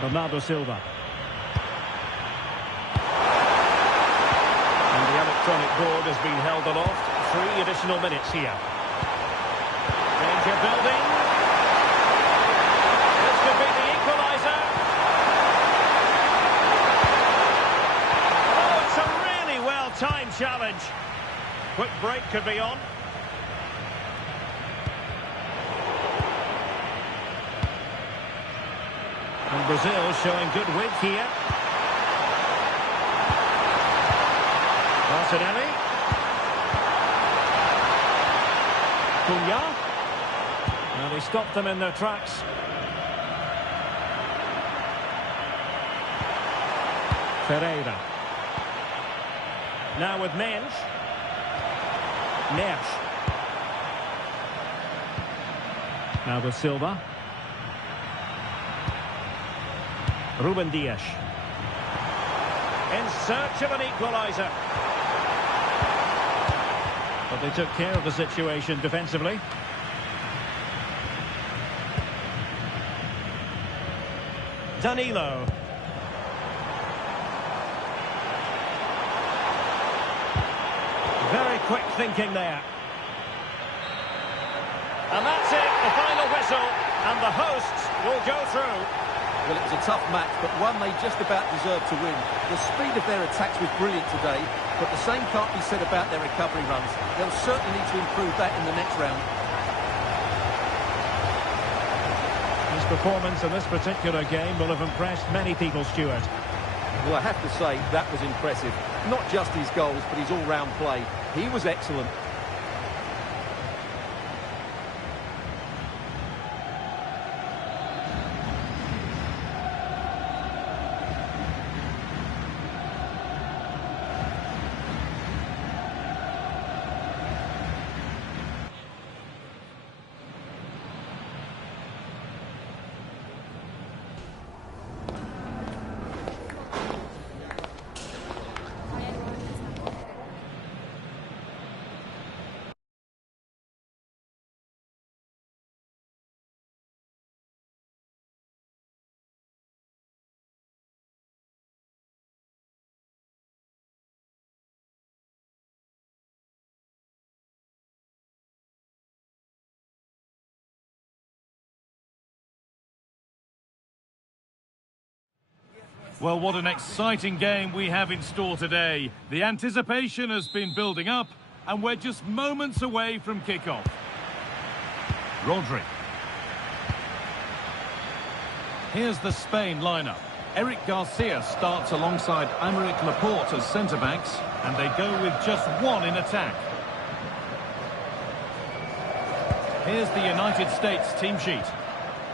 Bernardo Silva. And the electronic board has been held aloft. 3 additional minutes here. Danger building. This could be the equaliser. Oh, it's a really well-timed challenge. Quick break could be on. And Brazil showing good width here. Martinelli. Cunha. Well, they stopped them in their tracks. Ferreira. Now with Mensch. Neres. Now with Silva. Ruben Dias. In search of an equaliser. But they took care of the situation defensively. Danilo. Very quick thinking there. And that's it, the final whistle. And the hosts will go through. Well, it was a tough match, but one they just about deserved to win. The speed of their attacks was brilliant today, but the same can't be said about their recovery runs. They'll certainly need to improve that in the next round. His performance in this particular game will have impressed many people, Stuart. Well, I have to say, that was impressive. Not just his goals, but his all-round play. He was excellent. Well, what an exciting game we have in store today. The anticipation has been building up, and we're just moments away from kickoff. Rodri. Here's the Spain lineup. Eric Garcia starts alongside Aymeric Laporte as centre-backs, and they go with just one in attack. Here's the United States team sheet.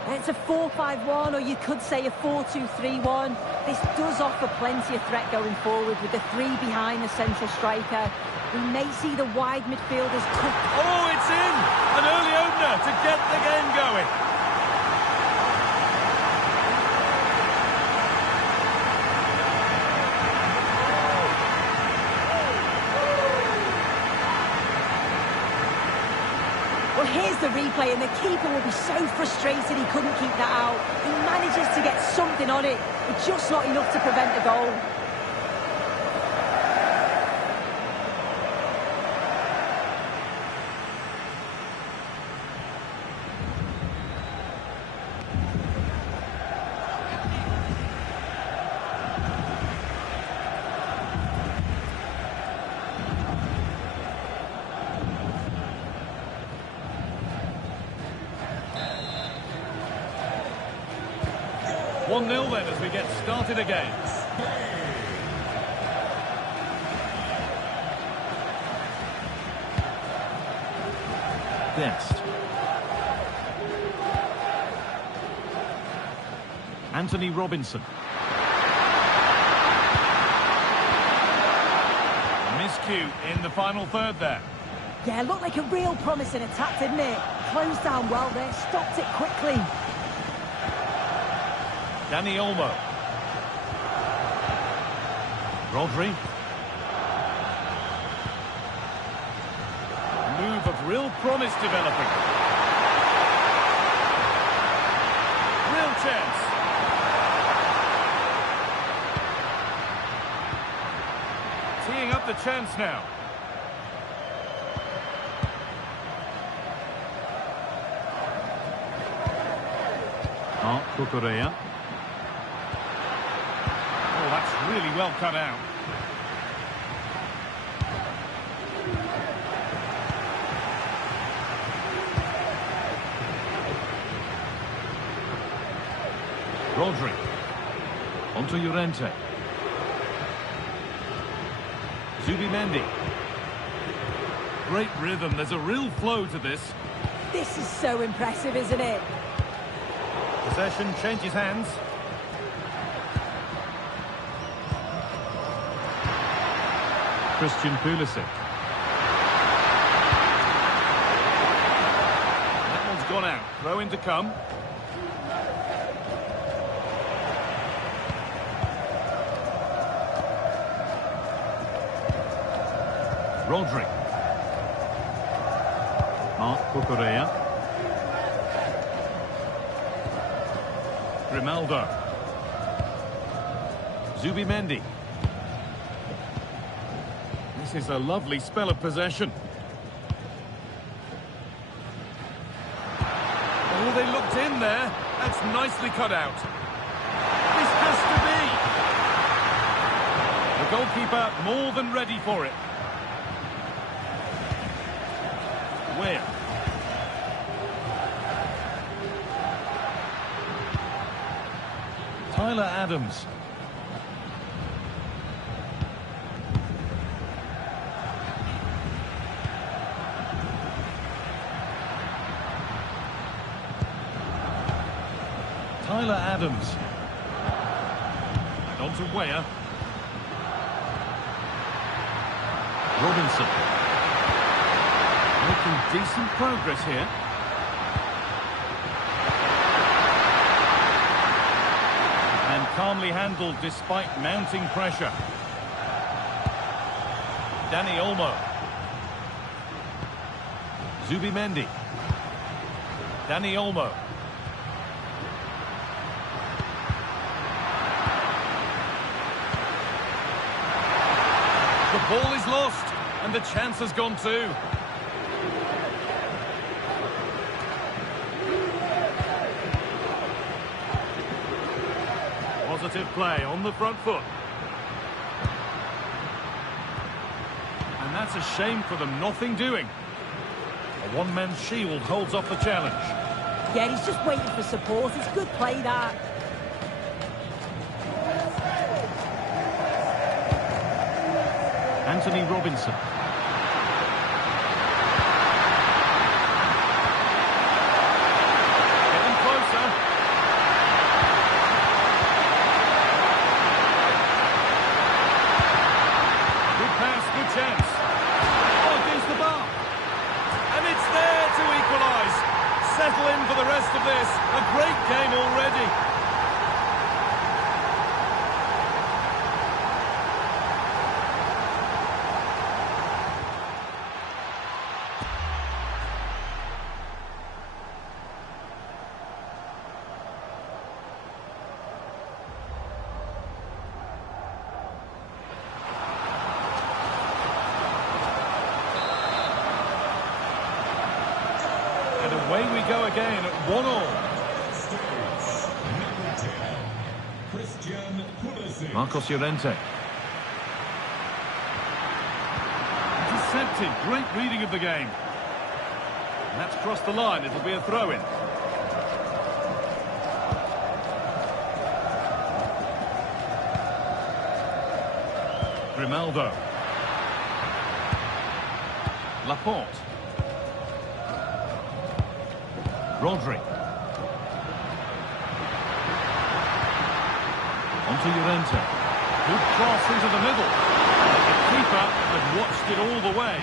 It's a 4-5-1, or you could say a 4-2-3-1. This does offer plenty of threat going forward with the 3 behind the central striker. We may see the wide midfielders cut. Oh, it's in! An early opener to get the game going. Well, here's the replay, and the keeper will be so frustrated he couldn't keep that out. He manages to get something on it, but just not enough to prevent the goal. One 0 then as we get started again. Dest. Anthony Robinson. Miscue in the final third there. Yeah, looked like a real promising attack, didn't it? Closed down well there, stopped it quickly. Dani Olmo. Rodri. Move of real promise developing. Real chance. Teeing up the chance now. Cucurella. Oh, that's really well cut out. Rodri. Onto Llorente. Zubimendi. Great rhythm. There's a real flow to this. This is so impressive, isn't it? Possession changes hands. Christian Pulisic. That one's gone out. Throw in to come. Rodri. Marc Cucurella. Grimaldo. Zubimendi. This is a lovely spell of possession. Oh, they looked in there. That's nicely cut out. This has to be. The goalkeeper more than ready for it. Where? Tyler Adams. Tyler Adams. And on to Weah. Robinson. Making decent progress here. And calmly handled despite mounting pressure. Dani Olmo. Zubimendi. Dani Olmo. The ball is lost, and the chance has gone too. Positive play on the front foot. And that's a shame for them, nothing doing. A one-man shield holds off the challenge. Yeah, he's just waiting for support. It's good play, that. Anthony Robinson. Getting closer. Good pass, good chance. Oh, against the bar. And it's there to equalise. Settle in for the rest of this. A great game already. Away we go again at 1-1. Marcos Llorente. Intercepted. Great reading of the game. And that's crossed the line. It'll be a throw-in. Grimaldo. Laporte. Rodri. Onto Llorente. Good cross into the middle. The keeper had watched it all the way.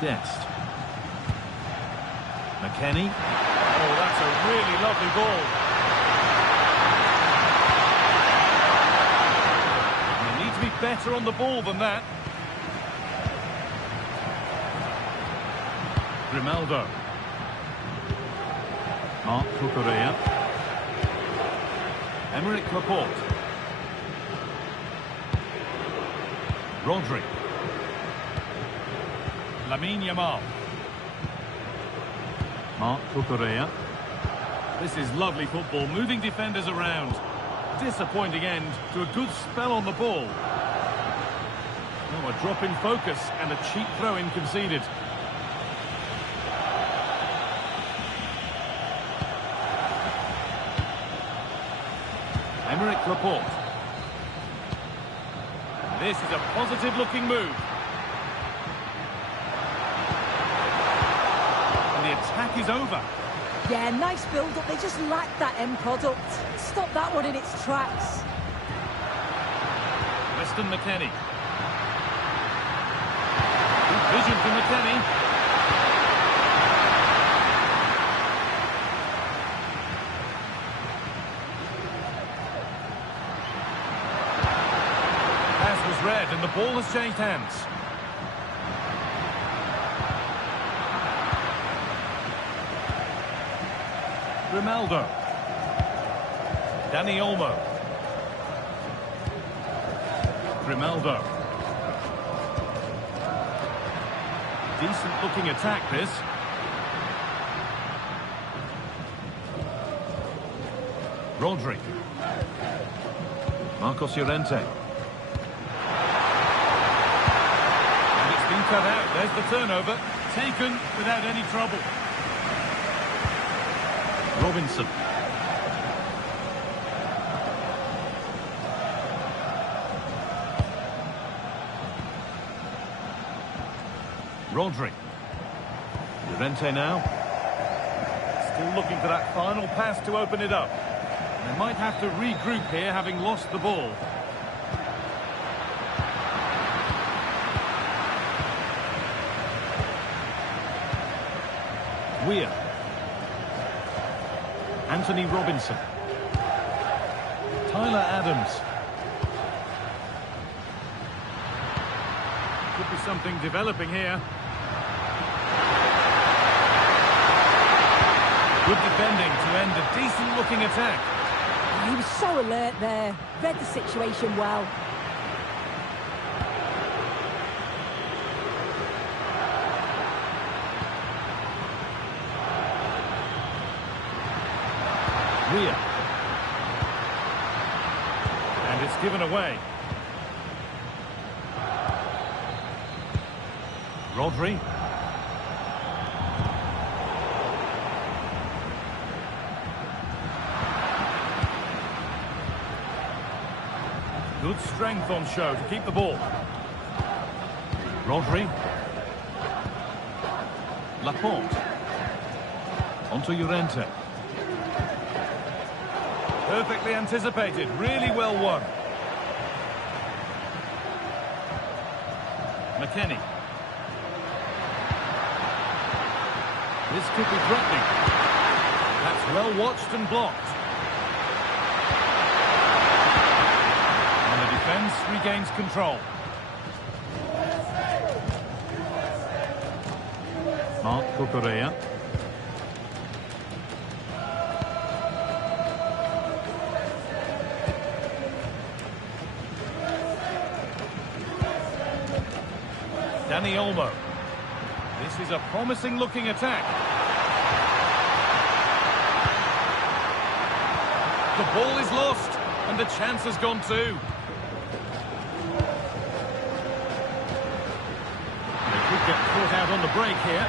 Dest. McKennie. Oh, that's a really lovely ball. You need to be better on the ball than that. Grimaldo. Marc Cucurella. Aymeric Laporte. Rodri. Lamine Yamal. Marc Cucurella. This is lovely football, moving defenders around. Disappointing end to a good spell on the ball. Oh, a drop in focus and a cheap throw-in conceded. Aymeric Laporte. This is a positive-looking move. And the attack is over. Yeah, nice build-up. They just lacked that end product. Stop that one in its tracks. Weston McKennie. Good vision from McKennie. Red, and the ball has changed hands. Grimaldo. Dani Olmo. Grimaldo. Decent looking attack, this. Rodri. Marcos Llorente. Cut out. There's the turnover. Taken without any trouble. Robinson. Rodri. Llorente now. Still looking for that final pass to open it up. They might have to regroup here, having lost the ball. Weir. Anthony Robinson. Tyler Adams. Could be something developing here. Good defending to end a decent-looking attack. He was so alert there. Read the situation well. Weir. And it's given away. Rodri. Good strength on show to keep the ball. Rodri. Laporte. Onto Llorente. Perfectly anticipated, really well won. McKennie. This could be threatening. That's well watched and blocked. And the defence regains control. Marc Cucurella. Dani Olmo. This is a promising-looking attack. The ball is lost, and the chance has gone too. They could get caught out on the break here.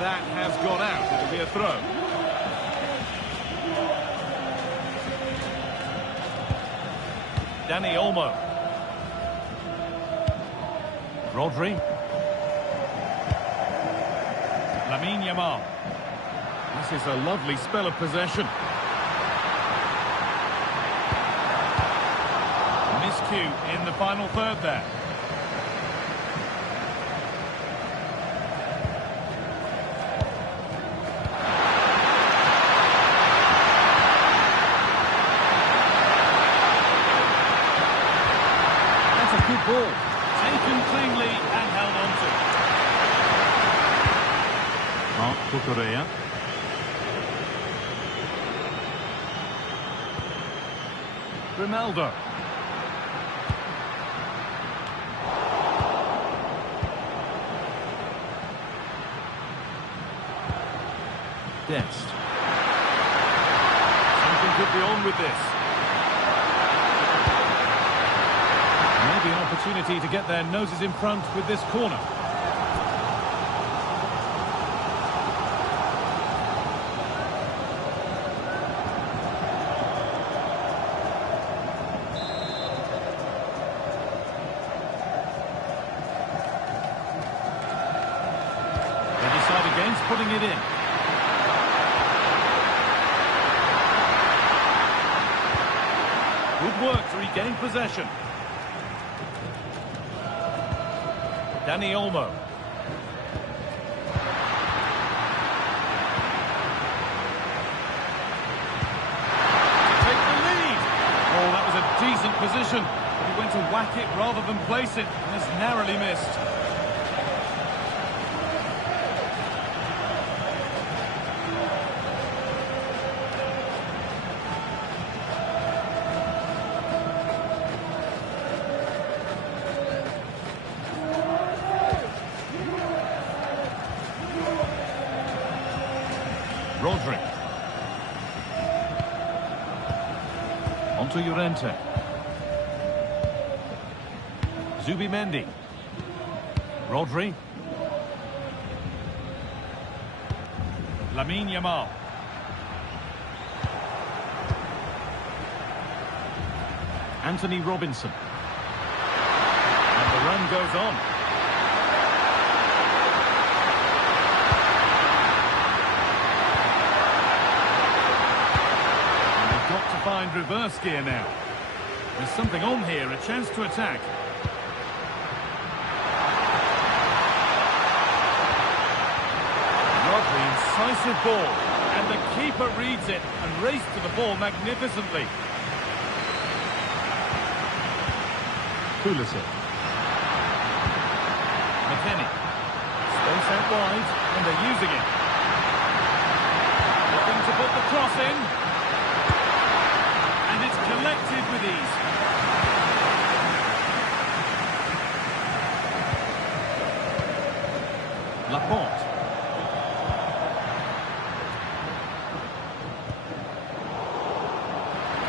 That has gone out. It'll be a throw. Dani Olmo. Rodri. Lamine Yamal. This is a lovely spell of possession. Miscue in the final third there. Good ball. Taken cleanly and held on to. Marc Cucurella. Ronaldo. Dest. Something could be on with this. Maybe an opportunity to get their noses in front with this corner. They decide against putting it in. Good work to regain possession. Dani Olmo. To take the lead. Oh, that was a decent position. But he went to whack it rather than place it, and has narrowly missed. Rodri. Onto Llorente. Zubimendi. Rodri. Lamine Yamal. Anthony Robinson. And the run goes on. Find reverse gear now. There's something on here, a chance to attack. Rodri, incisive ball, and the keeper reads it and raced to the ball magnificently. Pulisic. McKennie. Space out wide, and they're using it. Looking to put the cross in. And it's collected with ease. Laporte.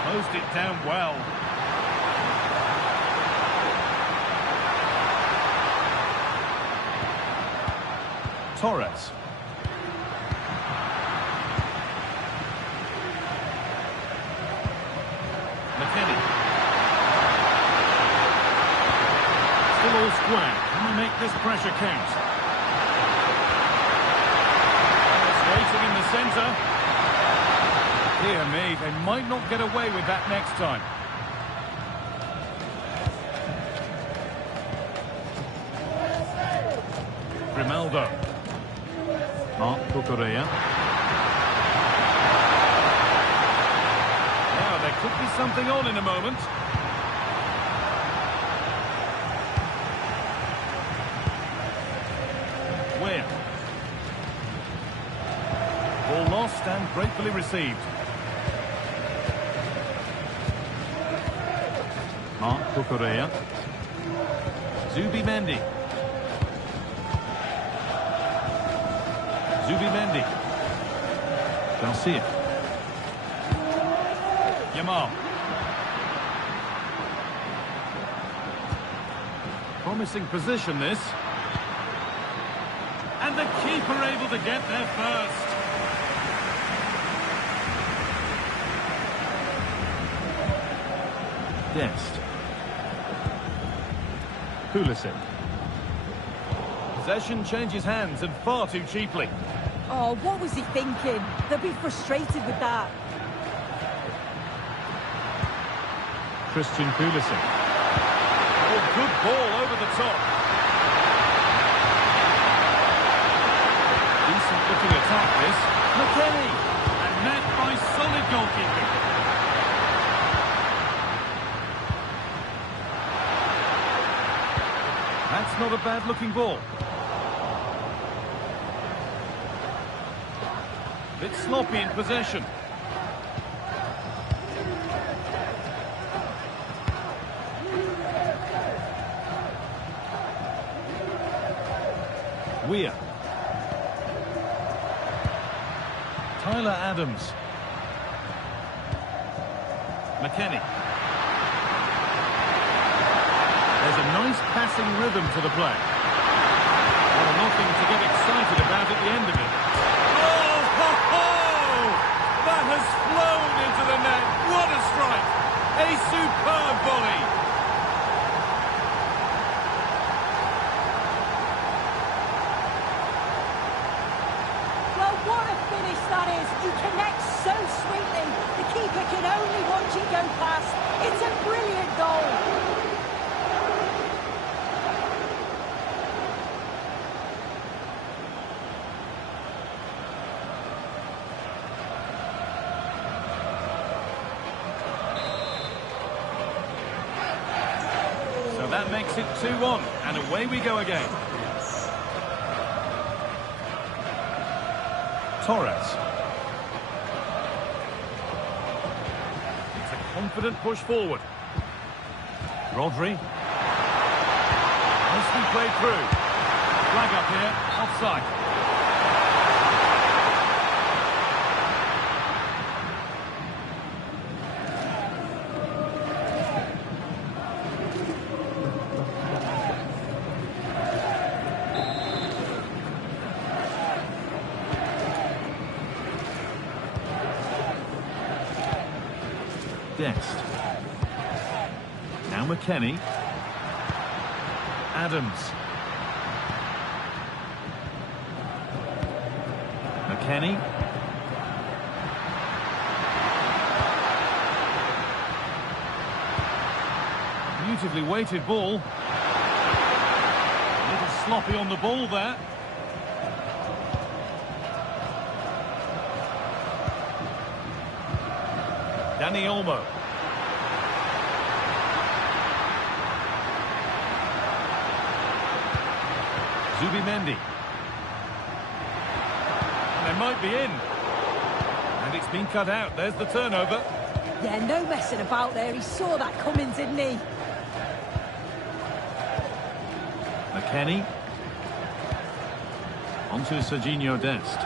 Closed it down well. Torres. McKennie. Still all square. Can we make this pressure count? It's waiting in the centre. Dear me, they might not get away with that next time. Grimaldo. Marc Cucurella. There could be something on in a moment. Where? Ball lost and gratefully received. Marc Cucurella. Zubimendi. Zubimendi. Garcia. Yamal. Promising position, this. And the keeper able to get there first. Dest. Pulisic. Possession changes hands and far too cheaply. Oh, what was he thinking? They'll be frustrated with that. Christian Pulisic. Oh, good ball over the top. Decent looking attack, this. McKennie. And met by solid goalkeeping. That's not a bad-looking ball. Bit sloppy in possession. Weir. Tyler Adams. McKennie. There's a nice passing rhythm to the play. Well, nothing to get excited about at the end of it. Oh, ho, ho! That has flown into the net. What a strike! A superb volley. Well, what a finish that is. He connects so sweetly. The keeper can only watch it go past. It's a brilliant goal. So that makes it 2-1, and away we go again. Torres. It's a confident push forward. Rodri. Nicely played through. Flag up here, offside. Dest. Now McKennie. Adams. McKennie. Beautifully weighted ball. A little sloppy on the ball there. Dani Olmo. Zubimendi. They might be in. And it's been cut out. There's the turnover. Yeah, no messing about there. He saw that coming, didn't he? McKennie. Onto Serginho Dest.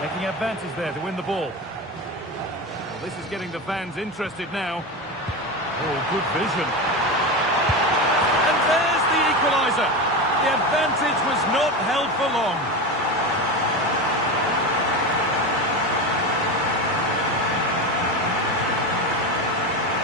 Taking advantage there to win the ball. Well, this is getting the fans interested now. Oh, good vision. And there's the equaliser. The advantage was not held for long.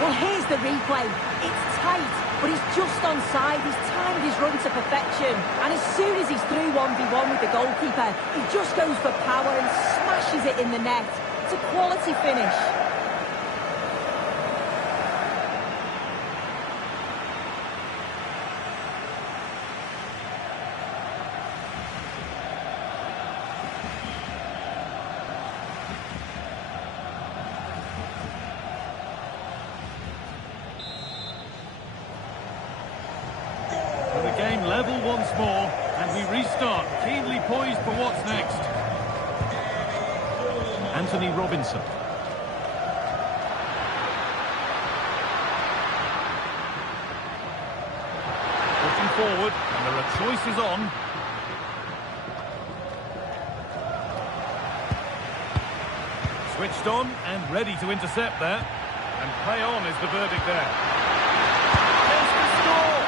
Well, here's the replay. It's tight, but he's just onside. He's timed his run to perfection. And as soon as he's through 1v1 with the goalkeeper, he just goes for power and smashes it in the net. It's a quality finish. The game level once more, and we restart, keenly poised for what's next. Anthony Robinson. Pushing forward, and there are choices on. Switched on and ready to intercept there. And play on is the verdict there. There's the score!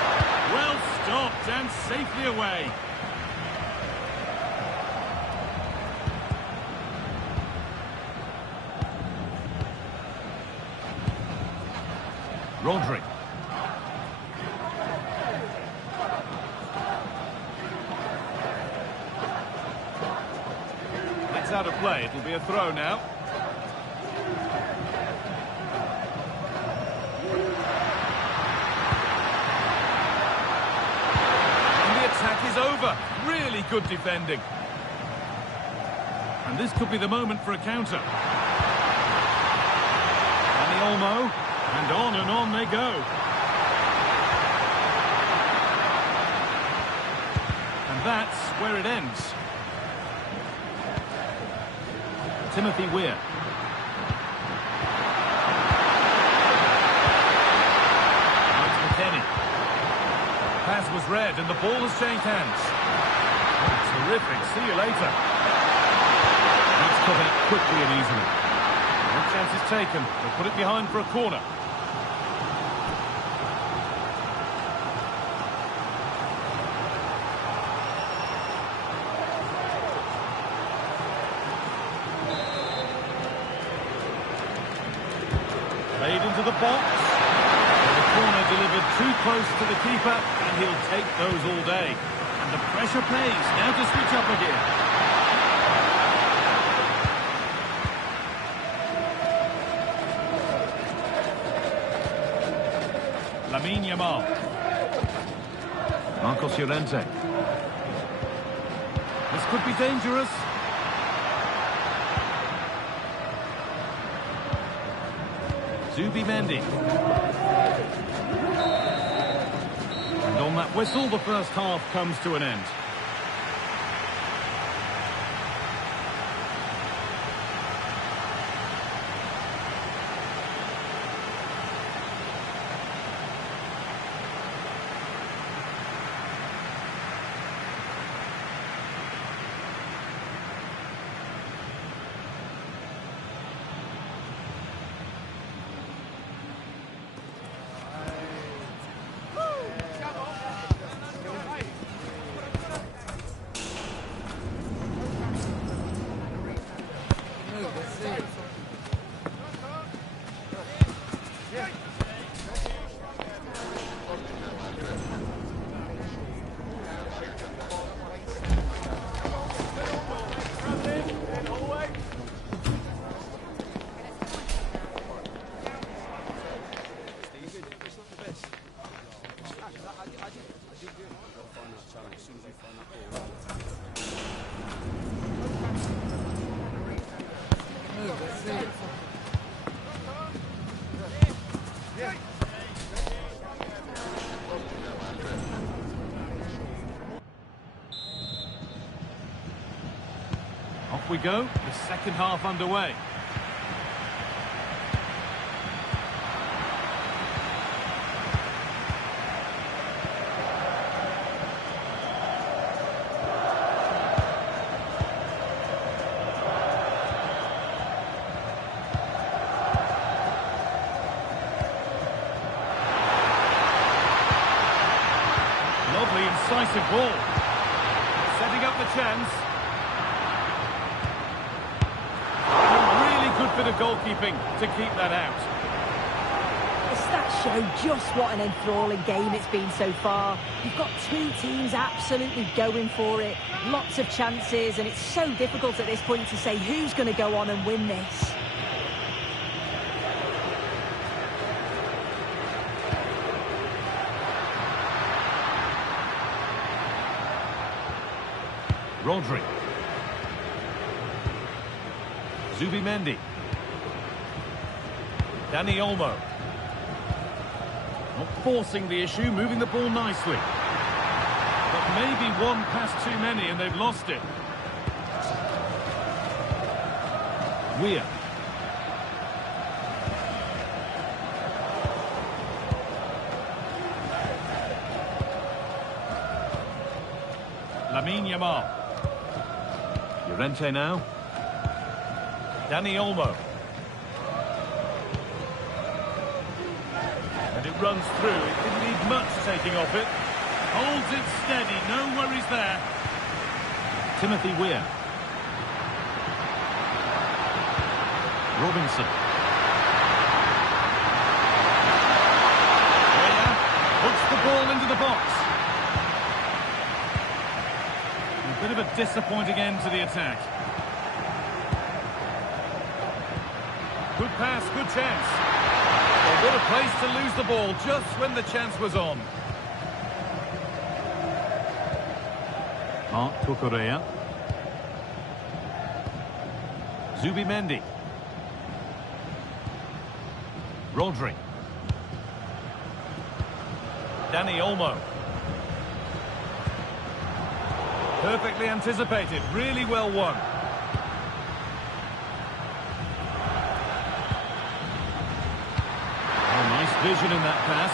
Well stopped and safely away. Rodri. That's out of play. It'll be a throw now. Is over. Really good defending. And this could be the moment for a counter. Dani Olmo. And on they go. that's where it ends. Timothy Weir. It's McKennie. Pass was read and the ball has changed hands. Oh, terrific. See you later. That's covered quickly and easily. No chance is taken. They'll put it behind for a corner. Played into the box. The corner delivered too close to the keeper, and he'll take those all day. And the pressure pays. Now to switch up again. Lamine Yamal. Marcos Llorente. This could be dangerous. Zubimendi. And on that whistle, the first half comes to an end. Off we go, the second half underway. Lovely incisive ball. Setting up the chance. Good bit of goalkeeping to keep that out. The stats show just what an enthralling game it's been so far. You've got two teams absolutely going for it. Lots of chances, and it's so difficult at this point to say who's going to go on and win this. Rodri. Zubimendi. Dani Olmo. Not forcing the issue, moving the ball nicely. But maybe one pass too many and they've lost it. Weir. Lamine Yamal. Llorente now. Dani Olmo. And it runs through. It didn't need much taking off it. Holds it steady. No worries there. Timothy Weir. Robinson. Weir puts the ball into the box. A bit of a disappointing end to the attack. Good pass, good chance. Well, what a place to lose the ball just when the chance was on. Marc Cucurella. Zubimendi. Rodri. Dani Olmo. Perfectly anticipated, really well won. Oh, nice vision in that pass.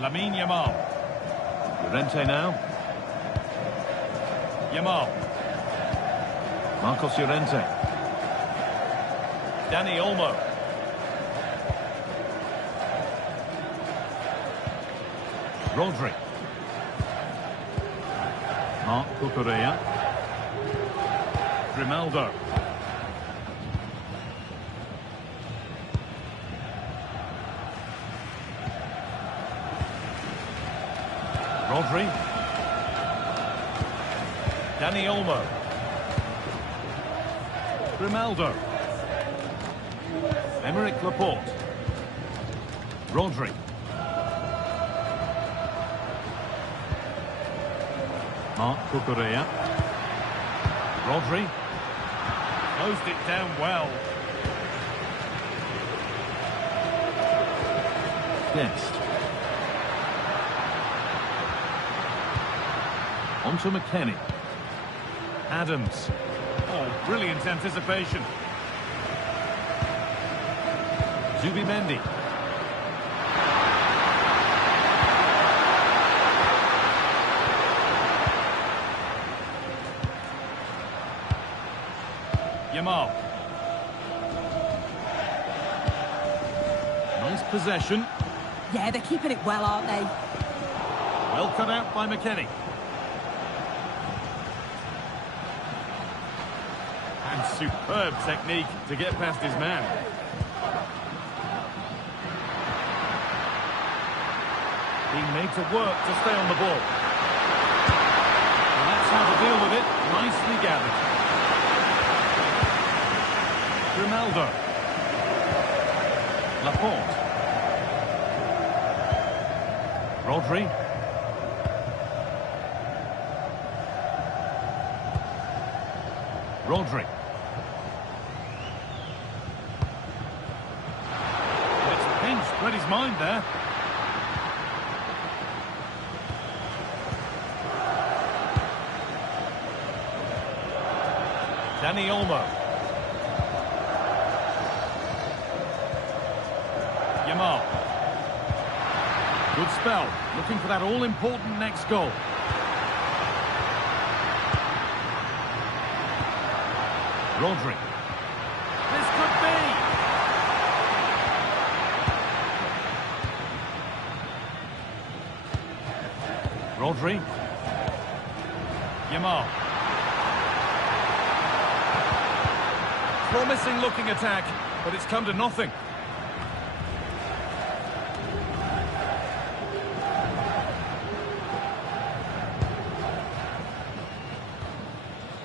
Lamine Yamal. Llorente now. Yamal. Marcos Llorente. Dani Olmo. Rodri. Marc Cucurella. Grimaldo. Rodri. Dani Olmo. Grimaldo. Aymeric Laporte. Rodri. Marc Cucurella. Rodri. Closed it down well. Guest. On to McKennie. Adams. Oh, brilliant anticipation. Zubimendi. Yamal. Nice possession. Yeah, they're keeping it well, aren't they? Well cut out by McKennie. And superb technique to get past his man. Being made to work to stay on the ball. And that's how to deal with it. Nicely gathered. Grimaldo. Laporte. Rodri. Rodri. It's pinched, read his mind there. Dani Olmo. Yamal. Good spell, looking for that all-important next goal. Rodri. This could be! Rodri. Yamal. Promising looking attack, but it's come to nothing.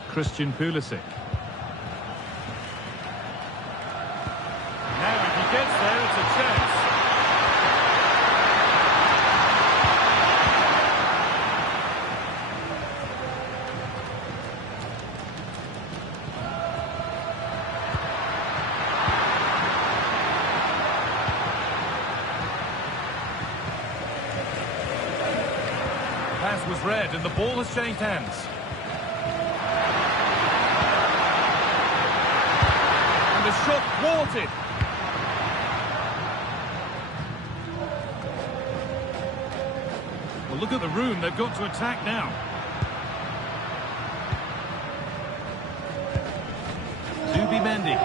Christian Pulisic. Now if he gets there, it's a chance. The pass was read and the ball has changed hands. The shot thwarted. Well, look at the room they've got to attack now. Zubimendi.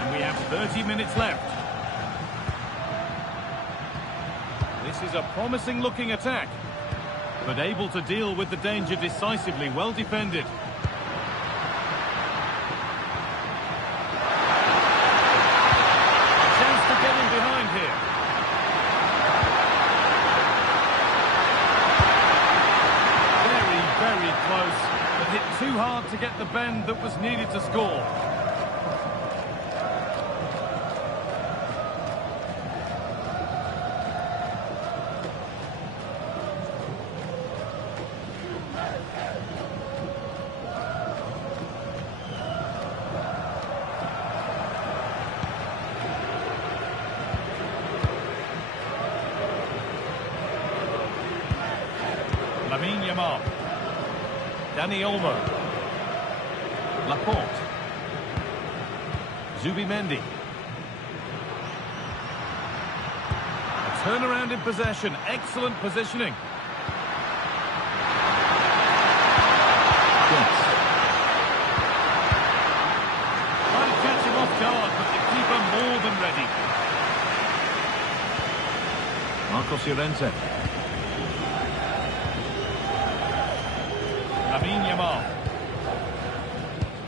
And we have 30 minutes left. This is a promising looking attack, but able to deal with the danger decisively. Well defended. Behind here. Very, very close, but hit too hard to get the bend that was needed to score. Lamine Yamal. Dani Olmo. Laporte. Zubimendi. A turnaround in possession. Excellent positioning. Yes. Trying to catch him off guard, but the keeper more than ready. Marcos Llorente. Lamine Yamal.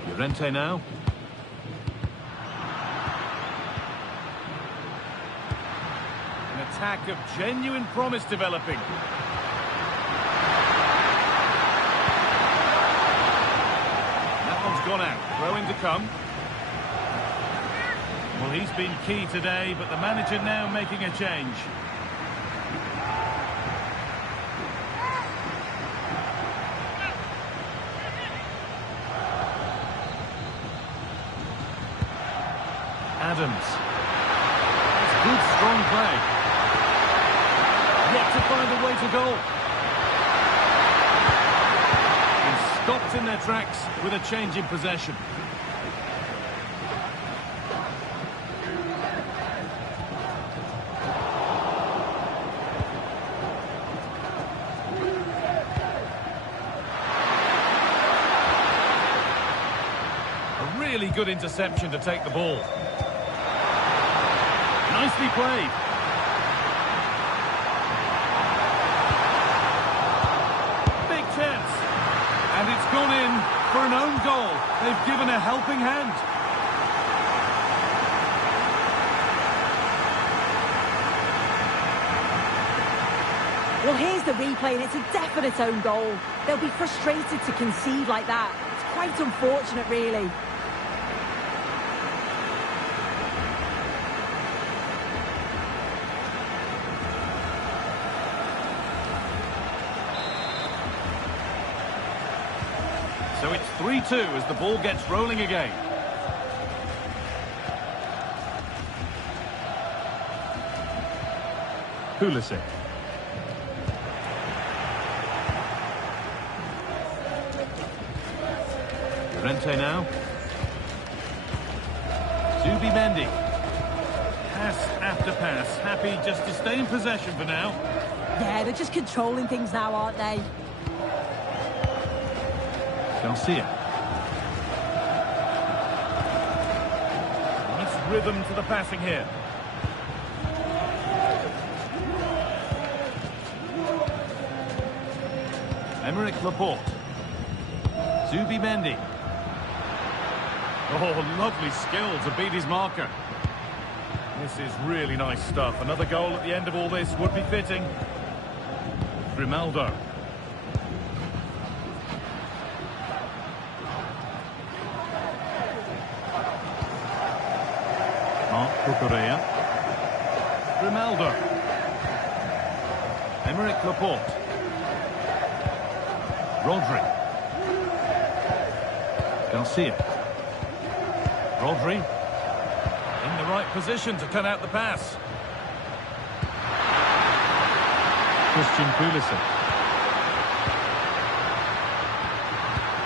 Llorente now. An attack of genuine promise developing. That one's gone out. Throwing to come. Well, he's been key today, but the manager now making a change. Adams. It's good, strong play. Yet to find a way to goal. And stopped in their tracks with a change in possession. A really good interception to take the ball. Nicely played. Big chance. And it's gone in for an own goal. They've given a helping hand. Well, here's the replay, and it's a definite own goal. They'll be frustrated to concede like that. It's quite unfortunate, really. So it's 3-2 as the ball gets rolling again. Pulisic. Llorente now. Zubimendi. Pass after pass. Happy just to stay in possession for now. Yeah, they're just controlling things now, aren't they? Garcia. Nice rhythm to the passing here. Aymeric Laporte. Zubimendi. Oh, lovely skill to beat his marker. This is really nice stuff. Another goal at the end of all this would be fitting. Grimaldo. Marc Cucurella. Grimaldo. Aymeric Laporte. Rodri. Garcia. Rodri. In the right position to cut out the pass. Christian Pulisic.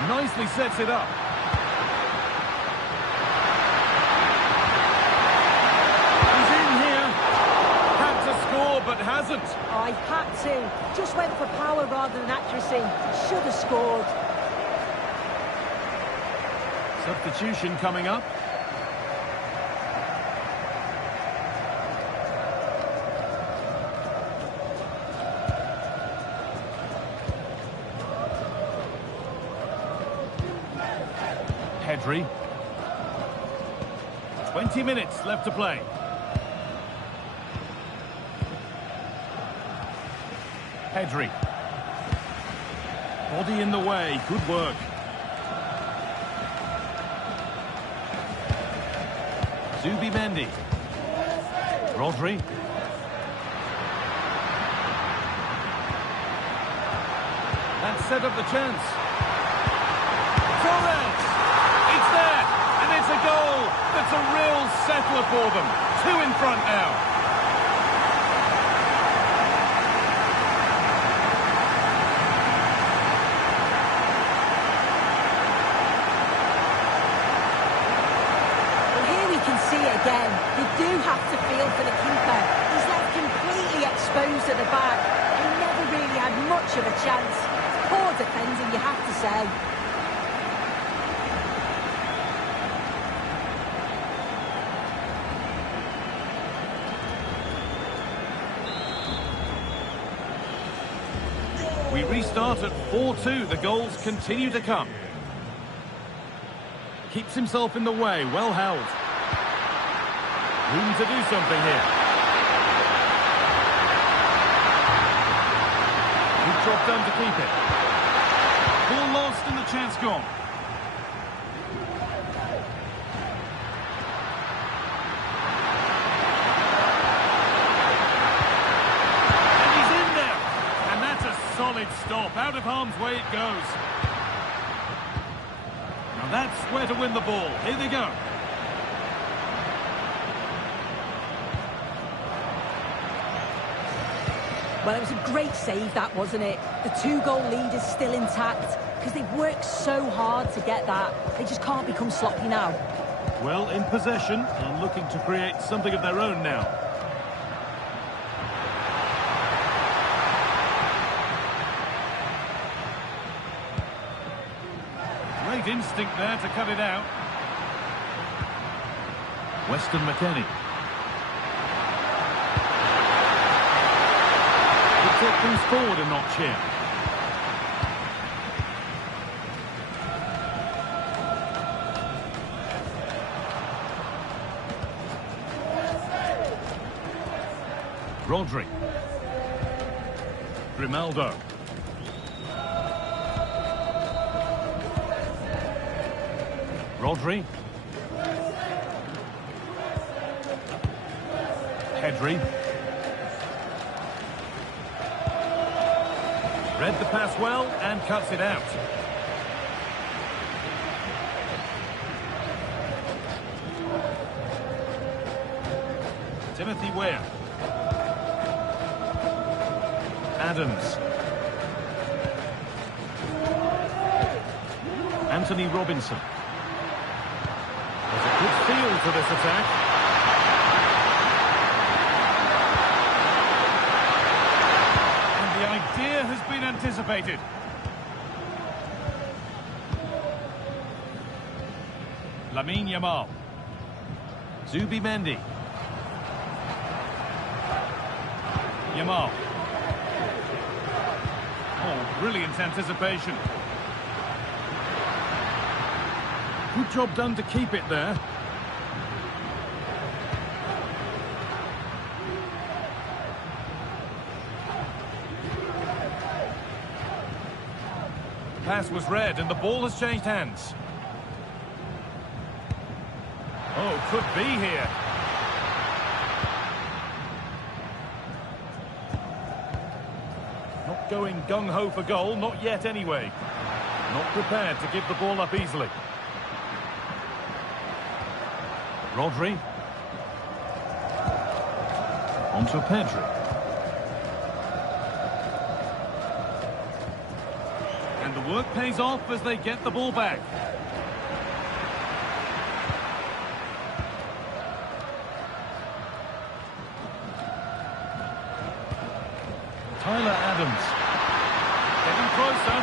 Nicely sets it up. He's in here. Had to score, but hasn't. Oh, he had to. Just went for power rather than accuracy. Should have scored. Substitution coming up. Pedri. 20 minutes left to play. Pedri. Body in the way. Good work. Zubimendi. Rodri. That set up the chance. Torres. It's there. And it's a goal. That's a real settler for them. 2 in front now. attack. They never really had much of a chance. Poor defending, you have to say. We restart at 4-2. The goals continue to come. Keeps himself in the way. Well held. Room to do something here. Good job done to keep it. Ball lost and the chance gone. And he's in there. And that's a solid stop. Out of harm's way it goes. Now that's where to win the ball. Here they go. Well, it was a great save, that, wasn't it? The 2-goal lead is still intact because they've worked so hard to get that. They just can't become sloppy now. Well, in possession and looking to create something of their own now. Great instinct there to cut it out. Weston McKennie. Take things forward a notch here. Rodri. Grimaldo. Rodri. Pedri. Read the pass well and cuts it out. Timothy Weah. Adams. Anthony Robinson. There's a good feel to this attack. Idea has been anticipated. Lamine Yamal. Zubimendi. Yamal. Oh, brilliant anticipation. Good job done to keep it there. Pass was read and the ball has changed hands. Oh, could be here. Not going gung-ho for goal, not yet anyway. Not prepared to give the ball up easily. Rodri. On to Pedri. And the work pays off as they get the ball back. Tyler Adams. Getting closer.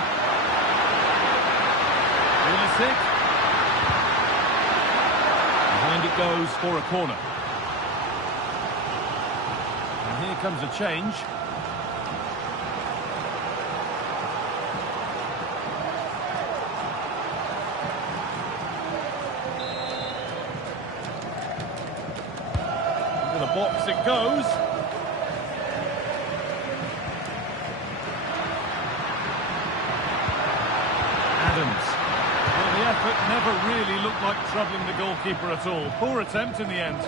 Pulisic. Behind it goes for a corner. And here comes a change. Into the box it goes. Well, the effort never really looked like troubling the goalkeeper at all. Poor attempt in the end.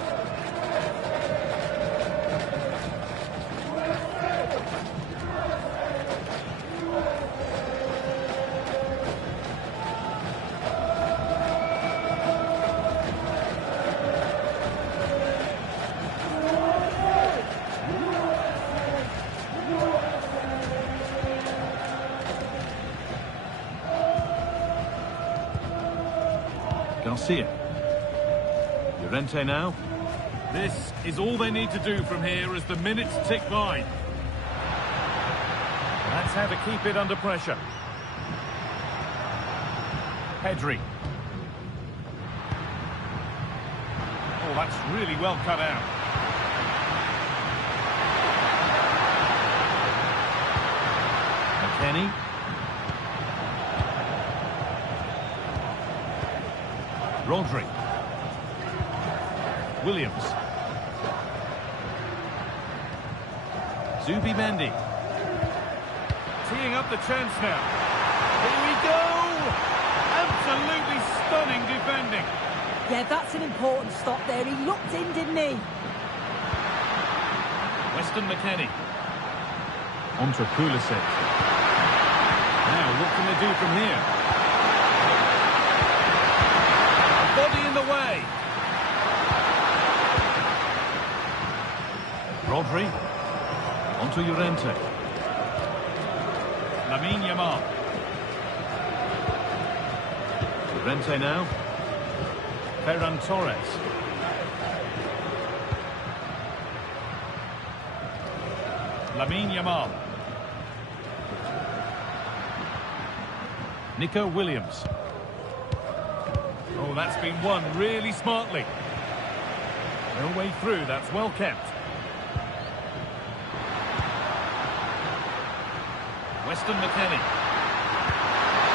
Garcia. Llorente now. This is all they need to do from here as the minutes tick by. That's how to keep it under pressure. Pedri. Oh, that's really well cut out. McKennie. Rodri. Williams. Zubimendi. Teeing up the chance now. Here we go! Absolutely stunning defending. Yeah, that's an important stop there. He looked in, didn't he? Weston McKennie. On to Pulisic. Now, what can they do from here? Body in the way. Rodri. On to Llorente. Lamine Yamal. Llorente now. Ferran Torres. Lamine Yamal. Nico Williams. Oh, that's been won really smartly. No way through, that's well kept. Weston McKennie.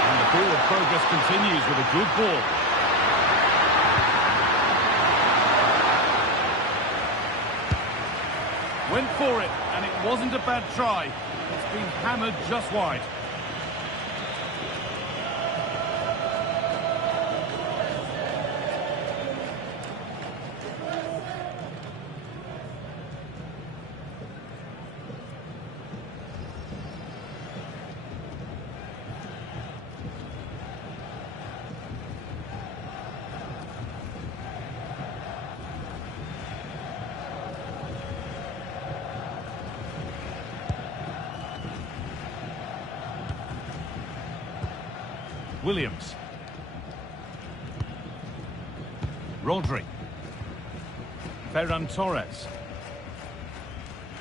And the forward progress continues with a good ball. Went for it, and it wasn't a bad try. It's been hammered just wide. Williams. Rodri. Ferran Torres.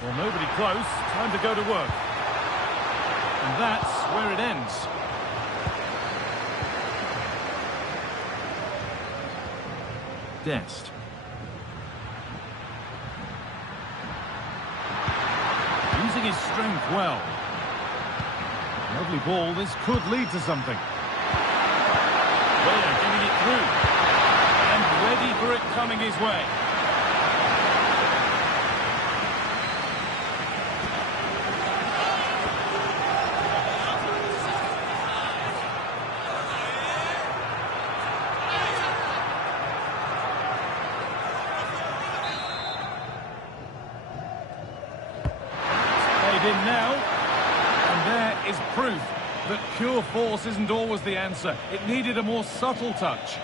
Well, nobody close. Time to go to work. And that's where it ends. Dest. Using his strength well. Lovely ball. This could lead to something. Well, getting it through. And ready for it coming his way. Played in now. And there is proof that pure force isn't always the answer. It needed a more subtle touch.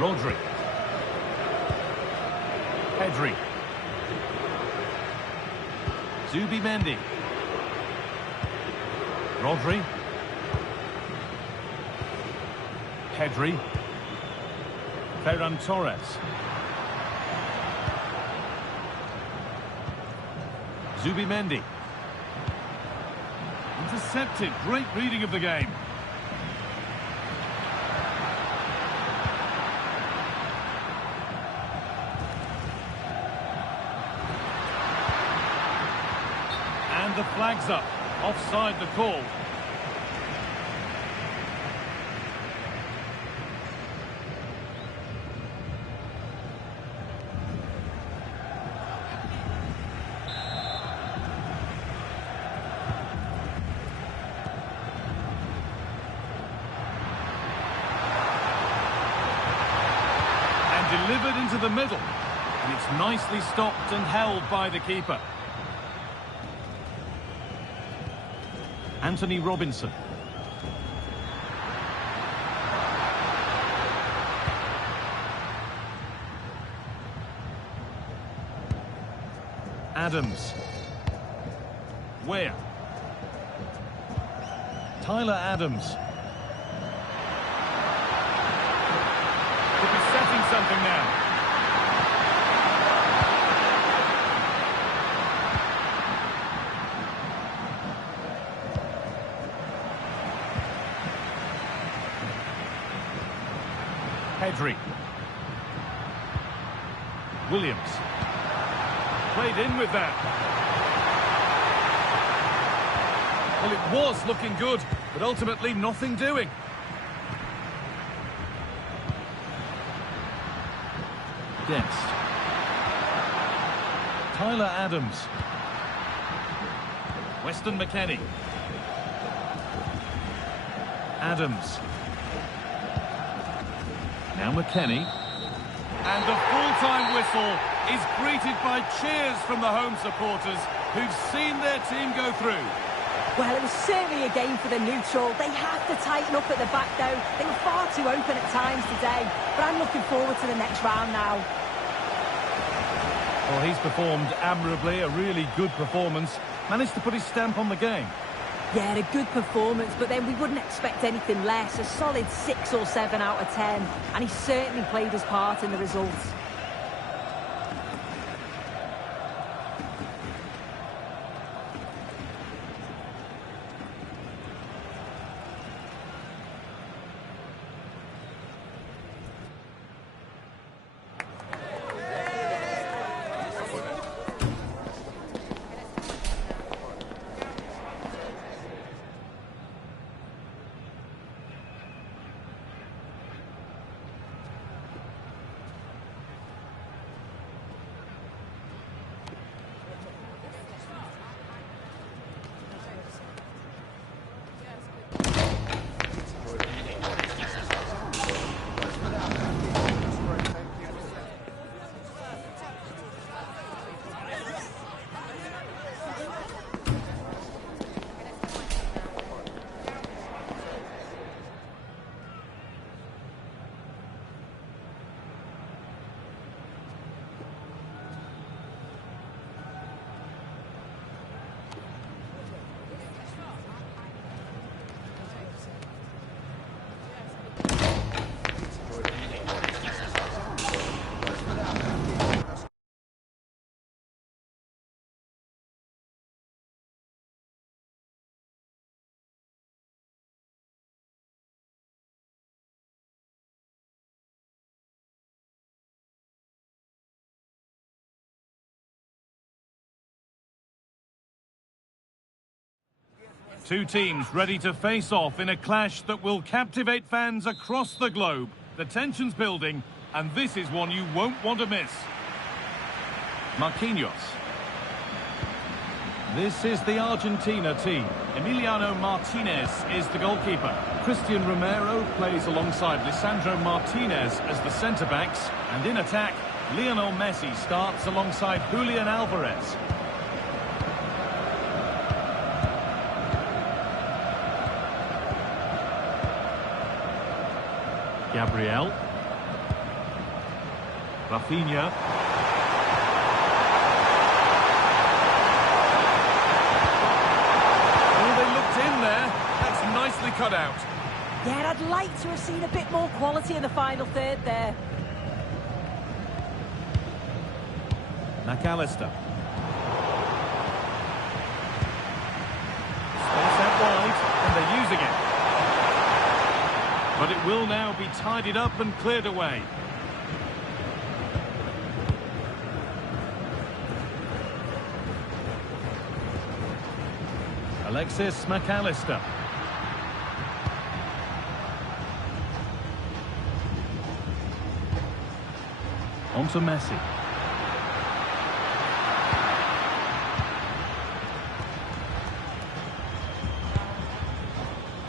Rodri. Pedri. Zubimendi. Rodri. Pedri. Ferran Torres. Zubimendi. Intercepted. Great reading of the game. And the flag's up. Offside the call. And delivered into the middle. And it's nicely stopped and held by the keeper. Anthony Robinson. Adams. Where? Tyler Adams. Could be setting something now. Pedri. Williams. Played in with that. Well, it was looking good, but ultimately nothing doing. Dest. Tyler Adams. Weston McKennie. Adams. Now McKennie. And the full-time whistle is greeted by cheers from the home supporters who've seen their team go through. Well, it was certainly a game for the neutral. They have to tighten up at the back, though. They were far too open at times today. But I'm looking forward to the next round now. Well, he's performed admirably, a really good performance. Managed to put his stamp on the game. Yeah, a good performance, but then we wouldn't expect anything less. A solid 6 or 7 out of 10. And he certainly played his part in the results. Two teams ready to face off in a clash that will captivate fans across the globe. The tension's building, and this is one you won't want to miss. Marquinhos. This is the Argentina team. Emiliano Martinez is the goalkeeper. Christian Romero plays alongside Lisandro Martinez as the centre-backs. And in attack, Lionel Messi starts alongside Julian Alvarez. Gabriel. Rafinha. Oh, they looked in there. That's nicely cut out. Yeah, I'd like to have seen a bit more quality in the final third there. McAllister. Space out wide, and they're using it. But it will now be tidied up and cleared away. Alexis McAllister. On to Messi.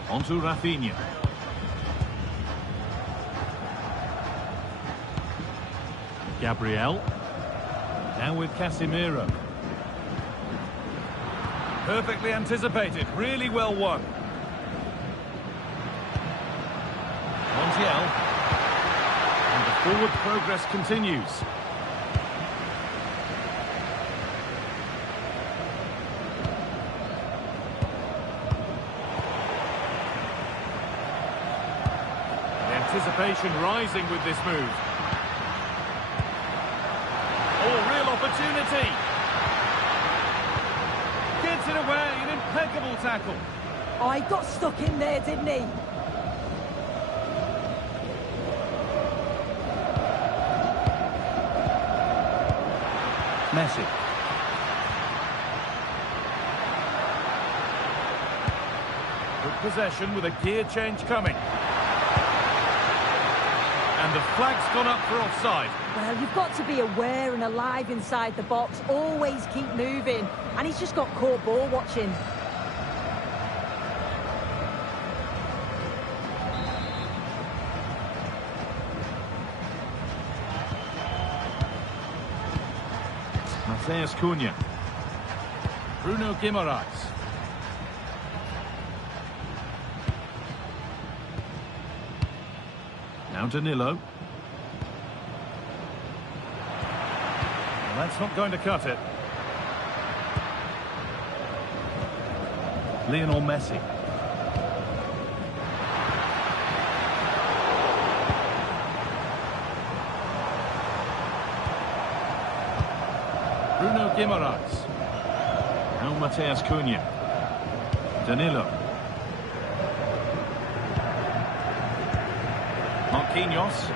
On to Rafinha. Gabriel. Now with Casemiro. Perfectly anticipated. Really well won. Montiel. And the forward progress continues. Anticipation rising with this move. Oh, real opportunity. Gets it away, an impeccable tackle. Oh, he got stuck in there, didn't he? Messi. Good possession with a gear change coming. And the flag's gone up for offside. Well, you've got to be aware and alive inside the box. Always keep moving. And he's just got caught ball watching. Matheus Cunha. Bruno Guimaraes. Now Danilo. Well, that's not going to cut it. Lionel Messi. Bruno Guimaraes. Now Matheus Cunha. Danilo. Marquinhos.